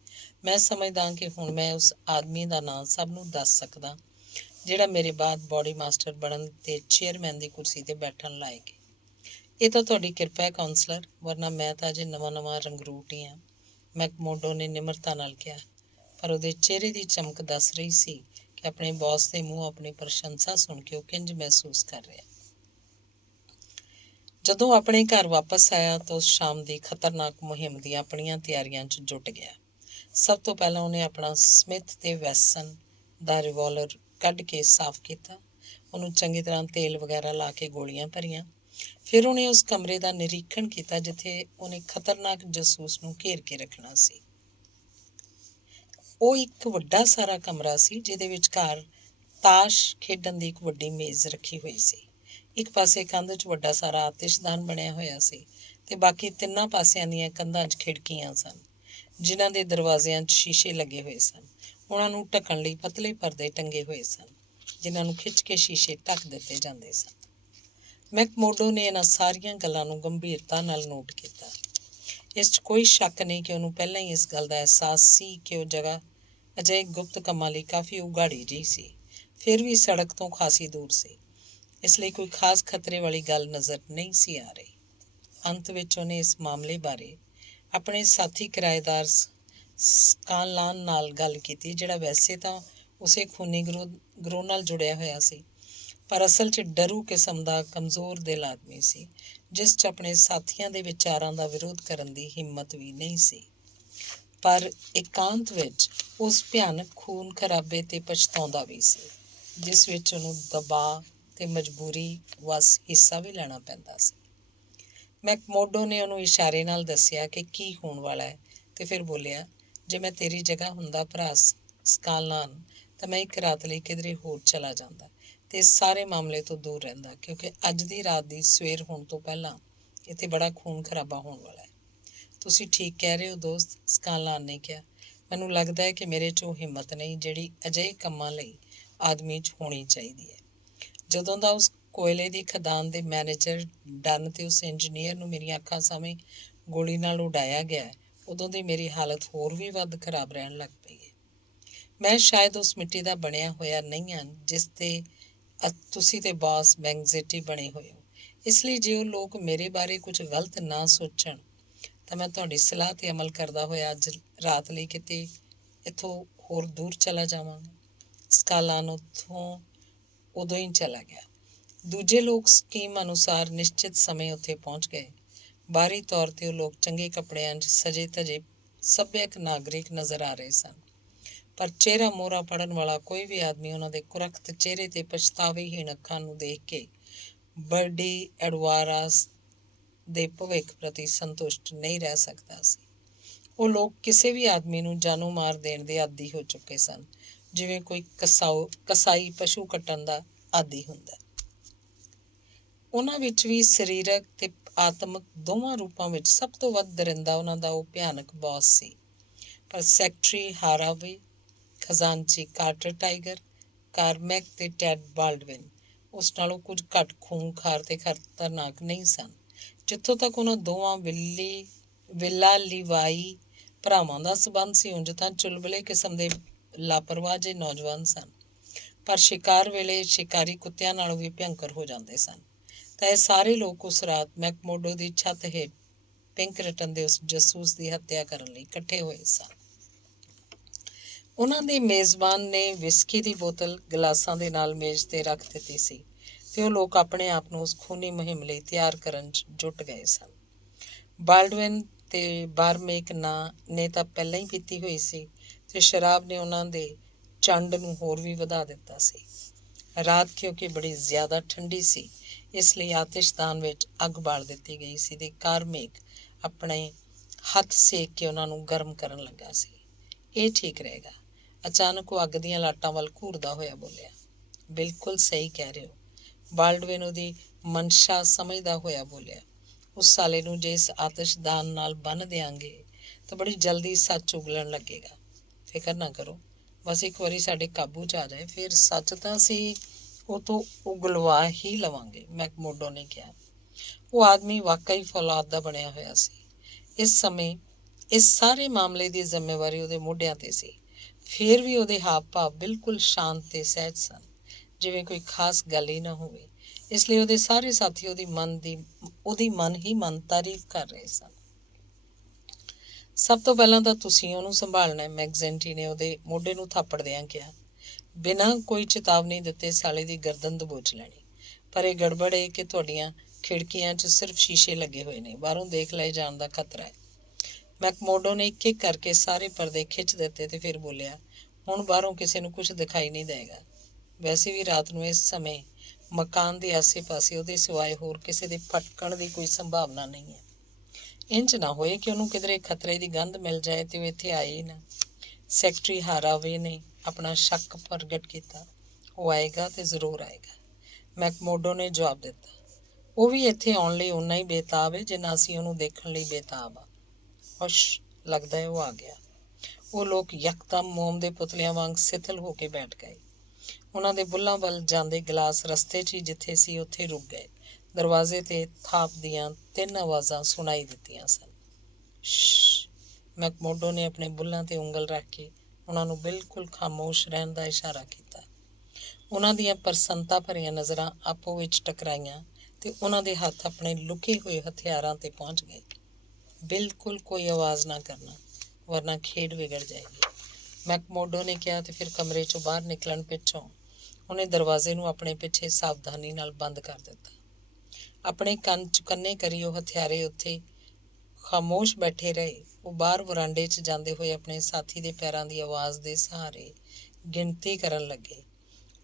ਮੈਂ ਸਮਝਦਾ ਕਿ ਹੁਣ ਮੈਂ ਉਸ ਆਦਮੀ ਦਾ ਨਾਂ ਸਭ ਨੂੰ ਦੱਸ ਸਕਦਾ ਜਿਹੜਾ ਮੇਰੇ ਬਾਅਦ ਬੋਡੀ ਮਾਸਟਰ ਬਣਨ ਅਤੇ ਚੇਅਰਮੈਨ ਦੀ ਕੁਰਸੀ 'ਤੇ ਬੈਠਣ ਲਾਇਕ ਹੈ। ਇਹ ਤਾਂ ਤੁਹਾਡੀ ਕਿਰਪਾ ਹੈ ਕਾਉਂਸਲਰ, ਵਰਨਾ ਮੈਂ ਤਾਂ ਅਜੇ ਨਵਾਂ ਰੰਗਰੂਟ ਹੀ ਹਾਂ, ਮੈਕਮੋਡੋ ਨੇ ਨਿਮਰਤਾ ਨਾਲ ਕਿਹਾ, ਪਰ ਉਹਦੇ ਚਿਹਰੇ ਦੀ ਚਮਕ ਦੱਸ ਰਹੀ ਸੀ ਕਿ ਆਪਣੇ ਬੌਸ ਦੇ ਮੂੰਹੋਂ ਆਪਣੀ ਪ੍ਰਸ਼ੰਸਾ ਸੁਣ ਕੇ ਉਹ ਕਿੰਝ ਮਹਿਸੂਸ ਕਰ ਰਿਹਾ। ਜਦੋਂ ਆਪਣੇ ਘਰ ਵਾਪਸ ਆਇਆ ਤਾਂ ਉਸ ਸ਼ਾਮ ਦੀ ਖਤਰਨਾਕ ਮੁਹਿੰਮ ਦੀਆਂ ਆਪਣੀਆਂ ਤਿਆਰੀਆਂ 'ਚ ਜੁਟ ਗਿਆ। ਸਭ ਤੋਂ ਪਹਿਲਾਂ ਉਹਨੇ ਆਪਣਾ ਸਮਿਥ ਤੇ ਵੈਸਨ ਦਾ ਰਿਵਾਲਵਰ ਕੱਢ ਕੇ ਸਾਫ਼ ਕੀਤਾ, ਉਹਨੂੰ ਚੰਗੀ ਤਰ੍ਹਾਂ ਤੇਲ ਵਗੈਰਾ ਲਾ ਕੇ ਗੋਲੀਆਂ ਭਰੀਆਂ ਫਿਰ ਉਹਨੇ ਉਸ ਕਮਰੇ ਦਾ ਨਿਰੀਖਣ ਕੀਤਾ ਜਿੱਥੇ ਉਹਨੇ ਖਤਰਨਾਕ ਜਾਸੂਸ ਨੂੰ ਘੇਰ ਕੇ ਰੱਖਣਾ ਸੀ। ਉਹ ਇੱਕ ਵੱਡਾ ਸਾਰਾ ਕਮਰਾ ਸੀ ਜਿਹਦੇ ਵਿਚਕਾਰ ਤਾਸ਼ ਖੇਡਣ ਦੀ ਇੱਕ ਵੱਡੀ ਮੇਜ਼ ਰੱਖੀ ਹੋਈ ਸੀ। ਇੱਕ ਪਾਸੇ ਕੰਧ 'ਚ ਵੱਡਾ ਸਾਰਾ ਆਤਿਸ਼ਦਾਨ ਬਣਿਆ ਹੋਇਆ ਸੀ ਤੇ ਬਾਕੀ ਤਿੰਨਾਂ ਪਾਸਿਆਂ ਦੀਆਂ ਕੰਧਾਂ 'ਚ ਖਿੜਕੀਆਂ ਸਨ ਜਿਨ੍ਹਾਂ ਦੇ ਦਰਵਾਜ਼ਿਆਂ 'ਚ ਸ਼ੀਸ਼ੇ ਲੱਗੇ ਹੋਏ ਸਨ। ਉਹਨਾਂ ਨੂੰ ਢੱਕਣ ਲਈ ਪਤਲੇ ਪਰਦੇ ਟੰਗੇ ਹੋਏ ਸਨ ਜਿਨ੍ਹਾਂ ਨੂੰ ਖਿੱਚ ਕੇ ਸ਼ੀਸ਼ੇ ਢੱਕ ਦਿੱਤੇ ਜਾਂਦੇ ਸਨ। ਮੈਕਮੋਡੋ ਨੇ ਇਹਨਾਂ ਸਾਰੀਆਂ ਗੱਲਾਂ ਨੂੰ ਗੰਭੀਰਤਾ ਨਾਲ ਨੋਟ ਕੀਤਾ। ਇਸ 'ਚ ਕੋਈ ਸ਼ੱਕ ਨਹੀਂ ਕਿ ਉਹਨੂੰ ਪਹਿਲਾਂ ਹੀ ਇਸ ਗੱਲ ਦਾ ਅਹਿਸਾਸ ਸੀ ਕਿ ਉਹ ਜਗ੍ਹਾ ਅਜਿਹੇ ਗੁਪਤ ਕੰਮਾਂ ਲਈ ਕਾਫੀ ਉਘਾੜੀ ਜਿਹੀ ਸੀ। ਫਿਰ ਵੀ ਸੜਕ ਤੋਂ ਖਾਸੀ ਦੂਰ ਸੀ, ਇਸ ਲਈ ਕੋਈ ਖਾਸ ਖਤਰੇ ਵਾਲੀ ਗੱਲ ਨਜ਼ਰ ਨਹੀਂ ਸੀ ਆ ਰਹੀ। ਅੰਤ ਵਿੱਚ ਉਹਨੇ ਇਸ ਮਾਮਲੇ ਬਾਰੇ ਆਪਣੇ ਸਾਥੀ ਕਿਰਾਏਦਾਰ ਸਕਾਨਲਾਨ ਨਾਲ ਗੱਲ ਕੀਤੀ, ਜਿਹੜਾ ਵੈਸੇ ਤਾਂ ਉਸੇ ਖੂਨੀ ਗਰੋਹ ਨਾਲ ਜੁੜਿਆ ਹੋਇਆ ਸੀ ਪਰ ਅਸਲ 'ਚ ਡਰੂ ਕਿਸਮ ਦਾ ਕਮਜ਼ੋਰ ਦਿਲ ਆਦਮੀ ਸੀ ਜਿਸ 'ਚ ਆਪਣੇ ਸਾਥੀਆਂ ਦੇ ਵਿਚਾਰਾਂ ਦਾ ਵਿਰੋਧ ਕਰਨ ਦੀ ਹਿੰਮਤ ਵੀ ਨਹੀਂ ਸੀ। ਪਰ ਇਕਾਂਤ ਵਿੱਚ ਉਸ ਭਿਆਨਕ ਖੂਨ ਖਰਾਬੇ 'ਤੇ ਪਛਤਾਉਂਦਾ ਵੀ ਸੀ ਜਿਸ ਵਿੱਚ ਉਹਨੂੰ ਦਬਾਅ ਤੇ ਮਜਬੂਰੀ ਵੱਸ ਹਿੱਸਾ ਵੀ ਲੈਣਾ ਪੈਂਦਾ ਸੀ। ਮੈਕਮੋਡੋ ਨੇ ਉਹਨੂੰ ਇਸ਼ਾਰੇ ਨਾਲ ਦੱਸਿਆ ਕਿ ਕੀ ਹੋਣ ਵਾਲਾ ਹੈ ਤੇ ਫਿਰ ਬੋਲਿਆ, ਜੇ ਮੈਂ ਤੇਰੀ ਜਗ੍ਹਾ ਹੁੰਦਾ ਭਰਾ ਸਕਾਨਲਾਨ ਤਾਂ ਮੈਂ ਇੱਕ ਰਾਤ ਲਈ ਕਿਧਰੇ ਹੋਰ ਚਲਾ ਜਾਂਦਾ ਤੇ ਇਸ ਸਾਰੇ ਮਾਮਲੇ ਤੋਂ ਦੂਰ ਰਹਿੰਦਾ, ਕਿਉਂਕਿ ਅੱਜ ਦੀ ਰਾਤ ਦੀ ਸਵੇਰ ਹੋਣ ਤੋਂ ਪਹਿਲਾਂ ਇੱਥੇ ਬੜਾ ਖੂਨ ਖਰਾਬਾ ਹੋਣ ਵਾਲਾ ਹੈ। ਤੁਸੀਂ ਠੀਕ ਕਹਿ ਰਹੇ ਹੋ ਦੋਸਤ, ਸਕਾਨਲਾਨ ਨੇ ਕਿਹਾ। ਮੈਨੂੰ ਲੱਗਦਾ ਹੈ ਕਿ ਮੇਰੇ 'ਚ ਉਹ ਹਿੰਮਤ ਨਹੀਂ ਜਿਹੜੀ ਅਜਿਹੇ ਕੰਮਾਂ ਲਈ ਆਦਮੀ 'ਚ ਹੋਣੀ ਚਾਹੀਦੀ ਹੈ। ਜਦੋਂ ਦਾ ਉਸ ਕੋਇਲੇ ਦੀ ਖਦਾਨ ਦੇ ਮੈਨੇਜਰ ਡਨ ਤੇ ਉਸ ਇੰਜੀਨੀਅਰ ਨੂੰ ਮੇਰੀਆਂ ਅੱਖਾਂ ਸਾਹਮਣੇ ਗੋਲੀ ਨਾਲ ਉਡਾਇਆ ਗਿਆ, ਉਦੋਂ ਦੀ ਮੇਰੀ ਹਾਲਤ ਹੋਰ ਵੀ ਵੱਧ ਖਰਾਬ ਰਹਿਣ ਲੱਗ ਪਈ ਹੈ। ਮੈਂ ਸ਼ਾਇਦ ਉਸ ਮਿੱਟੀ ਦਾ ਬਣਿਆ ਹੋਇਆ ਨਹੀਂ ਹਾਂ ਜਿਸ 'ਤੇ ਤੁਸੀਂ ਤੇ ਬਾਸ ਬੈਂਗਜ਼ੇਟੀ ਬਣੇ ਹੋਏ ਹੋ। ਇਸ ਲਈ ਜੇ ਉਹ ਲੋਕ ਮੇਰੇ ਬਾਰੇ ਕੁਝ ਗਲਤ ਨਾ ਸੋਚਣ ਤਾਂ ਮੈਂ ਤੁਹਾਡੀ ਸਲਾਹ 'ਤੇ ਅਮਲ ਕਰਦਾ ਹੋਇਆ ਅੱਜ ਰਾਤ ਲਈ ਕਿਤੇ ਇੱਥੋਂ ਹੋਰ ਦੂਰ ਚਲਾ ਜਾਵਾਂਗਾ। ਸਕਾਨਲਾਨ ਉੱਥੋਂ ਉਦੋਂ ਹੀ ਚਲਾ ਗਿਆ। ਦੂਜੇ ਲੋਕ ਸਕੀਮ ਅਨੁਸਾਰ ਨਿਸ਼ਚਿਤ ਸਮੇਂ ਉੱਥੇ ਪਹੁੰਚ ਗਏ। ਬਾਹਰੀ ਤੌਰ 'ਤੇ ਉਹ ਲੋਕ ਚੰਗੇ ਕੱਪੜਿਆਂ 'ਚ ਸਜੇ ਧਜੇ ਸੱਭਿਅਕ ਨਾਗਰਿਕ ਨਜ਼ਰ ਆ ਰਹੇ ਸਨ, ਪਰ ਚਿਹਰਾ ਮੋਹਰਾ ਪੜ੍ਹਨ ਵਾਲਾ ਕੋਈ ਵੀ ਆਦਮੀ ਉਹਨਾਂ ਦੇ ਕੁਰਖਤ ਚਿਹਰੇ 'ਤੇ ਪਛਤਾਵੇਹੀਣ ਅੱਖਾਂ ਨੂੰ ਦੇਖ ਕੇ ਬਰਡੀ ਐਡਵਾਰਾਸ ਦੇ ਭਵਿੱਖ ਪ੍ਰਤੀ ਸੰਤੁਸ਼ਟ ਨਹੀਂ ਰਹਿ ਸਕਦਾ ਸੀ। ਉਹ ਲੋਕ ਕਿਸੇ ਵੀ ਆਦਮੀ ਨੂੰ ਜਾਨੋਂ ਮਾਰ ਦੇਣ ਦੇ ਆਦੀ ਹੋ ਚੁੱਕੇ ਸਨ, ਜਿਵੇਂ ਕੋਈ ਕਸਾਈ ਪਸ਼ੂ ਕੱਟਣ ਦਾ ਆਦੀ ਹੁੰਦਾ। ਉਹਨਾਂ ਵਿੱਚ ਵੀ ਸਰੀਰਕ ਤੇ ਆਤਮਿਕ ਦੋਵਾਂ ਰੂਪਾਂ ਵਿੱਚ ਸਭ ਤੋਂ ਵੱਧ ਦਰਿੰਦਾ ਉਹਨਾਂ ਦਾ ਉਹ ਭਿਆਨਕ ਬੌਸ ਸੀ। ਪਰ ਸੈਕਟਰੀ ਹਾਰਾਵੇ, ਖਜ਼ਾਨਚੀ ਕਾਰਟਰ ਟਾਈਗਰ, ਕਾਰਮੈਕ ਤੇ ਟੈਡ ਬਾਲਡਵਿਨ ਉਸ ਨਾਲੋਂ ਕੁਝ ਘੱਟ ਖੂੰਖਾਰ ਤੇ ਖਤਰਨਾਕ ਨਹੀਂ ਸਨ। ਜਿੱਥੋਂ ਤੱਕ ਉਹਨਾਂ ਦੋਵਾਂ ਵਿਲਾ ਲਿਵਾਈ ਭਰਾਵਾਂ ਦਾ ਸਬੰਧ ਸੀ, ਉਂਝ ਤਾਂ ਚੁਲਬਲੇ ਕਿਸਮ ਦੇ ਲਾਪਰਵਾਹ ਜਿਹੇ ਨੌਜਵਾਨ ਸਨ, ਪਰ ਸ਼ਿਕਾਰ ਵੇਲੇ ਸ਼ਿਕਾਰੀ ਕੁੱਤਿਆਂ ਨਾਲੋਂ ਵੀ ਭਿਅੰਕਰ ਹੋ ਜਾਂਦੇ ਸਨ। ਤਾਂ ਇਹ ਸਾਰੇ ਲੋਕ ਉਸ ਰਾਤ ਮੈਕਮੋਡੋ ਦੀ ਛੱਤ ਹੇਠ ਪਿੰਕਰਟਨ ਦੇ ਉਸ ਜਾਸੂਸ ਦੀ ਹੱਤਿਆ ਕਰਨ ਲਈ ਇਕੱਠੇ ਹੋਏ ਸਨ। ਉਹਨਾਂ ਦੇ ਮੇਜ਼ਬਾਨ ਨੇ ਵਿਸਕੀ ਦੀ ਬੋਤਲ ਗਲਾਸਾਂ ਦੇ ਨਾਲ ਮੇਜ਼ 'ਤੇ ਰੱਖ ਦਿੱਤੀ ਸੀ ਤੇ ਉਹ ਲੋਕ ਆਪਣੇ ਆਪ ਨੂੰ ਉਸ ਖੂਨੀ ਮੁਹਿੰਮ ਲਈ ਤਿਆਰ ਕਰਨ 'ਚ ਜੁਟ ਗਏ ਸਨ। ਬਾਲਡਵਿਨ ਤੇ ਬਾਰਮੇਕ ਨੇ ਤਾਂ ਪਹਿਲਾਂ ਹੀ ਪੀਤੀ ਹੋਈ ਸੀ ਤੇ ਸ਼ਰਾਬ ਨੇ ਉਹਨਾਂ ਦੇ ਚੰਡ ਨੂੰ ਹੋਰ ਵੀ ਵਧਾ ਦਿੱਤਾ ਸੀ। ਰਾਤ ਕਿਉਂਕਿ ਬੜੀ ਜ਼ਿਆਦਾ ਠੰਡੀ ਸੀ, ਇਸ ਲਈ ਆਤਿਸ਼ਦਾਨ ਵਿੱਚ ਅੱਗ ਬਾਲ ਦਿੱਤੀ ਗਈ ਸੀ ਤੇ ਕਾਰਮੇਕ ਆਪਣੇ ਹੱਥ ਸੇਕ ਕੇ ਉਹਨਾਂ ਨੂੰ ਗਰਮ ਕਰਨ ਲੱਗਾ ਸੀ। ਇਹ ਠੀਕ ਰਹੇਗਾ। ਅਚਾਨਕ ਉਹ ਅੱਗ ਦੀਆਂ ਲਾਟਾਂ ਵੱਲ ਘੂਰਦਾ ਹੋਇਆ ਬੋਲਿਆ, ਬਿਲਕੁਲ ਸਹੀ ਕਹਿ ਰਹੇ ਹੋ। ਬਾਲਡਵਿਨ ਉਹਦੀ ਮਨਸ਼ਾ ਸਮਝਦਾ ਹੋਇਆ ਬੋਲਿਆ, ਉਸ ਸਾਲੇ ਨੂੰ ਜੇ ਇਸ ਆਤਿਸ਼ਦਾਨ ਨਾਲ ਬੰਨ੍ਹ ਦਿਆਂਗੇ ਤਾਂ ਬੜੀ ਜਲਦੀ ਸੱਚ ਉਗਲਣ ਲੱਗੇਗਾ। ਫਿਕਰ ਨਾ ਕਰੋ, ਬਸ ਇੱਕ ਵਾਰੀ ਸਾਡੇ ਕਾਬੂ 'ਚ ਆ ਜਾਏ ਫਿਰ ਸੱਚ ਤਾਂ ਅਸੀਂ ਉਹ ਤੋਂ ਉਗਲਵਾ ਹੀ ਲਵਾਂਗੇ, ਮੈਕਮੋਡੋ ਨੇ ਕਿਹਾ। ਉਹ ਆਦਮੀ ਵਾਕਈ ਫੌਲਾਦ ਦਾ ਬਣਿਆ ਹੋਇਆ ਸੀ। ਇਸ ਸਮੇਂ ਇਸ ਸਾਰੇ ਮਾਮਲੇ ਦੀ ਜ਼ਿੰਮੇਵਾਰੀ ਉਹਦੇ ਮੋਢਿਆਂ 'ਤੇ ਸੀ। ਫਿਰ ਵੀ ਉਹਦੇ ਹਾਵ ਭਾਵ ਬਿਲਕੁਲ ਸ਼ਾਂਤ ਤੇ ਸਹਿਜ ਸਨ, ਜਿਵੇਂ ਕੋਈ ਖਾਸ ਗੱਲ ਹੀ ਨਾ ਹੋਵੇ। ਇਸ ਲਈ ਉਹਦੇ ਸਾਰੇ ਸਾਥੀ ਉਹਦੀ ਮਨ ਤਾਰੀਫ ਕਰ ਰਹੇ ਸਨ। ਸਭ ਤੋਂ ਪਹਿਲਾਂ ਤਾਂ ਤੁਸੀਂ ਉਹਨੂੰ ਸੰਭਾਲਣਾ, ਮੈਕਜ਼ੈਂਟੀ ਨੇ ਉਹਦੇ ਮੋਢੇ ਨੂੰ ਥਾਪੜ ਦਿਆਂ ਕਿਹਾ। ਬਿਨਾਂ ਕੋਈ ਚੇਤਾਵਨੀ ਦਿੱਤੇ ਸਾਲੇ ਦੀ ਗਰਦਨ ਦਬੋਚ ਲੈਣੀ। ਪਰ ਇਹ ਗੜਬੜ ਹੈ ਕਿ ਤੁਹਾਡੀਆਂ ਖਿੜਕੀਆਂ 'ਚ ਸਿਰਫ ਸ਼ੀਸ਼ੇ ਲੱਗੇ ਹੋਏ ਨੇ, ਬਾਹਰੋਂ ਦੇਖ ਲਏ ਜਾਣ ਦਾ ਖਤਰਾ ਹੈ। ਮੈਕਮੋਡੋ ਨੇ ਇੱਕ ਇੱਕ ਕਰਕੇ ਸਾਰੇ ਪਰਦੇ ਖਿੱਚ ਦਿੱਤੇ ਤੇ ਫਿਰ ਬੋਲਿਆ, ਹੁਣ ਬਾਹਰੋਂ ਕਿਸੇ ਨੂੰ ਕੁਝ ਦਿਖਾਈ ਨਹੀਂ ਦੇਗਾ। ਵੈਸੇ ਵੀ ਰਾਤ ਨੂੰ ਇਸ ਸਮੇਂ ਮਕਾਨ ਦੇ ਆਸੇ-ਪਾਸੇ ਉਹਦੇ ਸਿਵਾਏ ਹੋਰ ਕਿਸੇ ਦੇ ਭਟਕਣ ਦੀ ਕੋਈ ਸੰਭਾਵਨਾ ਨਹੀਂ ਹੈ। ਇੰਝ ਨਾ ਹੋਏ ਕਿ ਉਹਨੂੰ ਕਿਧਰੇ ਖਤਰੇ ਦੀ ਗੰਧ ਮਿਲ ਜਾਏ ਤੇ ਉਹ ਇੱਥੇ ਆਏ ਹੀ ਨਾ। ਸੈਕਟਰੀ ਹਾਰਾਵੇ ਨੇ ਆਪਣਾ ਸ਼ੱਕ ਪ੍ਰਗਟ ਕੀਤਾ। ਉਹ ਆਏਗਾ ਤੇ ਜ਼ਰੂਰ ਆਏਗਾ। ਮੈਕਮੋਡੋ ਨੇ ਜਵਾਬ ਦਿੱਤਾ। ਉਹ ਵੀ ਇੱਥੇ ਆਉਣ ਲਈ ਓਨਾ ਹੀ ਬੇਤਾਬ ਹੈ ਜਿੰਨਾ ਅਸੀਂ ਉਹਨੂੰ ਦੇਖਣ ਲਈ ਬੇਤਾਬ ਆ। ਹੁਸ਼, ਲੱਗਦਾ ਹੈ ਉਹ ਆ ਗਿਆ। ਉਹ ਲੋਕ ਯਕਦਮ ਮੋਮ ਦੇ ਪੁਤਲਿਆਂ ਵਾਂਗ ਸਿਥਲ ਹੋ ਕੇ ਬੈਠ ਗਏ। ਉਹਨਾਂ ਦੇ ਬੁੱਲ੍ਹਾਂ ਵੱਲ ਜਾਂਦੇ ਗਲਾਸ ਰਸਤੇ 'ਚ ਹੀ ਜਿੱਥੇ ਸੀ ਉੱਥੇ ਰੁਕ ਗਏ। ਦਰਵਾਜ਼ੇ 'ਤੇ ਥਾਪ ਦੀਆਂ 3 ਆਵਾਜ਼ਾਂ ਸੁਣਾਈ ਦਿੱਤੀਆਂ ਸਨ। ਸ਼ਸ਼! ਮੈਕਮੋਡੋ ਨੇ ਆਪਣੇ ਬੁੱਲ੍ਹਾਂ 'ਤੇ ਉਂਗਲ ਰੱਖ ਕੇ ਉਹਨਾਂ ਨੂੰ ਬਿਲਕੁਲ ਖਾਮੋਸ਼ ਰਹਿਣ ਦਾ ਇਸ਼ਾਰਾ ਕੀਤਾ। ਉਹਨਾਂ ਦੀਆਂ ਪ੍ਰਸੰਨਤਾ ਭਰੀਆਂ ਨਜ਼ਰਾਂ ਆਪੋ ਵਿੱਚ ਟਕਰਾਈਆਂ ਤੇ ਉਹਨਾਂ ਦੇ ਹੱਥ ਆਪਣੇ ਲੁਕੇ ਹੋਏ ਹਥਿਆਰਾਂ 'ਤੇ ਪਹੁੰਚ ਗਏ। ਬਿਲਕੁਲ ਕੋਈ ਆਵਾਜ਼ ਨਾ ਕਰਨਾ, ਵਰਨਾ ਖੇਡ ਵਿਗੜ ਜਾਏਗੀ, ਮੈਕਮੋਡੋ ਨੇ ਕਿਹਾ ਤੇ ਫਿਰ ਕਮਰੇ 'ਚੋਂ ਬਾਹਰ ਨਿਕਲਣ ਪਿੱਛੋਂ ਉਹਨੇ ਦਰਵਾਜ਼ੇ ਨੂੰ ਆਪਣੇ ਪਿੱਛੇ ਸਾਵਧਾਨੀ ਨਾਲ ਬੰਦ ਕਰ ਦਿੱਤਾ। ਆਪਣੇ ਕੰਨ ਚੁਕੰਨੇ ਕਰੀ ਉਹ ਹਥਿਆਰੇ ਉੱਥੇ ਖਾਮੋਸ਼ ਬੈਠੇ ਰਹੇ। ਉਹ ਬਾਹਰ ਵਰਾਂਡੇ 'ਚ ਜਾਂਦੇ ਹੋਏ ਆਪਣੇ ਸਾਥੀ ਦੇ ਪੈਰਾਂ ਦੀ ਆਵਾਜ਼ ਦੇ ਸਹਾਰੇ ਗਿਣਤੀ ਕਰਨ ਲੱਗੇ।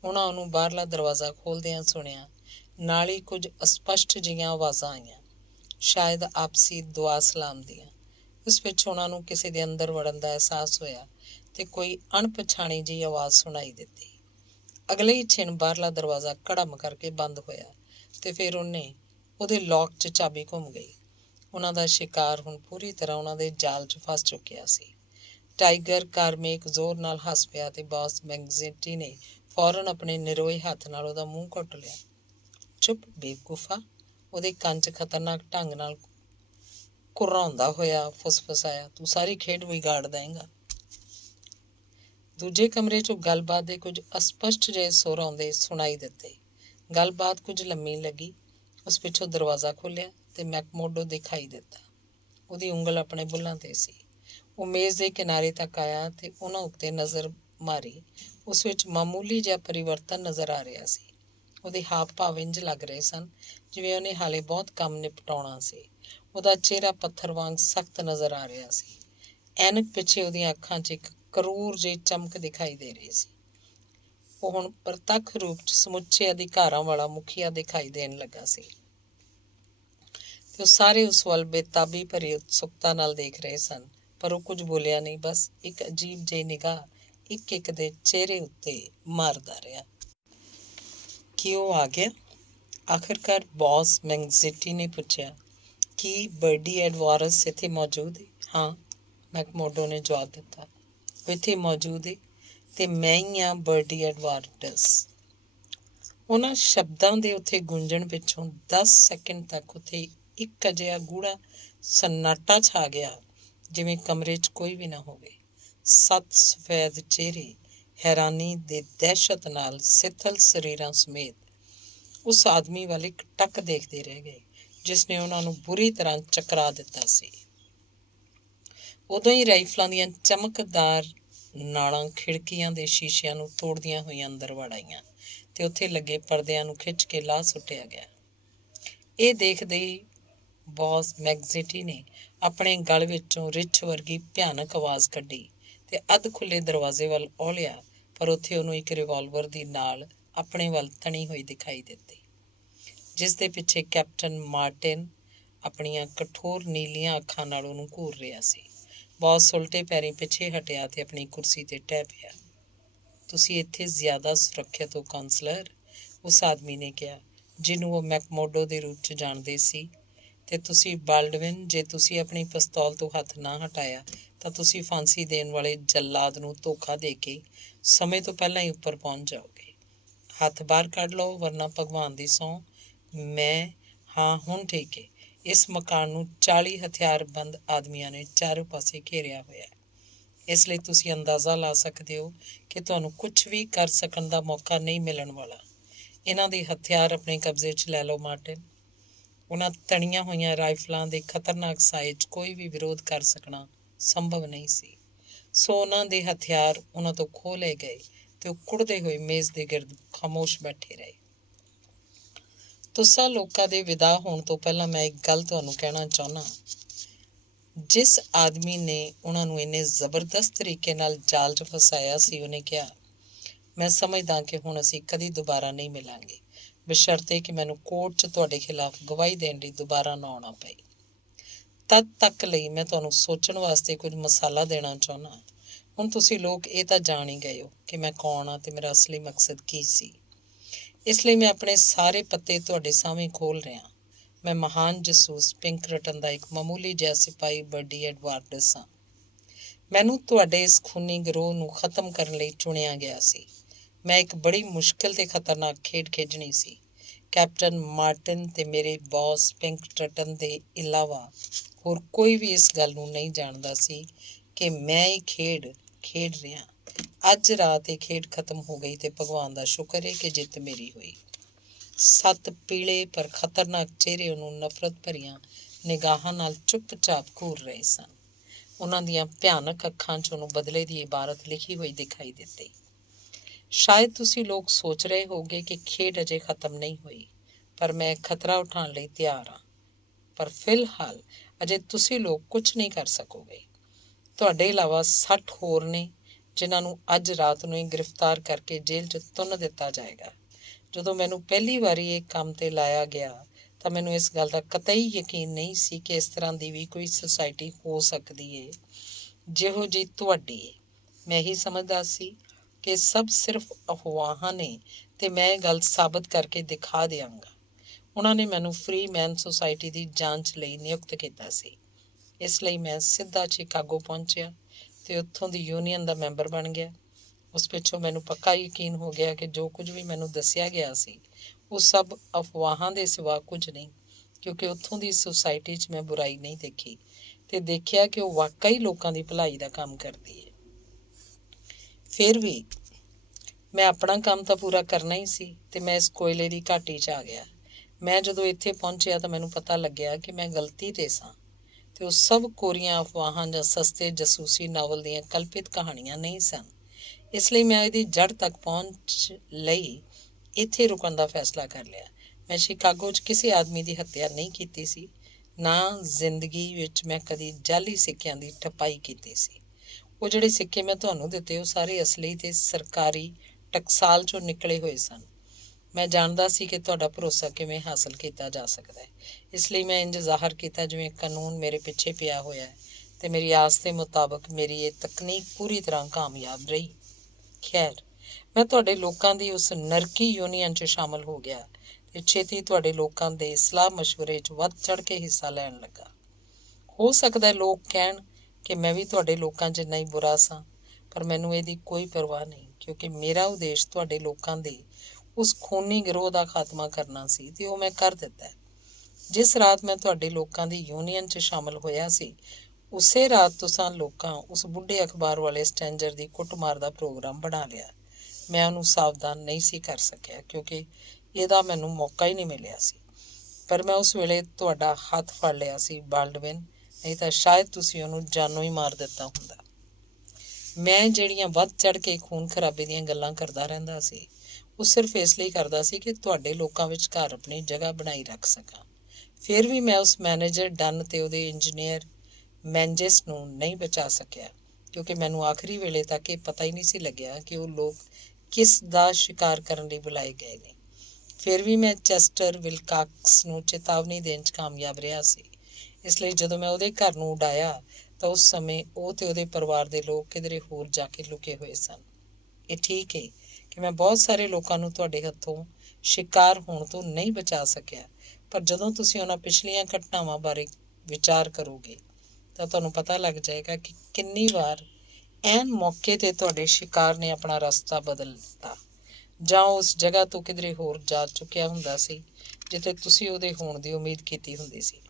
ਉਹਨਾਂ ਉਹਨੂੰ ਬਾਹਰਲਾ ਦਰਵਾਜ਼ਾ ਖੋਲ੍ਹਦਿਆਂ ਸੁਣਿਆ। ਨਾਲ ਹੀ ਕੁਝ ਅਸਪਸ਼ਟ ਜਿਹੀਆਂ ਆਵਾਜ਼ਾਂ ਆਈਆਂ, ਸ਼ਾਇਦ ਆਪਸੀ ਦੁਆ ਸਲਾਮ ਦੀਆਂ। ਉਸ ਵਿੱਚ ਉਹਨਾਂ ਨੂੰ ਕਿਸੇ ਦੇ ਅੰਦਰ ਵੜਨ ਦਾ ਅਹਿਸਾਸ ਹੋਇਆ ਤੇ ਕੋਈ ਅਣਪਛਾਣੀ ਜਿਹੀ ਆਵਾਜ਼ ਸੁਣਾਈ ਦਿੱਤੀ। ਅਗਲੇ ਹੀ ਛਿਣ ਬਾਹਰਲਾ ਦਰਵਾਜ਼ਾ ਕੜਮ ਕਰਕੇ ਬੰਦ ਹੋਇਆ ਤੇ ਫਿਰ ਉਹਦੇ ਲੌਕ 'ਚ ਚਾਬੀ ਘੁੰਮ ਗਈ। ਉਹਨਾਂ ਦਾ ਸ਼ਿਕਾਰ ਹੁਣ ਪੂਰੀ ਤਰ੍ਹਾਂ ਉਹਨਾਂ ਦੇ ਜਾਲ 'ਚ ਫਸ ਚੁੱਕਿਆ ਸੀ। ਟਾਈਗਰ ਕਾਰਮੇਕ ਜ਼ੋਰ ਨਾਲ ਹੱਸ ਪਿਆ ਤੇ ਬੌਸ ਮੈਕਗਿੰਟੀ ਨੇ ਫੌਰਨ ਆਪਣੇ ਨਿਰੋਏ ਹੱਥ ਨਾਲ ਉਹਦਾ ਮੂੰਹ ਘੁੱਟ ਲਿਆ। ਚੁੱਪ ਬੇਵਕੂਫਾ, ਉਹਦੇ ਕੰਨ 'ਚ ਖਤਰਨਾਕ ਢੰਗ ਨਾਲ ਕੁਰਰਾਉਂਦਾ ਹੋਇਆ ਫੁਸਫੁਸਾਇਆ। ਤੂੰ ਸਾਰੀ ਖੇਡ ਵਿਗਾੜ ਦੇਂਗਾ। ਦੂਜੇ ਕਮਰੇ 'ਚੋਂ ਗੱਲਬਾਤ ਦੇ ਕੁਝ ਅਸਪਸ਼ਟ ਜਿਹੇ ਸੁਰ ਆਉਂਦੇ ਸੁਣਾਈ ਦਿੱਤੇ। ਗੱਲਬਾਤ ਕੁਝ ਲੰਮੀ ਲੱਗੀ। ਉਸ ਪਿੱਛੋਂ ਦਰਵਾਜ਼ਾ ਖੁੱਲ੍ਹਿਆ ਤੇ ਮੈਕਮੋਡੋ ਦਿਖਾਈ ਦਿੱਤਾ। ਉਹਦੀ ਉਂਗਲ ਆਪਣੇ ਬੁੱਲ੍ਹਾਂ 'ਤੇ ਸੀ। ਉਹ ਮੇਜ਼ ਦੇ ਕਿਨਾਰੇ ਤੱਕ ਆਇਆ ਤੇ ਉਹਨਾਂ ਉੱਤੇ ਨਜ਼ਰ ਮਾਰੀ। ਉਸ ਵਿੱਚ ਮਾਮੂਲੀ ਜਿਹਾ ਪਰਿਵਰਤਨ ਨਜ਼ਰ ਆ ਰਿਹਾ ਸੀ। ਉਹਦੇ ਹਾਵ ਭਾਵ ਇੰਝ ਲੱਗ ਰਹੇ ਸਨ ਜਿਵੇਂ ਉਹਨੇ ਹਾਲੇ ਬਹੁਤ ਕੰਮ ਨਿਪਟਾਉਣਾ ਸੀ। ਉਹਦਾ ਚਿਹਰਾ ਪੱਥਰ ਵਾਂਗ ਸਖਤ ਨਜ਼ਰ ਆ ਰਿਹਾ ਸੀ। ਐਨਕ ਪਿੱਛੇ ਉਹਦੀਆਂ ਅੱਖਾਂ 'ਚ ਇੱਕ ਕਰੂਰ ਜਿਹੀ ਚਮਕ ਦਿਖਾਈ ਦੇ ਰਹੀ ਸੀ। ਉਹ ਹੁਣ ਪ੍ਰਤੱਖ ਰੂਪ 'ਚ ਸਮੁੱਚੇ ਅਧਿਕਾਰਾਂ ਵਾਲਾ ਮੁਖੀਆ ਦਿਖਾਈ ਦੇਣ ਲੱਗਾ ਸੀ ਤੇ ਉਹ ਸਾਰੇ ਉਸ ਵੱਲ ਬੇਤਾਬੀ ਭਰੀ ਉਤਸੁਕਤਾ ਨਾਲ ਦੇਖ ਰਹੇ ਸਨ। ਪਰ ਉਹ ਕੁਝ ਬੋਲਿਆ ਨਹੀਂ, ਬਸ ਇੱਕ ਅਜੀਬ ਜਿਹੀ ਨਿਗਾਹ ਇੱਕ ਇੱਕ ਦੇ ਚਿਹਰੇ ਉੱਤੇ ਮਾਰਦਾ ਰਿਹਾ। ਕੀ ਉਹ ਆ ਗਿਆ? ਆਖਿਰਕਾਰ ਬੌਸ ਮੈਕਗਿੰਟੀ ਨੇ ਪੁੱਛਿਆ। ਕੀ ਬਰਡੀ ਐਡਵਾਰਸ ਇੱਥੇ ਮੌਜੂਦ ਹੈ? ਹਾਂ, ਮੈਕਮੋਡੋ ਨੇ ਜਵਾਬ ਦਿੱਤਾ। ਉਹ ਇੱਥੇ ਮੌਜੂਦ ਹੈ ਤੇ ਮੈਂ ਹੀ ਹਾਂ ਬਰਡੀ ਐਡਵਾਰਡਸ। ਉਹਨਾਂ ਸ਼ਬਦਾਂ ਦੇ ਉੱਥੇ ਗੂੰਜਣ ਪਿੱਛੋਂ 10 ਸੈਕਿੰਡ ਤੱਕ ਉੱਥੇ ਇੱਕ ਅਜਿਹਾ ਗੂੜਾ ਸੰਨਾਟਾ ਛਾ ਗਿਆ ਜਿਵੇਂ ਕਮਰੇ 'ਚ ਕੋਈ ਵੀ ਨਾ ਹੋਵੇ। 7 ਸਫੈਦ ਚਿਹਰੇ ਹੈਰਾਨੀ ਦੇ ਦਹਿਸ਼ਤ ਨਾਲ ਸਿਥਲ ਸਰੀਰਾਂ ਸਮੇਤ ਉਸ ਆਦਮੀ ਵੱਲ ਇੱਕ ਟੱਕ ਦੇਖਦੇ ਰਹਿ ਗਏ ਜਿਸ ਨੇ ਉਹਨਾਂ ਨੂੰ ਬੁਰੀ ਤਰ੍ਹਾਂ ਚਕਰਾ ਦਿੱਤਾ ਸੀ। ਉਦੋਂ ਹੀ ਰਾਈਫਲਾਂ ਦੀਆਂ ਚਮਕਦਾਰ ਨਾਲਾਂ ਖਿੜਕੀਆਂ ਦੇ ਸ਼ੀਸ਼ਿਆਂ ਨੂੰ ਤੋੜਦੀਆਂ ਹੋਈਆਂ ਅੰਦਰ ਵੜ ਆਈਆਂ ਤੇ ਉੱਥੇ ਲੱਗੇ ਪਰਦਿਆਂ ਨੂੰ ਖਿੱਚ ਕੇ ਲਾਹ ਸੁੱਟਿਆ ਗਿਆ। ਇਹ ਦੇਖਦੇ ਹੀ ਬੌਸ ਮੈਕਗਿੰਟੀ ਨੇ ਆਪਣੇ ਗਲ ਵਿੱਚੋਂ ਰਿੱਛ ਵਰਗੀ ਭਿਆਨਕ ਆਵਾਜ਼ ਕੱਢੀ ਤੇ ਅੱਧ ਖੁੱਲ੍ਹੇ ਦਰਵਾਜ਼ੇ ਵੱਲ ਔਲਿਆ, ਪਰ ਉੱਥੇ ਉਹਨੂੰ ਇੱਕ ਰਿਵਾਲਵਰ ਦੀ ਨਾਲ ਆਪਣੇ ਵੱਲ ਤਣੀ ਹੋਈ ਦਿਖਾਈ ਦਿੱਤੀ, ਜਿਸ ਦੇ ਪਿੱਛੇ ਕੈਪਟਨ ਮਾਰਟਿਨ ਆਪਣੀਆਂ ਕਠੋਰ ਨੀਲੀਆਂ ਅੱਖਾਂ ਨਾਲ ਉਹਨੂੰ ਘੂਰ ਰਿਹਾ ਸੀ। ਬੌਸ ਉਲਟੇ ਪੈਰੀਂ ਪਿੱਛੇ ਹਟਿਆ ਤੇ ਆਪਣੀ ਕੁਰਸੀ 'ਤੇ ਟਹਿ ਪਿਆ। ਤੁਸੀਂ ਇੱਥੇ ਜ਼ਿਆਦਾ ਸੁਰੱਖਿਅਤ ਹੋ ਕਾਉਂਸਲਰ, ਉਸ ਆਦਮੀ ਨੇ ਕਿਹਾ, ਜਿਹਨੂੰ ਉਹ ਮੈਕਮੋਡੋ ਦੇ ਰੂਪ 'ਚ ਜਾਣਦੇ ਸੀ। ਤੇ ਤੁਸੀਂ ਬਾਲਡਵਿਨ, ਜੇ ਤੁਸੀਂ ਆਪਣੀ ਪਿਸਤੌਲ ਤੋਂ ਹੱਥ ਨਾ ਹਟਾਇਆ ਤਾਂ ਤੁਸੀਂ ਫਾਂਸੀ ਦੇਣ ਵਾਲੇ ਜੱਲਾਦ ਨੂੰ ਧੋਖਾ ਦੇ ਕੇ ਸਮੇਂ ਤੋਂ ਪਹਿਲਾਂ ਹੀ ਉੱਪਰ ਪਹੁੰਚ ਜਾਓਗੇ। ਹੱਥ ਬਾਹਰ ਕੱਢ ਲਓ, ਵਰਨਾ ਭਗਵਾਨ ਦੀ ਸਹੁੰ ਮੈਂ ਹਾਂ ਹੁਣ ਠੀਕ ਹੈ। ਇਸ ਮਕਾਨ ਨੂੰ 40 ਹਥਿਆਰਬੰਦ ਆਦਮੀਆਂ ਨੇ ਚਾਰੋਂ ਪਾਸੇ ਘੇਰਿਆ ਹੋਇਆ, ਇਸ ਲਈ ਤੁਸੀਂ ਅੰਦਾਜ਼ਾ ਲਾ ਸਕਦੇ ਹੋ ਕਿ ਤੁਹਾਨੂੰ ਕੁਝ ਵੀ ਕਰ ਸਕਣ ਦਾ ਮੌਕਾ ਨਹੀਂ ਮਿਲਣ ਵਾਲਾ। ਇਹਨਾਂ ਦੇ ਹਥਿਆਰ ਆਪਣੇ ਕਬਜ਼ੇ 'ਚ ਲੈ ਲਓ ਮਾਰਟਿਨ। ਉਹਨਾਂ ਤਣੀਆਂ ਹੋਈਆਂ ਰਾਈਫਲਾਂ ਦੇ ਖਤਰਨਾਕ ਸਾਏ 'ਚ ਕੋਈ ਵੀ ਵਿਰੋਧ ਕਰ ਸਕਣਾ ਸੰਭਵ ਨਹੀਂ ਸੀ, ਸੋ ਉਹਨਾਂ ਦੇ ਹਥਿਆਰ ਉਹਨਾਂ ਤੋਂ ਖੋਹ ਲਏ ਗਏ ਤੇ ਉਹ ਕੁੜਦੇ ਹੋਏ ਮੇਜ਼ ਦੇ ਗਿਰਦ ਖਾਮੋਸ਼ ਬੈਠੇ ਰਹੇ। ਤੁਸਾਂ ਲੋਕਾਂ ਦੇ ਵਿਦਾ ਹੋਣ ਤੋਂ ਪਹਿਲਾਂ ਮੈਂ ਇੱਕ ਗੱਲ ਤੁਹਾਨੂੰ ਕਹਿਣਾ ਚਾਹੁੰਦਾ। ਜਿਸ ਆਦਮੀ ਨੇ ਉਹਨਾਂ ਨੂੰ ਇੰਨੇ ਜ਼ਬਰਦਸਤ ਤਰੀਕੇ ਨਾਲ ਜਾਲ 'ਚ ਫਸਾਇਆ ਸੀ, ਉਹਨੇ ਕਿਹਾ, ਮੈਂ ਸਮਝਦਾ ਕਿ ਹੁਣ ਅਸੀਂ ਕਦੀ ਦੁਬਾਰਾ ਨਹੀਂ ਮਿਲਾਂਗੇ, ਬਸ਼ਰਤੇ ਕਿ ਮੈਨੂੰ ਕੋਰਟ 'ਚ ਤੁਹਾਡੇ ਖਿਲਾਫ ਗਵਾਹੀ ਦੇਣ ਲਈ ਦੁਬਾਰਾ ਨਾ ਆਉਣਾ ਪਏ। ਤਦ ਤੱਕ ਲਈ ਮੈਂ ਤੁਹਾਨੂੰ ਸੋਚਣ ਵਾਸਤੇ ਕੁਝ ਮਸਾਲਾ ਦੇਣਾ ਚਾਹੁੰਦਾ। ਹੁਣ ਤੁਸੀਂ ਲੋਕ ਇਹ ਤਾਂ ਜਾਣ ਹੀ ਗਏ ਹੋ ਕਿ ਮੈਂ ਕੌਣ ਹਾਂ ਅਤੇ ਮੇਰਾ ਅਸਲੀ ਮਕਸਦ ਕੀ ਸੀ। ਇਸ ਲਈ ਮੈਂ ਆਪਣੇ ਸਾਰੇ ਪੱਤੇ ਤੁਹਾਡੇ ਸਾਹਮਣੇ ਖੋਲ੍ਹ ਰਿਹਾ। ਮੈਂ ਮਹਾਨ ਜਸੂਸ ਪਿੰਕਰਟਨ ਦਾ ਇੱਕ ਮਾਮੂਲੀ ਜਿਹਾ ਸਿਪਾਹੀ ਬਰਡੀ ਐਡਵਾਰਡਸ ਹਾਂ। ਮੈਨੂੰ ਤੁਹਾਡੇ ਇਸ ਖੂਨੀ ਗਰੋਹ ਨੂੰ ਖ਼ਤਮ ਕਰਨ ਲਈ ਚੁਣਿਆ ਗਿਆ ਸੀ। ਮੈਂ ਇੱਕ ਬੜੀ ਮੁਸ਼ਕਿਲ ਅਤੇ ਖਤਰਨਾਕ ਖੇਡ ਖੇਡਣੀ ਸੀ। ਕੈਪਟਨ ਮਾਰਟਿਨ ਅਤੇ ਮੇਰੇ ਬੌਸ ਪਿੰਕਰਟਨ ਦੇ ਇਲਾਵਾ ਹੋਰ ਕੋਈ ਵੀ ਇਸ ਗੱਲ ਨੂੰ ਨਹੀਂ ਜਾਣਦਾ ਸੀ ਕਿ ਮੈਂ ਇਹ ਖੇਡ ਖੇਡ ਰਿਹਾ। ਅੱਜ ਰਾਤ ਇਹ ਖੇਡ ਖਤਮ ਹੋ ਗਈ ਅਤੇ ਭਗਵਾਨ ਦਾ ਸ਼ੁਕਰ ਹੈ ਕਿ ਜਿੱਤ ਮੇਰੀ ਹੋਈ। 7 ਪੀਲੇ ਪਰ ਖਤਰਨਾਕ ਚਿਹਰੇ ਉਹਨੂੰ ਨਫ਼ਰਤ ਭਰੀਆਂ ਨਿਗਾਹਾਂ ਨਾਲ ਚੁੱਪਚਾਪ ਘੂਰ ਰਹੇ ਸਨ। ਉਹਨਾਂ ਦੀਆਂ ਭਿਆਨਕ ਅੱਖਾਂ 'ਚ ਉਹਨੂੰ ਬਦਲੇ ਦੀ ਇਬਾਰਤ ਲਿਖੀ ਹੋਈ ਦਿਖਾਈ ਦਿੱਤੀ। ਸ਼ਾਇਦ ਤੁਸੀਂ ਲੋਕ ਸੋਚ ਰਹੇ ਹੋਗੇ ਕਿ ਖੇਡ ਅਜੇ ਖਤਮ ਨਹੀਂ ਹੋਈ, ਪਰ ਮੈਂ ਖਤਰਾ ਉਠਾਉਣ ਲਈ ਤਿਆਰ ਹਾਂ। ਪਰ ਫਿਲਹਾਲ ਅਜੇ ਤੁਸੀਂ ਲੋਕ ਕੁਝ ਨਹੀਂ ਕਰ ਸਕੋਗੇ। ਤੁਹਾਡੇ ਇਲਾਵਾ 60 ਹੋਰ ਨੇ ਜਿਨ੍ਹਾਂ ਨੂੰ ਅੱਜ ਰਾਤ ਨੂੰ ਹੀ ਗ੍ਰਿਫਤਾਰ ਕਰਕੇ ਜੇਲ੍ਹ 'ਚ ਤੁੰਨ ਦਿੱਤਾ ਜਾਏਗਾ। ਜਦੋਂ ਮੈਨੂੰ ਪਹਿਲੀ ਵਾਰੀ ਇਹ ਕੰਮ 'ਤੇ ਲਾਇਆ ਗਿਆ ਤਾਂ ਮੈਨੂੰ ਇਸ ਗੱਲ ਦਾ ਕਤਈ ਯਕੀਨ ਨਹੀਂ ਸੀ ਕਿ ਇਸ ਤਰ੍ਹਾਂ ਦੀ ਵੀ ਕੋਈ ਸੁਸਾਇਟੀ ਹੋ ਸਕਦੀ ਹੈ ਜਿਹੋ ਜਿਹੀ ਤੁਹਾਡੀ ਹੈ। ਮੈਂ ਇਹੀ ਸਮਝਦਾ ਸੀ ਕਿ ਸਭ ਸਿਰਫ ਅਫਵਾਹਾਂ ਨੇ ਅਤੇ ਮੈਂ ਇਹ ਗੱਲ ਸਾਬਤ ਕਰਕੇ ਦਿਖਾ ਦਿਆਂਗਾ। ਉਹਨਾਂ ਨੇ ਮੈਨੂੰ ਫਰੀ ਮੈਨ ਸੁਸਾਇਟੀ ਦੀ ਜਾਂਚ ਲਈ ਨਿਯੁਕਤ ਕੀਤਾ ਸੀ। ਇਸ ਲਈ ਮੈਂ ਸਿੱਧਾ ਸ਼ਿਕਾਗੋ ਪਹੁੰਚਿਆ ਅਤੇ ਉੱਥੋਂ ਦੀ ਯੂਨੀਅਨ ਦਾ ਮੈਂਬਰ ਬਣ ਗਿਆ। ਉਸ ਪਿੱਛੋਂ ਮੈਨੂੰ ਪੱਕਾ ਯਕੀਨ ਹੋ ਗਿਆ ਕਿ ਜੋ ਕੁਝ ਵੀ ਮੈਨੂੰ ਦੱਸਿਆ ਗਿਆ ਸੀ ਉਹ ਸਭ ਅਫਵਾਹਾਂ ਦੇ ਸਿਵਾ ਕੁਝ ਨਹੀਂ, ਕਿਉਂਕਿ ਉੱਥੋਂ ਦੀ ਸੁਸਾਇਟੀ 'ਚ ਮੈਂ ਬੁਰਾਈ ਨਹੀਂ ਦੇਖੀ ਅਤੇ ਦੇਖਿਆ ਕਿ ਉਹ ਵਾਕਈ ਲੋਕਾਂ ਦੀ ਭਲਾਈ ਦਾ ਕੰਮ ਕਰਦੀ ਹੈ। ਫਿਰ ਵੀ ਮੈਂ ਆਪਣਾ ਕੰਮ ਤਾਂ ਪੂਰਾ ਕਰਨਾ ਹੀ ਸੀ ਅਤੇ ਮੈਂ ਇਸ ਕੋਇਲੇ ਦੀ ਘਾਟੀ 'ਚ ਆ ਗਿਆ। ਮੈਂ ਜਦੋਂ ਇੱਥੇ ਪਹੁੰਚਿਆ ਤਾਂ ਮੈਨੂੰ ਪਤਾ ਲੱਗਿਆ ਕਿ ਮੈਂ ਗਲਤੀ 'ਤੇ ਸਾਂ ਅਤੇ ਉਹ ਸਭ ਕੋਰੀਆਂ ਅਫਵਾਹਾਂ ਜਾਂ ਸਸਤੇ ਜਸੂਸੀ ਨਾਵਲ ਦੀਆਂ ਕਲਪਿਤ ਕਹਾਣੀਆਂ ਨਹੀਂ ਸਨ। ਇਸ ਲਈ ਮੈਂ ਇਹਦੀ ਜੜ੍ਹ ਤੱਕ ਪਹੁੰਚ ਲਈ ਇੱਥੇ ਰੁਕਣ ਦਾ ਫੈਸਲਾ ਕਰ ਲਿਆ। ਮੈਂ ਸ਼ਿਕਾਗੋ 'ਚ ਕਿਸੇ ਆਦਮੀ ਦੀ ਹੱਤਿਆ ਨਹੀਂ ਕੀਤੀ ਸੀ, ਨਾ ਜ਼ਿੰਦਗੀ ਵਿੱਚ ਮੈਂ ਕਦੀ ਜਾਅਲੀ ਸਿੱਕਿਆਂ ਦੀ ਠੱਪਾਈ ਕੀਤੀ ਸੀ। ਉਹ ਜਿਹੜੇ ਸਿੱਕੇ ਮੈਂ ਤੁਹਾਨੂੰ ਦਿੱਤੇ ਉਹ ਸਾਰੇ ਅਸਲੀ ਅਤੇ ਸਰਕਾਰੀ ਟਕਸਾਲ 'ਚੋਂ ਨਿਕਲੇ ਹੋਏ ਸਨ। ਮੈਂ ਜਾਣਦਾ ਸੀ ਕਿ ਤੁਹਾਡਾ ਭਰੋਸਾ ਕਿਵੇਂ ਹਾਸਲ ਕੀਤਾ ਜਾ ਸਕਦਾ ਹੈ। ਇਸ ਲਈ ਮੈਂ ਇੰਝ ਜ਼ਾਹਰ ਕੀਤਾ ਜਿਵੇਂ ਕਾਨੂੰਨ ਮੇਰੇ ਪਿੱਛੇ ਪਿਆ ਹੋਇਆ ਹੈ ਅਤੇ ਮੇਰੀ ਆਸ ਦੇ ਮੁਤਾਬਕ ਮੇਰੀ ਇਹ ਤਕਨੀਕ ਪੂਰੀ ਤਰ੍ਹਾਂ ਕਾਮਯਾਬ ਰਹੀ। ਖੈਰ, ਮੈਂ ਤੁਹਾਡੇ ਲੋਕਾਂ ਦੀ ਉਸ ਨਰਕੀ ਯੂਨੀਅਨ 'ਚ ਸ਼ਾਮਲ ਹੋ ਗਿਆ ਅਤੇ ਛੇਤੀ ਤੁਹਾਡੇ ਲੋਕਾਂ ਦੇ ਸਲਾਹ ਮਸ਼ਵਰੇ 'ਚ ਵੱਧ ਚੜ੍ਹ ਕੇ ਹਿੱਸਾ ਲੈਣ ਲੱਗਾ। ਹੋ ਸਕਦਾ ਲੋਕ ਕਹਿਣ ਕਿ ਮੈਂ ਵੀ ਤੁਹਾਡੇ ਲੋਕਾਂ ਜਿੰਨਾ ਹੀ ਬੁਰਾ ਸਾਂ, ਪਰ ਮੈਨੂੰ ਇਹਦੀ ਕੋਈ ਪਰਵਾਹ ਨਹੀਂ, ਕਿਉਂਕਿ ਮੇਰਾ ਉਦੇਸ਼ ਤੁਹਾਡੇ ਲੋਕਾਂ ਦੇ ਉਸ ਖੂਨੀ ਗਿਰੋਹ ਦਾ ਖਾਤਮਾ ਕਰਨਾ ਸੀ ਅਤੇ ਉਹ ਮੈਂ ਕਰ ਦਿੱਤਾ। ਜਿਸ ਰਾਤ ਮੈਂ ਤੁਹਾਡੇ ਲੋਕਾਂ ਦੀ ਯੂਨੀਅਨ 'ਚ ਸ਼ਾਮਲ ਹੋਇਆ ਸੀ, ਉਸੇ ਰਾਤ ਤੁਸੀਂ ਲੋਕਾਂ ਉਸ ਬੁੱਢੇ ਅਖਬਾਰ ਵਾਲੇ ਸਟੈਂਜਰ ਦੀ ਕੁੱਟਮਾਰ ਦਾ ਪ੍ਰੋਗਰਾਮ ਬਣਾ ਲਿਆ। ਮੈਂ ਉਹਨੂੰ ਸਾਵਧਾਨ ਨਹੀਂ ਸੀ ਕਰ ਸਕਿਆ ਕਿਉਂਕਿ ਇਹਦਾ ਮੈਨੂੰ ਮੌਕਾ ਹੀ ਨਹੀਂ ਮਿਲਿਆ ਸੀ। ਪਰ ਮੈਂ ਉਸ ਵੇਲੇ ਤੁਹਾਡਾ ਹੱਥ ਫੜ ਲਿਆ ਸੀ ਬਾਲਡਵਿਨ, ਨਹੀਂ ਤਾਂ ਸ਼ਾਇਦ ਤੁਸੀਂ ਉਹਨੂੰ ਜਾਨੋਂ ਹੀ ਮਾਰ ਦਿੱਤਾ ਹੁੰਦਾ। ਮੈਂ ਜਿਹੜੀਆਂ ਵੱਧ ਚੜ੍ਹ ਕੇ ਖੂਨ ਖਰਾਬੇ ਦੀਆਂ ਗੱਲਾਂ ਕਰਦਾ ਰਹਿੰਦਾ ਸੀ, ਉਹ ਸਿਰਫ ਇਸ ਲਈ ਕਰਦਾ ਸੀ ਕਿ ਤੁਹਾਡੇ ਲੋਕਾਂ ਵਿਚਕਾਰ ਆਪਣੀ ਜਗ੍ਹਾ ਬਣਾਈ ਰੱਖ ਸਕਾਂ। ਫਿਰ ਵੀ ਮੈਂ ਉਸ ਮੈਨੇਜਰ ਡਨ ਅਤੇ ਉਹਦੇ ਇੰਜੀਨੀਅਰ ਮੈਨਜਿਸ ਨੂੰ ਨਹੀਂ ਬਚਾ ਸਕਿਆ, ਕਿਉਂਕਿ ਮੈਨੂੰ ਆਖਰੀ ਵੇਲੇ ਤੱਕ ਇਹ ਪਤਾ ਹੀ ਨਹੀਂ ਸੀ ਲੱਗਿਆ ਕਿ ਉਹ ਲੋਕ ਕਿਸ ਦਾ ਸ਼ਿਕਾਰ ਕਰਨ ਲਈ ਬੁਲਾਏ ਗਏ ਨੇ। ਫਿਰ ਵੀ ਮੈਂ ਚੈਸਟਰ ਵਿਲਕਾਕਸ ਨੂੰ ਚੇਤਾਵਨੀ ਦੇਣ 'ਚ ਕਾਮਯਾਬ ਰਿਹਾ ਸੀ। ਇਸ ਲਈ ਜਦੋਂ ਮੈਂ ਉਹਦੇ ਘਰ ਨੂੰ ਉਡਾਇਆ ਤਾਂ ਉਸ ਸਮੇਂ ਉਹ ਅਤੇ ਉਹਦੇ ਪਰਿਵਾਰ ਦੇ ਲੋਕ ਕਿਧਰੇ ਹੋਰ ਜਾ ਕੇ ਲੁਕੇ ਹੋਏ ਸਨ। ਇਹ ਠੀਕ ਹੈ ਕਿ ਮੈਂ ਬਹੁਤ ਸਾਰੇ ਲੋਕਾਂ ਨੂੰ ਤੁਹਾਡੇ ਹੱਥੋਂ ਸ਼ਿਕਾਰ ਹੋਣ ਤੋਂ ਨਹੀਂ ਬਚਾ ਸਕਿਆ, ਪਰ ਜਦੋਂ ਤੁਸੀਂ ਉਹਨਾਂ ਪਿਛਲੀਆਂ ਘਟਨਾਵਾਂ ਬਾਰੇ ਵਿਚਾਰ ਕਰੋਗੇ ਤਾਂ ਤੁਹਾਨੂੰ ਪਤਾ ਲੱਗ ਜਾਏਗਾ ਕਿ ਕਿੰਨੀ ਵਾਰ ਐਨ ਮੌਕੇ 'ਤੇ ਤੁਹਾਡੇ ਸ਼ਿਕਾਰ ਨੇ ਆਪਣਾ ਰਸਤਾ ਬਦਲ ਦਿੱਤਾ, ਜਾਂ ਉਸ ਜਗ੍ਹਾ ਤੋਂ ਕਿਧਰੇ ਹੋਰ ਜਾ ਚੁੱਕਿਆ ਹੁੰਦਾ ਸੀ ਜਿੱਥੇ ਤੁਸੀਂ ਉਹਦੇ ਹੋਣ ਦੀ ਉਮੀਦ ਕੀਤੀ ਹੁੰਦੀ ਸੀ,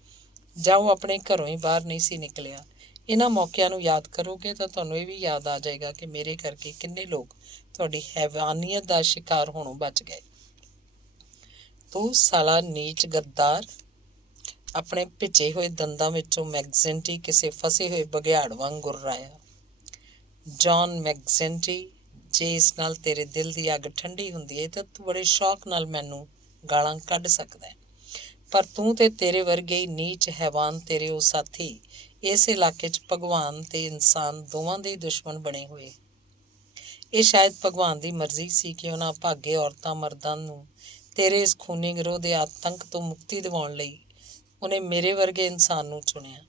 ਜਾਂ ਉਹ ਆਪਣੇ ਘਰੋਂ ਹੀ ਬਾਹਰ ਨਹੀਂ ਸੀ ਨਿਕਲਿਆ। ਇਹਨਾਂ ਮੌਕਿਆਂ ਨੂੰ ਯਾਦ ਕਰੋਗੇ ਤਾਂ ਤੁਹਾਨੂੰ ਇਹ ਵੀ ਯਾਦ ਆ ਜਾਏਗਾ ਕਿ ਮੇਰੇ ਕਰਕੇ ਕਿੰਨੇ ਲੋਕ ਤੁਹਾਡੀ ਹੈਵਾਨੀਅਤ ਦਾ ਸ਼ਿਕਾਰ ਹੋਣੋਂ ਬਚ ਗਏ। ਤੂੰ ਸਾਲਾ ਨੀਚ ਗੱਦਾਰ, ਆਪਣੇ ਭਿੱਜੇ ਹੋਏ ਦੰਦਾਂ ਵਿੱਚੋਂ ਮੈਕਜ਼ਿੰਟੀ ਕਿਸੇ ਫਸੇ ਹੋਏ ਬਘਿਆੜ ਵਾਂਗ ਗੁਰਰਾਇਆ। ਜੌਨ ਮੈਕਜ਼ਿੰਟੀ, ਜੇ ਇਸ ਨਾਲ ਤੇਰੇ ਦਿਲ ਦੀ ਅੱਗ ਠੰਡੀ ਹੁੰਦੀ ਹੈ ਤਾਂ ਤੂੰ ਬੜੇ ਸ਼ੌਕ ਨਾਲ ਮੈਨੂੰ ਗਾਲਾਂ ਕੱਢ ਸਕਦਾ ਹੈ, ਪਰ ਤੂੰ ਤੇ ਤੇਰੇ ਵਰਗੇ ਹੀ ਨੀਚ ਹੈਵਾਨ ਤੇਰੇ ਉਹ ਸਾਥੀ ਇਸ ਇਲਾਕੇ 'ਚ ਭਗਵਾਨ ਅਤੇ ਇਨਸਾਨ ਦੋਵਾਂ ਦੇ ਹੀ ਦੁਸ਼ਮਣ ਬਣੇ ਹੋਏ। ਇਹ ਸ਼ਾਇਦ ਭਗਵਾਨ ਦੀ ਮਰਜ਼ੀ ਸੀ ਕਿ ਉਹਨਾਂ ਭਾਗੇ ਔਰਤਾਂ ਮਰਦਾਂ ਨੂੰ ਤੇਰੇ ਇਸ ਖੂਨੀ ਗਰੋਹ ਦੇ ਆਤੰਕ ਤੋਂ ਮੁਕਤੀ ਦਿਵਾਉਣ ਲਈ ਉਹਨੇ ਮੇਰੇ ਵਰਗੇ ਇਨਸਾਨ ਨੂੰ ਚੁਣਿਆ।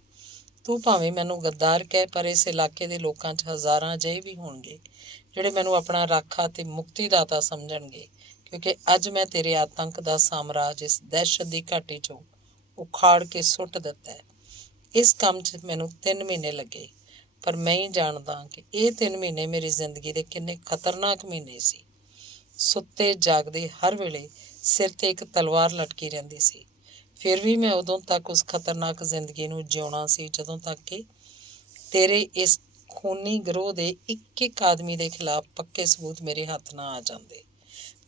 ਤੂੰ ਭਾਵੇਂ ਮੈਨੂੰ ਗੱਦਾਰ ਕਹਿ, ਪਰ ਇਸ ਇਲਾਕੇ ਦੇ ਲੋਕਾਂ 'ਚ ਹਜ਼ਾਰਾਂ ਅਜਿਹੇ ਵੀ ਹੋਣਗੇ ਜਿਹੜੇ ਮੈਨੂੰ ਆਪਣਾ ਰਾਖਾ ਅਤੇ ਮੁਕਤੀਦਾਤਾ ਸਮਝਣਗੇ, ਕਿਉਂਕਿ ਅੱਜ ਮੈਂ ਤੇਰੇ ਆਤੰਕ ਦਾ ਸਾਮਰਾਜ ਇਸ ਦਹਿਸ਼ਤ ਦੀ ਘਾਟੀ 'ਚੋਂ ਉਖਾੜ ਕੇ ਸੁੱਟ ਦਿੱਤਾ ਹੈ। ਇਸ ਕੰਮ 'ਚ ਮੈਨੂੰ 3 ਮਹੀਨੇ ਲੱਗੇ, ਪਰ ਮੈਂ ਹੀ ਜਾਣਦਾ ਕਿ ਇਹ 3 ਮਹੀਨੇ ਮੇਰੀ ਜ਼ਿੰਦਗੀ ਦੇ ਕਿੰਨੇ ਖਤਰਨਾਕ ਮਹੀਨੇ ਸੀ। ਸੁੱਤੇ ਜਾਗਦੇ ਹਰ ਵੇਲੇ ਸਿਰ 'ਤੇ ਇੱਕ ਤਲਵਾਰ ਲਟਕੀ ਰਹਿੰਦੀ ਸੀ। ਫਿਰ ਵੀ ਮੈਂ ਉਦੋਂ ਤੱਕ ਉਸ ਖਤਰਨਾਕ ਜ਼ਿੰਦਗੀ ਨੂੰ ਜਿਉਣਾ ਸੀ ਜਦੋਂ ਤੱਕ ਕਿ ਤੇਰੇ ਇਸ ਖੂਨੀ ਗਰੋਹ ਦੇ ਇੱਕ ਆਦਮੀ ਦੇ ਖਿਲਾਫ ਪੱਕੇ ਸਬੂਤ ਮੇਰੇ ਹੱਥ ਨਾ ਆ ਜਾਂਦੇ।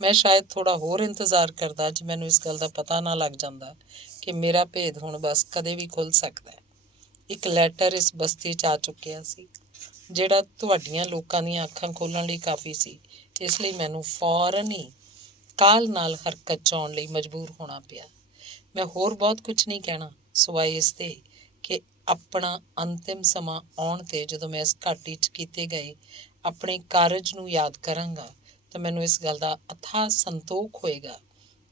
ਮੈਂ ਸ਼ਾਇਦ ਥੋੜ੍ਹਾ ਹੋਰ ਇੰਤਜ਼ਾਰ ਕਰਦਾ ਜੇ ਮੈਨੂੰ ਇਸ ਗੱਲ ਦਾ ਪਤਾ ਨਾ ਲੱਗ ਜਾਂਦਾ ਕਿ ਮੇਰਾ ਭੇਦ ਹੁਣ ਬਸ ਕਦੇ ਵੀ ਖੁੱਲ੍ਹ ਸਕਦਾ ਹੈ। ਇੱਕ ਲੈਟਰ ਇਸ ਬਸਤੀ 'ਚ ਆ ਚੁੱਕਿਆ ਸੀ, ਜਿਹੜਾ ਤੁਹਾਡੀਆਂ ਲੋਕਾਂ ਦੀਆਂ ਅੱਖਾਂ ਖੋਲ੍ਹਣ ਲਈ ਕਾਫੀ ਸੀ। ਇਸ ਲਈ ਮੈਨੂੰ ਫੌਰਨ ਹੀ ਕਾਹਲ ਨਾਲ ਹਰਕਤ 'ਚ ਆਉਣ ਲਈ ਮਜਬੂਰ ਹੋਣਾ ਪਿਆ। ਮੈਂ ਹੋਰ ਬਹੁਤ ਕੁਝ ਨਹੀਂ ਕਹਿਣਾ, ਸਿਵਾਏ ਇਸ ਦੇ ਕਿ ਆਪਣਾ ਅੰਤਿਮ ਸਮਾਂ ਆਉਣ 'ਤੇ ਜਦੋਂ ਮੈਂ ਇਸ ਘਾਟੀ 'ਚ ਕੀਤੇ ਗਏ ਆਪਣੇ ਕਾਰਜ ਨੂੰ ਯਾਦ ਕਰਾਂਗਾ ਤਾਂ ਮੈਨੂੰ ਇਸ ਗੱਲ ਦਾ ਅਥਾਹ ਸੰਤੋਖ ਹੋਏਗਾ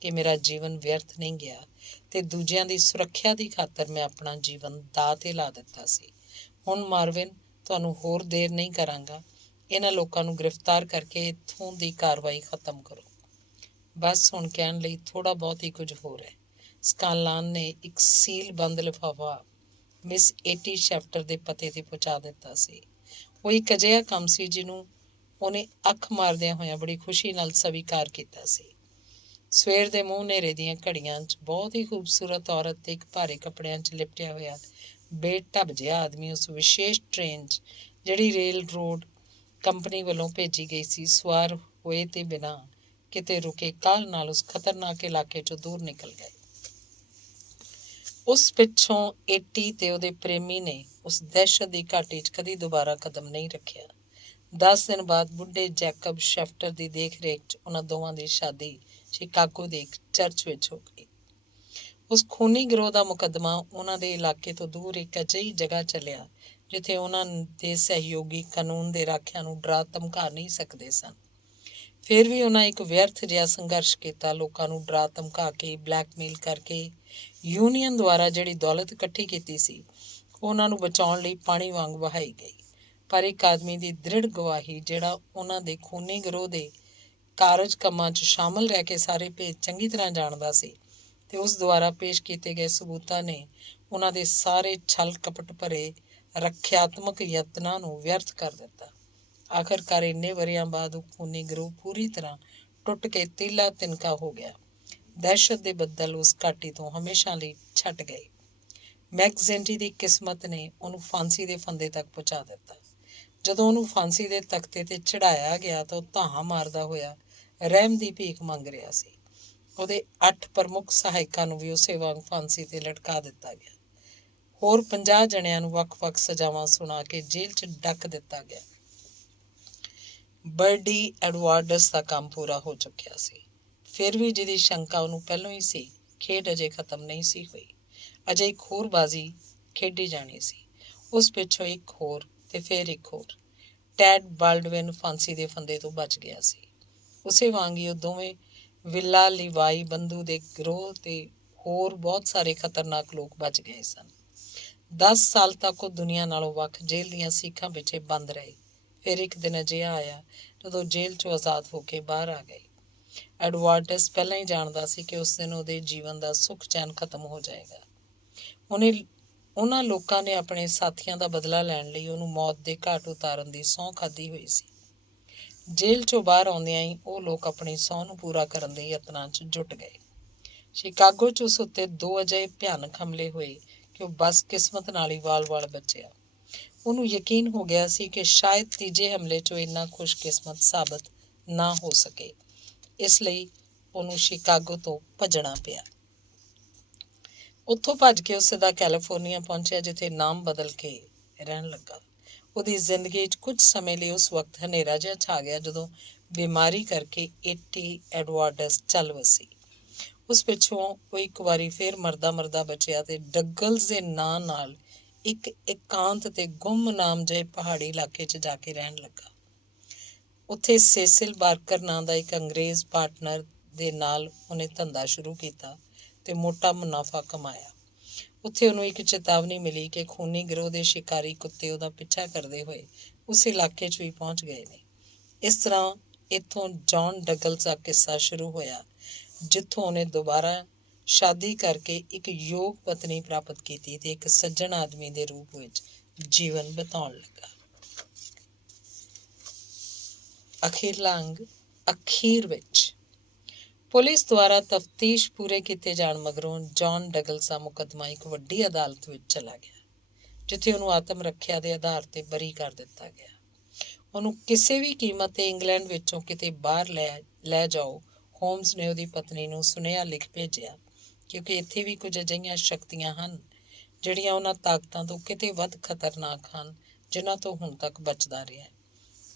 ਕਿ ਮੇਰਾ ਜੀਵਨ ਵਿਅਰਥ ਨਹੀਂ ਗਿਆ ਅਤੇ ਦੂਜਿਆਂ ਦੀ ਸੁਰੱਖਿਆ ਦੀ ਖਾਤਰ ਮੈਂ ਆਪਣਾ ਜੀਵਨ ਦਾਅ 'ਤੇ ਲਾ ਦਿੱਤਾ ਸੀ। ਹੁਣ ਮਾਰਵਿਨ, ਤੁਹਾਨੂੰ ਹੋਰ ਦੇਰ ਨਹੀਂ ਕਰਾਂਗਾ। ਇਹਨਾਂ ਲੋਕਾਂ ਨੂੰ ਗ੍ਰਿਫਤਾਰ ਕਰਕੇ ਇੱਥੋਂ ਦੀ ਕਾਰਵਾਈ ਖਤਮ ਕਰੋ। ਬਸ ਹੁਣ ਕਹਿਣ ਲਈ ਥੋੜ੍ਹਾ ਬਹੁਤ ਹੀ ਕੁਝ ਹੋਰ ਹੈ। ਸਕਾਲਾਨ ਨੇ ਇੱਕ ਸੀਲ ਬੰਦ ਲਿਫਾਫਾ ਮਿਸ ਏਟੀ ਸ਼ੈਫਟਰ ਦੇ ਪਤੇ 'ਤੇ ਪਹੁੰਚਾ ਦਿੱਤਾ ਸੀ। ਉਹ ਇੱਕ ਅਜਿਹਾ ਕੰਮ ਸੀ ਜਿਹਨੂੰ ਉਹਨੇ ਅੱਖ ਮਾਰਦਿਆਂ ਹੋਇਆਂ ਬੜੀ ਖੁਸ਼ੀ ਨਾਲ ਸਵੀਕਾਰ ਕੀਤਾ ਸੀ। ਸਵੇਰ ਦੇ ਮੂੰਹ ਹਨੇਰੇ ਦੀਆਂ ਘੜੀਆਂ 'ਚ ਬਹੁਤ ਹੀ ਖੂਬਸੂਰਤ ਔਰਤ ਤੇ ਇੱਕ ਭਾਰੇ ਕੱਪੜਿਆਂ 'ਚ ਲਿਪਟਿਆ ਹੋਇਆ ਬੇਢੱਬ ਜਿਹਾ ਆਦਮੀ ਉਸ ਵਿਸ਼ੇਸ਼ ਟ੍ਰੇਨ 'ਚ, ਜਿਹੜੀ ਰੇਲ ਰੋਡ ਕੰਪਨੀ ਵੱਲੋਂ ਭੇਜੀ ਗਈ ਸੀ, ਸਵਾਰ ਹੋਏ ਤੇ ਬਿਨਾਂ ਕਿਤੇ ਰੁਕੇ ਕਾਹਲ ਨਾਲ ਉਸ ਖਤਰਨਾਕ ਇਲਾਕੇ 'ਚੋਂ ਦੂਰ ਨਿਕਲ ਗਏ। ਉਸ ਪਿੱਛੋਂ ਏਟੀ ਤੇ ਉਹਦੇ ਪ੍ਰੇਮੀ ਨੇ ਉਸ ਦਹਿਸ਼ਤ ਦੀ ਘਾਟੀ 'ਚ ਕਦੀ ਦੁਬਾਰਾ ਕਦਮ ਨਹੀਂ ਰੱਖਿਆ। 10 ਦਿਨ ਬਾਅਦ ਬੁੱਢੇ ਜੈਕਬ ਸ਼ੈਫਟਰ ਦੀ ਦੇਖ-ਰੇਖ 'ਚ ਉਹਨਾਂ ਦੋਵਾਂ ਦੀ ਸ਼ਾਦੀ ਸ਼ਿਕਾਗੋ ਦੇ ਇੱਕ ਚਰਚ ਵਿੱਚ ਹੋ ਗਈ। ਉਸ ਖੂਨੀ ਗਰੋਹ ਦਾ ਮੁਕੱਦਮਾ ਉਹਨਾਂ ਦੇ ਇਲਾਕੇ ਤੋਂ ਦੂਰ ਇੱਕ ਅਜਿਹੀ ਜਗ੍ਹਾ ਚੱਲਿਆ ਜਿੱਥੇ ਉਹਨਾਂ ਦੇ ਸਹਿਯੋਗੀ ਕਾਨੂੰਨ ਦੇ ਰਾਖਿਆਂ ਨੂੰ ਡਰਾ ਧਮਕਾ ਨਹੀਂ ਸਕਦੇ ਸਨ। ਫਿਰ ਵੀ ਉਹਨਾਂ ਇੱਕ ਵਿਅਰਥ ਜਿਹਾ ਸੰਘਰਸ਼ ਕੀਤਾ। ਲੋਕਾਂ ਨੂੰ ਡਰਾ ਧਮਕਾ ਕੇ, ਬਲੈਕਮੇਲ ਕਰਕੇ ਯੂਨੀਅਨ ਦੁਆਰਾ ਜਿਹੜੀ ਦੌਲਤ ਇਕੱਠੀ ਕੀਤੀ ਸੀ, ਉਹਨਾਂ ਨੂੰ ਬਚਾਉਣ ਲਈ ਪਾਣੀ ਵਾਂਗ ਵਹਾਈ ਗਈ। ਪਰ ਇੱਕ ਆਦਮੀ ਦੀ ਦ੍ਰਿੜ ਗਵਾਹੀ, ਜਿਹੜਾ ਉਹਨਾਂ ਦੇ ਖੂਨੀ ਗਰੋਹ ਦੇ ਕਾਰਜ ਕੰਮਾਂ 'ਚ ਸ਼ਾਮਲ ਰਹਿ ਕੇ ਸਾਰੇ ਭੇਦ ਚੰਗੀ ਤਰ੍ਹਾਂ ਜਾਣਦਾ ਸੀ, ਤੇ ਉਸ ਦੁਆਰਾ ਪੇਸ਼ ਕੀਤੇ ਗਏ ਸਬੂਤਾਂ ਨੇ ਉਹਨਾਂ ਦੇ ਸਾਰੇ ਛਲ ਕਪਟ ਭਰੇ ਰੱਖਿਆਤਮਕ ਯਤਨਾਂ ਨੂੰ ਵਿਅਰਥ ਕਰ ਦਿੱਤਾ। ਆਖਰਕਾਰ ਇੰਨੇ ਵਰ੍ਹਿਆਂ ਬਾਅਦ ਉਹ ਖੂਨੀ ਗਰੋਹ ਪੂਰੀ ਤਰ੍ਹਾਂ ਟੁੱਟ ਕੇ ਤੀਲਾ ਤਿਨਕਾ ਹੋ ਗਿਆ। ਦਹਿਸ਼ਤ ਦੇ ਬੱਦਲ ਉਸ ਘਾਟੀ ਤੋਂ ਹਮੇਸ਼ਾ ਲਈ ਛੱਟ ਗਏ। ਮੈਕਜ਼ੈਂਟੀ ਦੀ ਕਿਸਮਤ ਨੇ ਉਹਨੂੰ ਫਾਂਸੀ ਦੇ ਫੰਦੇ ਤੱਕ ਪਹੁੰਚਾ ਦਿੱਤਾ। ਜਦੋਂ ਉਹਨੂੰ ਫਾਂਸੀ ਦੇ ਤਖਤੇ 'ਤੇ ਚੜ੍ਹਾਇਆ ਗਿਆ ਤਾਂ ਉਹ ਧਾਹਾਂ ਮਾਰਦਾ ਹੋਇਆ ਰਹਿਮ ਦੀ ਭੀਖ ਮੰਗ ਰਿਹਾ ਸੀ। ਉਹਦੇ 8 ਪ੍ਰਮੁੱਖ ਸਹਾਇਕਾਂ ਨੂੰ ਵੀ ਉਸੇ ਵਾਂਗ ਫਾਂਸੀ 'ਤੇ ਲਟਕਾ ਦਿੱਤਾ ਗਿਆ। ਹੋਰ 50 ਜਣਿਆਂ ਨੂੰ ਵੱਖ-ਵੱਖ ਸਜ਼ਾਵਾਂ ਸੁਣਾ ਕੇ ਜੇਲ੍ਹ 'ਚ ਡੱਕ ਦਿੱਤਾ ਗਿਆ। ਬਰਡੀ ਐਡਵਾਰਡਸ ਦਾ ਕੰਮ ਪੂਰਾ ਹੋ ਚੁੱਕਿਆ ਸੀ। ਫਿਰ ਵੀ ਜਿਹਦੀ ਸ਼ੰਕਾ ਉਹਨੂੰ ਪਹਿਲਾਂ ਹੀ ਸੀ, ਖੇਡ ਅਜੇ ਖਤਮ ਨਹੀਂ ਸੀ ਹੋਈ। ਅਜੇ ਇੱਕ ਹੋਰ ਬਾਜ਼ੀ ਖੇਡੀ ਜਾਣੀ ਸੀ। ਉਸ ਪਿੱਛੋਂ ਇੱਕ ਹੋਰ ਤੇ ਫਿਰ ਇੱਕ ਹੋਰ। ਟੈਡ ਬਾਲਡਵਿਨ ਫਾਂਸੀ ਦੇ ਫੰਦੇ ਤੋਂ ਬਚ ਗਿਆ ਸੀ। ਉਸੇ ਵਾਂਗ ਹੀ ਉਹ ਦੋਵੇਂ ਵਿਲਾ ਲਿਵਾਈ ਬੰਦੂ ਦੇ ਗਰੋਹ ਤੇ ਹੋਰ ਬਹੁਤ ਸਾਰੇ ਖਤਰਨਾਕ ਲੋਕ ਬਚ ਗਏ ਸਨ। 10 ਸਾਲ ਤੱਕ ਉਹ ਦੁਨੀਆ ਨਾਲੋਂ ਵੱਖ ਜੇਲ੍ਹ ਦੀਆਂ ਸੀਖਾਂ ਪਿੱਛੇ ਬੰਦ ਰਹੇ। ਫਿਰ ਇੱਕ ਦਿਨ ਅਜਿਹਾ ਆਇਆ ਜਦੋਂ ਜੇਲ੍ਹ 'ਚੋਂ ਆਜ਼ਾਦ ਹੋ ਕੇ ਬਾਹਰ ਆ ਗਏ। ਐਡਵਾਰਡਸ ਪਹਿਲਾਂ ਹੀ ਜਾਣਦਾ ਸੀ ਕਿ ਉਸ ਦਿਨ ਉਹਦੇ ਜੀਵਨ ਦਾ ਸੁੱਖ ਚੈਨ ਖਤਮ ਹੋ ਜਾਏਗਾ। ਉਹਨਾਂ ਲੋਕਾਂ ਨੇ ਆਪਣੇ ਸਾਥੀਆਂ ਦਾ ਬਦਲਾ ਲੈਣ ਲਈ ਉਹਨੂੰ ਮੌਤ ਦੇ ਘਾਟ ਉਤਾਰਨ ਦੀ ਸਹੁੰ ਖਾਧੀ ਹੋਈ ਸੀ। ਜੇਲ੍ਹ 'ਚੋਂ ਬਾਹਰ ਆਉਂਦਿਆਂ ਹੀ ਉਹ ਲੋਕ ਆਪਣੀ ਸਹੁੰ ਨੂੰ ਪੂਰਾ ਕਰਨ ਦੇ ਯਤਨਾਂ 'ਚ ਜੁਟ ਗਏ। ਸ਼ਿਕਾਗੋ 'ਚ ਉਸ ਉੱਤੇ 2 ਅਜਿਹੇ ਭਿਆਨਕ ਹਮਲੇ ਹੋਏ ਕਿ ਉਹ ਬਸ ਕਿਸਮਤ ਨਾਲ ਹੀ ਵਾਲ-ਵਾਲ ਬਚਿਆ। ਉਹਨੂੰ ਯਕੀਨ ਹੋ ਗਿਆ ਸੀ ਕਿ ਸ਼ਾਇਦ ਤੀਜੇ ਹਮਲੇ 'ਚੋਂ ਇੰਨਾ ਖੁਸ਼ਕਿਸਮਤ ਸਾਬਤ ਨਾ ਹੋ ਸਕੇ। ਇਸ ਲਈ ਉਹਨੂੰ ਸ਼ਿਕਾਗੋ ਤੋਂ ਭੱਜਣਾ ਪਿਆ। ਉੱਥੋਂ ਭੱਜ ਕੇ ਉਹ ਸਿੱਧਾ ਕੈਲੀਫੋਰਨੀਆ ਪਹੁੰਚਿਆ, ਜਿੱਥੇ ਨਾਮ ਬਦਲ ਕੇ ਰਹਿਣ ਲੱਗਾ। ਉਹਦੀ ਜ਼ਿੰਦਗੀ 'ਚ ਕੁਝ ਸਮੇਂ ਲਈ ਉਸ ਵਕਤ ਹਨੇਰਾ ਜਿਹਾ ਛਾ ਗਿਆ ਜਦੋਂ ਬਿਮਾਰੀ ਕਰਕੇ ਏਟੀ ਐਡਵਾਰਡਸ ਚੱਲ ਵਸੀ। ਉਸ ਪਿੱਛੋਂ ਉਹ ਇੱਕ ਵਾਰੀ ਫਿਰ ਮਰਦਾ ਬਚਿਆ ਤੇ ਡੱਗਲਜ਼ ਦੇ ਨਾਂ ਨਾਲ ਇੱਕ ਇਕਾਂਤ ਤੇ ਗੁੰਮਨਾਮ ਜਿਹੇ ਪਹਾੜੀ ਇਲਾਕੇ 'ਚ ਜਾ ਕੇ ਰਹਿਣ ਲੱਗਾ। ਉੱਥੇ ਸੇਸਿਲ ਬਾਰਕਰ ਨਾਂ ਦਾ ਇੱਕ ਅੰਗਰੇਜ਼ ਪਾਰਟਨਰ ਦੇ ਨਾਲ ਉਹਨੇ ਧੰਦਾ ਸ਼ੁਰੂ ਕੀਤਾ ਤੇ ਮੋਟਾ ਮੁਨਾਫਾ ਕਮਾਇਆ। ਉੱਥੇ ਉਹਨੂੰ ਇੱਕ ਚੇਤਾਵਨੀ ਮਿਲੀ ਕਿ ਖੂਨੀ ਗਿਰੋਹ ਦੇ ਸ਼ਿਕਾਰੀ ਕੁੱਤੇ ਉਹਦਾ ਪਿੱਛਾ ਕਰਦੇ ਹੋਏ ਉਸ ਇਲਾਕੇ 'ਚ ਵੀ ਪਹੁੰਚ ਗਏ ਨੇ। ਇਸ ਤਰ੍ਹਾਂ ਇੱਥੋਂ ਜੌਨ ਡਗਲਸ ਦਾ ਕਿੱਸਾ ਸ਼ੁਰੂ ਹੋਇਆ, ਜਿੱਥੋਂ ਉਹਨੇ ਦੁਬਾਰਾ ਸ਼ਾਦੀ ਕਰਕੇ ਇੱਕ ਯੋਗ ਪਤਨੀ ਪ੍ਰਾਪਤ ਕੀਤੀ ਤੇ ਇੱਕ ਸੱਜਣ ਆਦਮੀ ਦੇ ਰੂਪ ਵਿੱਚ ਜੀਵਨ ਬਿਤਾਉਣ ਲੱਗਾ। ਅਖੀਰਲਾ ਅੰਗ ਅਖੀਰ ਵਿੱਚ ਪੁਲਿਸ ਦੁਆਰਾ ਤਫਤੀਸ਼ ਪੂਰੇ ਕੀਤੇ ਜਾਣ ਮਗਰੋਂ ਜੌਨ ਡਗਲਸ ਦਾ ਮੁਕੱਦਮਾ ਇੱਕ ਵੱਡੀ ਅਦਾਲਤ ਵਿੱਚ ਚਲਾ ਗਿਆ, ਜਿੱਥੇ ਉਹਨੂੰ ਆਤਮ ਰੱਖਿਆ ਦੇ ਆਧਾਰ ਤੇ ਬਰੀ ਕਰ ਦਿੱਤਾ ਗਿਆ। ਉਹਨੂੰ ਕਿਸੇ ਵੀ ਕੀਮਤ ਤੇ ਇੰਗਲੈਂਡ ਵਿੱਚੋਂ ਕਿਤੇ ਬਾਹਰ ਲੈ ਜਾਓ। ਹੋਮਸ ਨੇ ਉਹਦੀ ਪਤਨੀ ਨੂੰ ਸੁਨੇਹਾ ਲਿਖ ਭੇਜਿਆ, ਕਿਉਂਕਿ ਇੱਥੇ ਵੀ ਕੁਝ ਅਜਿਹੀਆਂ ਸ਼ਕਤੀਆਂ ਹਨ ਜਿਹੜੀਆਂ ਉਹਨਾਂ ਤਾਕਤਾਂ ਤੋਂ ਕਿਤੇ ਵੱਧ ਖਤਰਨਾਕ ਹਨ ਜਿਨ੍ਹਾਂ ਤੋਂ ਹੁਣ ਤੱਕ ਬਚਦਾ ਰਿਹਾ।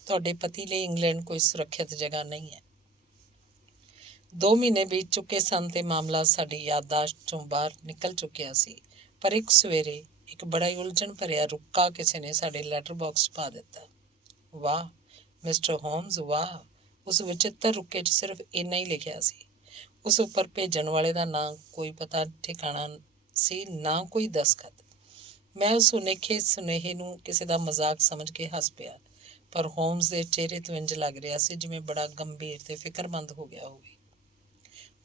ਤੁਹਾਡੇ ਪਤੀ ਲਈ ਇੰਗਲੈਂਡ ਕੋਈ ਸੁਰੱਖਿਅਤ ਜਗ੍ਹਾ ਨਹੀਂ ਹੈ। 2 ਮਹੀਨੇ ਬੀਤ ਚੁੱਕੇ ਸਨ ਤੇ ਮਾਮਲਾ ਸਾਡੀ ਯਾਦਦਾਸ਼ਤ 'ਚੋਂ ਬਾਹਰ ਨਿਕਲ ਚੁੱਕਿਆ ਸੀ, ਪਰ ਇੱਕ ਸਵੇਰੇ ਇੱਕ ਬੜਾ ਹੀ ਉਲਝਣ ਭਰਿਆ ਰੁੱਕਾ ਕਿਸੇ ਨੇ ਸਾਡੇ ਲੈਟਰ ਬਾਕਸ 'ਚ ਪਾ ਦਿੱਤਾ। ਵਾਹ ਮਿਸਟਰ ਹੋਮਸ, ਵਾਹ! ਉਸ ਵਿਚਿੱਤਰ ਰੁੱਕੇ 'ਚ ਸਿਰਫ ਇੰਨਾ ਹੀ ਲਿਖਿਆ ਸੀ। ਉਸ ਉੱਪਰ ਭੇਜਣ ਵਾਲੇ ਦਾ ਨਾਂ ਕੋਈ ਪਤਾ ਠਿਕਾਣਾ ਸੀ, ਨਾ ਕੋਈ ਦਸਖਤ। ਮੈਂ ਉਸ ਸੁਨੇਖੇ ਸੁਨੇਹੇ ਨੂੰ ਕਿਸੇ ਦਾ ਮਜ਼ਾਕ ਸਮਝ ਕੇ ਹੱਸ ਪਿਆ, ਪਰ ਹੋਮਸ ਦੇ ਚਿਹਰੇ ਤੋਂ ਇੰਝ ਲੱਗ ਰਿਹਾ ਸੀ ਜਿਵੇਂ ਬੜਾ ਗੰਭੀਰ ਤੇ ਫਿਕਰਮੰਦ ਹੋ ਗਿਆ ਹੋਵੇ।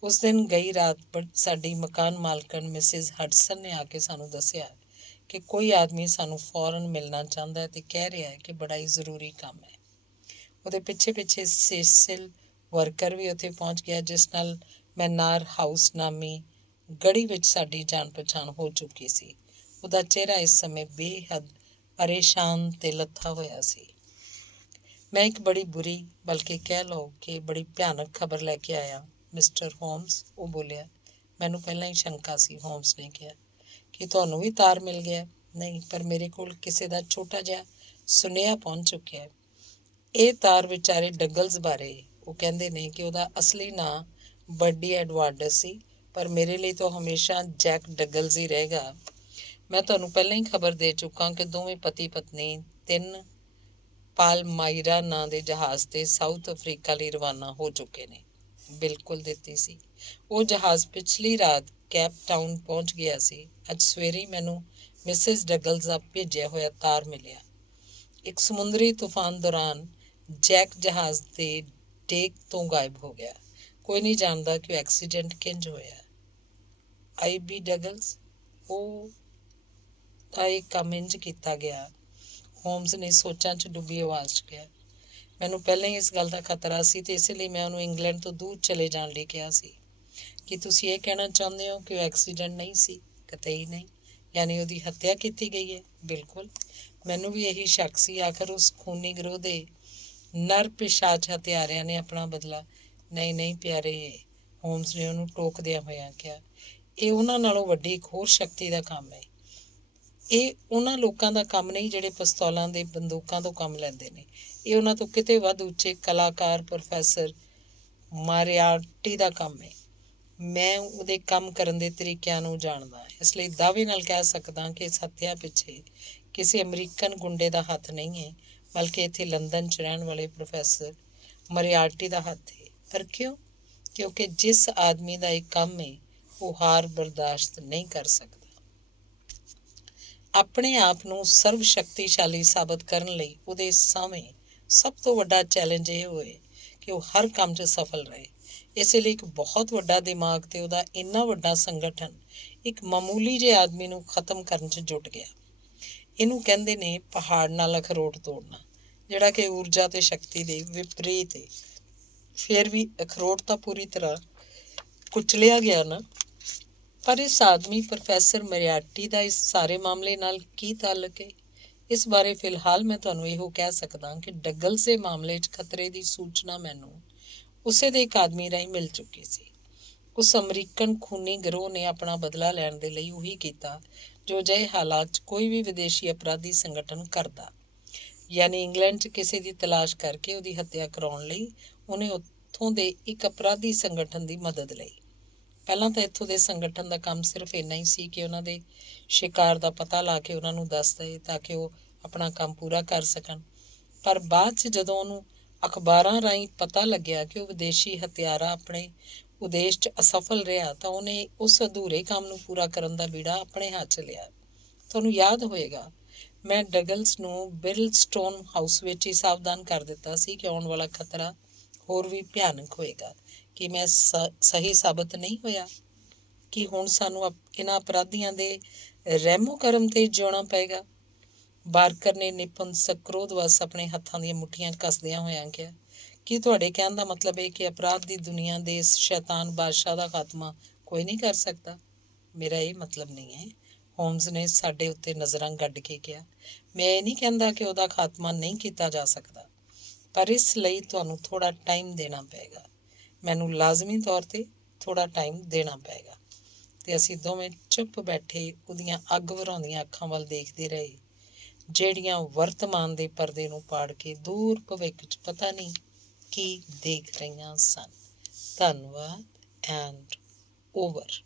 ਉਸ ਦਿਨ ਗਈ ਰਾਤ ਸਾਡੀ ਮਕਾਨ ਮਾਲਕਣ ਮਿਸਿਜ਼ ਹਡਸਨ ਨੇ ਆ ਕੇ ਸਾਨੂੰ ਦੱਸਿਆ ਕਿ ਕੋਈ ਆਦਮੀ ਸਾਨੂੰ ਫੌਰਨ ਮਿਲਣਾ ਚਾਹੁੰਦਾ ਹੈ ਤੇ ਕਹਿ ਰਿਹਾ ਹੈ ਕਿ ਬੜਾ ਹੀ ਜ਼ਰੂਰੀ ਕੰਮ ਹੈ। ਉਹਦੇ ਪਿੱਛੇ ਪਿੱਛੇ ਸੇਸਿਲ ਵਰਕਰ ਵੀ ਉੱਥੇ ਪਹੁੰਚ ਗਿਆ, ਜਿਸ ਨਾਲ ਮੈਨਾਰ ਹਾਊਸ ਨਾਮੀ ਗੜੀ ਵਿੱਚ ਸਾਡੀ ਜਾਣ ਪਛਾਣ ਹੋ ਚੁੱਕੀ ਸੀ। ਉਹਦਾ ਚਿਹਰਾ ਇਸ ਸਮੇਂ ਬੇਹੱਦ ਪਰੇਸ਼ਾਨ ਤੇ ਲੱਥਾ ਹੋਇਆ ਸੀ। ਮੈਂ ਇੱਕ ਬੜੀ ਬੁਰੀ, ਬਲਕਿ ਕਹਿ ਲਓ ਕਿ ਬੜੀ ਭਿਆਨਕ ਖਬਰ ਲੈ ਕੇ ਆਇਆ ਮਿਸਟਰ ਹੋਮਸ, ਉਹ ਬੋਲਿਆ। ਮੈਨੂੰ ਪਹਿਲਾਂ ਹੀ ਸ਼ੰਕਾ ਸੀ, ਹੋਮਸ ਨੇ ਕਿਹਾ। ਕਿ ਤੁਹਾਨੂੰ ਵੀ ਤਾਰ ਮਿਲ ਗਿਆ? ਨਹੀਂ, ਪਰ ਮੇਰੇ ਕੋਲ ਕਿਸੇ ਦਾ ਛੋਟਾ ਜਿਹਾ ਸੁਨੇਹਾ ਪਹੁੰਚ ਚੁੱਕਿਆ ਹੈ। ਇਹ ਤਾਰ ਵਿਚਾਰੇ ਡਗਲਸ ਬਾਰੇ। ਉਹ ਕਹਿੰਦੇ ਨੇ ਕਿ ਉਹਦਾ ਅਸਲੀ ਨਾਂ ਬਰਡੀ ਐਡਵਾਰਡਸ ਸੀ, ਪਰ ਮੇਰੇ ਲਈ ਤਾਂ ਹਮੇਸ਼ਾ ਜੈਕ ਡਗਲਸ ਹੀ ਰਹੇਗਾ। ਮੈਂ ਤੁਹਾਨੂੰ ਪਹਿਲਾਂ ਹੀ ਖਬਰ ਦੇ ਚੁੱਕਾ ਕਿ ਦੋਵੇਂ ਪਤੀ ਪਤਨੀ 3 ਪਾਲਮਾਈਰਾ ਨਾਂ ਦੇ ਜਹਾਜ਼ ਤੇ ਸਾਊਥ ਅਫਰੀਕਾ ਲਈ ਰਵਾਨਾ ਹੋ ਚੁੱਕੇ ਨੇ। ਬਿਲਕੁਲ ਦਿੱਤੀ ਸੀ। ਉਹ ਜਹਾਜ਼ ਪਿਛਲੀ ਰਾਤ ਕੇਪ ਟਾਊਨ ਪਹੁੰਚ ਗਿਆ ਸੀ। ਅੱਜ ਸਵੇਰੇ ਮੈਨੂੰ ਮਿਸਿਜ਼ ਡਗਲਸ ਦਾ ਭੇਜਿਆ ਹੋਇਆ ਤਾਰ ਮਿਲਿਆ। ਇੱਕ ਸਮੁੰਦਰੀ ਤੂਫਾਨ ਦੌਰਾਨ ਜੈਕ ਜਹਾਜ਼ ਦੇ ਡੇਕ ਤੋਂ ਗਾਇਬ ਹੋ ਗਿਆ। ਕੋਈ ਨਹੀਂ ਜਾਣਦਾ ਕਿ ਉਹ ਐਕਸੀਡੈਂਟ ਕਿੰਝ ਹੋਇਆ। ਆਈ.ਬੀ. ਡਗਲਸ, ਉਹ ਤਾਂ ਇਹ ਕੰਮ ਇੰਝ ਕੀਤਾ ਗਿਆ। ਹੋਮਸ ਨੇ ਸੋਚਾਂ 'ਚ ਡੁੱਬੀ ਆਵਾਜ਼ 'ਚ ਕਿਹਾ। ਮੈਨੂੰ ਪਹਿਲਾਂ ਹੀ ਇਸ ਗੱਲ ਦਾ ਖਤਰਾ ਸੀ ਤੇ ਇਸੇ ਲਈ ਮੈਂ ਉਹਨੂੰ ਇੰਗਲੈਂਡ ਤੋਂ ਦੂਰ ਚਲੇ ਜਾਣ ਲਈ ਕਿਹਾ ਸੀ। ਕੀ ਤੁਸੀਂ ਇਹ ਕਹਿਣਾ ਚਾਹੁੰਦੇ ਹੋ ਕਿ ਉਹ ਐਕਸੀਡੈਂਟ ਨਹੀਂ ਸੀ? ਕਤਈ ਨਹੀਂ। ਯਾਨੀ ਉਹਦੀ ਹੱਤਿਆ ਕੀਤੀ ਗਈ ਹੈ? ਬਿਲਕੁਲ। ਮੈਨੂੰ ਵੀ ਇਹੀ ਸ਼ੱਕ ਸੀ। ਆਖਰ ਉਸ ਖੂਨੀ ਗਿਰੋਹ ਦੇ ਨਰ ਪਿਸ਼ਾਚ ਹਥਿਆਰਿਆਂ ਨੇ ਆਪਣਾ ਬਦਲਾ। ਨਹੀਂ ਨਹੀਂ ਪਿਆਰੇ, ਹੋਮਸ ਨੇ ਉਹਨੂੰ ਟੋਕਦਿਆਂ ਹੋਇਆਂ ਕਿਹਾ। ਇਹ ਉਹਨਾਂ ਨਾਲੋਂ ਵੱਡੀ ਇੱਕ ਹੋਰ ਸ਼ਕਤੀ ਦਾ ਕੰਮ ਹੈ। ਇਹ ਉਹਨਾਂ ਲੋਕਾਂ ਦਾ ਕੰਮ ਨਹੀਂ ਜਿਹੜੇ ਪਿਸਤੌਲਾਂ ਦੇ ਬੰਦੂਕਾਂ ਤੋਂ ਕੰਮ ਲੈਂਦੇ ਨੇ। ਇਹ ਉਹਨਾਂ ਤੋਂ ਕਿਤੇ ਵੱਧ ਉੱਚੇ ਕਲਾਕਾਰ ਪ੍ਰੋਫੈਸਰ ਮਾਰਿਆਰਟੀ ਦਾ ਕੰਮ ਹੈ। ਮੈਂ ਉਹਦੇ ਕੰਮ ਕਰਨ ਦੇ ਤਰੀਕਿਆਂ ਨੂੰ ਜਾਣਦਾ, ਇਸ ਲਈ ਦਾਅਵੇ ਨਾਲ ਕਹਿ ਸਕਦਾ ਕਿ ਇਸ ਹੱਤਿਆ ਪਿੱਛੇ ਕਿਸੇ ਅਮਰੀਕਨ ਗੁੰਡੇ ਦਾ ਹੱਥ ਨਹੀਂ ਹੈ, ਬਲਕਿ ਇੱਥੇ ਲੰਦਨ 'ਚ ਰਹਿਣ ਵਾਲੇ ਪ੍ਰੋਫੈਸਰ ਮਰਿਆਰਟੀ ਦਾ ਹੱਥ ਹੈ। ਪਰ ਕਿਉਂ? ਕਿਉਂਕਿ ਜਿਸ ਆਦਮੀ ਦਾ ਇਹ ਕੰਮ ਹੈ ਉਹ ਹਾਰ ਬਰਦਾਸ਼ਤ ਨਹੀਂ ਕਰ ਸਕਦਾ। ਆਪਣੇ ਆਪ ਨੂੰ ਸਰਵ ਸ਼ਕਤੀਸ਼ਾਲੀ ਸਾਬਤ ਕਰਨ ਲਈ ਉਹਦੇ ਸਾਹਮਣੇ ਸਭ ਤੋਂ ਵੱਡਾ ਚੈਲੰਜ ਇਹ ਹੋਏ ਕਿ ਉਹ ਹਰ ਕੰਮ 'ਚ ਸਫਲ ਰਹੇ। ਇਸੇ ਲਈ ਇੱਕ ਬਹੁਤ ਵੱਡਾ ਦਿਮਾਗ ਤੇ ਉਹਦਾ ਇੰਨਾ ਵੱਡਾ ਸੰਗਠਨ ਇੱਕ ਮਾਮੂਲੀ ਜਿਹੇ ਆਦਮੀ ਨੂੰ ਖਤਮ ਕਰਨ 'ਚ ਜੁਟ ਗਿਆ। ਇਹਨੂੰ ਕਹਿੰਦੇ ਨੇ ਪਹਾੜ ਨਾਲ ਅਖਰੋਟ ਤੋੜਨਾ, ਜਿਹੜਾ ਕਿ ਊਰਜਾ ਤੇ ਸ਼ਕਤੀ ਦੇ ਵਿਪਰੀਤ ਹੈ। ਫਿਰ ਵੀ ਅਖਰੋਟ ਤਾਂ ਪੂਰੀ ਤਰ੍ਹਾਂ ਕੁਚਲਿਆ ਗਿਆ ਨਾ। ਪਰ ਇਸ ਆਦਮੀ ਪ੍ਰੋਫੈਸਰ ਮਰਿਆਰਟੀ ਦਾ ਇਸ ਸਾਰੇ ਮਾਮਲੇ ਨਾਲ ਕੀ ਤਾਲੁਕ ਹੈ? ਇਸ ਬਾਰੇ ਫਿਲਹਾਲ ਮੈਂ ਤੁਹਾਨੂੰ ਇਹੋ ਕਹਿ ਸਕਦਾ ਕਿ ਡਗਲਸ ਦੇ ਮਾਮਲੇ 'ਚ ਖਤਰੇ ਦੀ ਸੂਚਨਾ ਮੈਨੂੰ ਉਸੇ ਦੇ ਇੱਕ ਆਦਮੀ ਰਾਹੀਂ ਮਿਲ ਚੁੱਕੀ ਸੀ। ਉਸ ਅਮਰੀਕਨ ਖੂਨੀ ਗਿਰੋਹ ਨੇ ਆਪਣਾ ਬਦਲਾ ਲੈਣ ਦੇ ਲਈ ਉਹੀ ਕੀਤਾ ਜੋ ਅਜਿਹੇ ਹਾਲਾਤ 'ਚ ਕੋਈ ਵੀ ਵਿਦੇਸ਼ੀ ਅਪਰਾਧੀ ਸੰਗਠਨ ਕਰਦਾ। ਯਾਨੀ ਇੰਗਲੈਂਡ 'ਚ ਕਿਸੇ ਦੀ ਤਲਾਸ਼ ਕਰਕੇ ਉਹਦੀ ਹੱਤਿਆ ਕਰਾਉਣ ਲਈ ਉਹਨੇ ਉੱਥੋਂ ਦੇ ਇੱਕ ਅਪਰਾਧੀ ਸੰਗਠਨ ਦੀ ਮਦਦ ਲਈ। ਪਹਿਲਾਂ ਤਾਂ ਇੱਥੋਂ ਦੇ ਸੰਗਠਨ ਦਾ ਕੰਮ ਸਿਰਫ ਇੰਨਾ ਹੀ ਸੀ ਕਿ ਉਹਨਾਂ ਦੇ ਸ਼ਿਕਾਰ ਦਾ ਪਤਾ ਲਾ ਕੇ ਉਹਨਾਂ ਨੂੰ ਦੱਸ ਦਏ ਤਾਂ ਕਿ ਉਹ ਆਪਣਾ ਕੰਮ ਪੂਰਾ ਕਰ ਸਕਣ। ਪਰ ਬਾਅਦ 'ਚ ਜਦੋਂ ਉਹਨੂੰ ਅਖਬਾਰਾਂ ਰਾਹੀਂ ਪਤਾ ਲੱਗਿਆ ਕਿ ਉਹ ਵਿਦੇਸ਼ੀ ਹਥਿਆਰਾ ਆਪਣੇ ਉਦੇਸ਼ 'ਚ ਅਸਫਲ ਰਿਹਾ ਤਾਂ ਉਹਨੇ ਉਸ ਅਧੂਰੇ ਕੰਮ ਨੂੰ ਪੂਰਾ ਕਰਨ ਦਾ ਬੀੜਾ ਆਪਣੇ ਹੱਥ 'ਚ ਲਿਆ। ਤੁਹਾਨੂੰ ਯਾਦ ਹੋਏਗਾ, ਮੈਂ ਡਗਲਸ ਨੂੰ ਬਿਰਲਸਟੋਨ ਹਾਊਸ ਵਿੱਚ ਹੀ ਸਾਵਧਾਨ ਕਰ ਦਿੱਤਾ ਸੀ ਕਿ ਆਉਣ ਵਾਲਾ ਖਤਰਾ ਹੋਰ ਵੀ ਭਿਆਨਕ ਹੋਏਗਾ। ਕਿ ਮੈਂ ਸਹੀ ਸਾਬਤ ਨਹੀਂ ਹੋਇਆ? ਕਿ ਹੁਣ ਸਾਨੂੰ ਇਹਨਾਂ ਅਪਰਾਧੀਆਂ ਦੇ ਰਹਿਮੋ ਕਰਮ 'ਤੇ ਜਿਉਣਾ ਪਏਗਾ? ਬਾਰਕਰ ਨੇ ਨਿਪੁੰਨ ਸਕਰੋਧਵਸ ਆਪਣੇ ਹੱਥਾਂ ਦੀਆਂ ਮੁੱਠੀਆਂ ਕੱਸਦਿਆਂ ਹੋਇਆਂ ਕਿਹਾ, ਕੀ ਤੁਹਾਡੇ ਕਹਿਣ ਦਾ ਮਤਲਬ ਹੈ ਕਿ ਅਪਰਾਧ ਦੀ ਦੁਨੀਆ ਦੇ ਇਸ ਸ਼ੈਤਾਨ ਬਾਦਸ਼ਾਹ ਦਾ ਖਾਤਮਾ ਕੋਈ ਨਹੀਂ ਕਰ ਸਕਦਾ? ਮੇਰਾ ਇਹ ਮਤਲਬ ਨਹੀਂ ਹੈ, ਹੋਮਸ ਨੇ ਸਾਡੇ ਉੱਤੇ ਨਜ਼ਰਾਂ ਗੱਡ ਕੇ ਕਿਹਾ। ਮੈਂ ਇਹ ਨਹੀਂ ਕਹਿੰਦਾ ਕਿ ਉਹਦਾ ਖਾਤਮਾ ਨਹੀਂ ਕੀਤਾ ਜਾ ਸਕਦਾ, ਪਰ ਇਸ ਲਈ ਤੁਹਾਨੂੰ ਥੋੜ੍ਹਾ ਟਾਈਮ ਦੇਣਾ ਪਏਗਾ। ਮੈਨੂੰ ਲਾਜ਼ਮੀ ਤੌਰ 'ਤੇ ਥੋੜ੍ਹਾ ਟਾਈਮ ਦੇਣਾ ਪਏਗਾ। ਅਤੇ ਅਸੀਂ ਦੋਵੇਂ ਚੁੱਪ ਬੈਠੇ ਉਹਦੀਆਂ ਅੱਗ ਵਰਾਉਂਦੀਆਂ ਅੱਖਾਂ ਵੱਲ ਦੇਖਦੇ ਰਹੇ, ਜਿਹੜੀਆਂ ਵਰਤਮਾਨ ਦੇ ਪਰਦੇ ਨੂੰ ਪਾੜ ਕੇ ਦੂਰ ਭਵਿੱਖ 'ਚ ਪਤਾ ਨਹੀਂ ਕੀ ਦੇਖ ਰਹੀਆਂ ਸਨ। ਧੰਨਵਾਦ ਐਂਡ ਓਵਰ।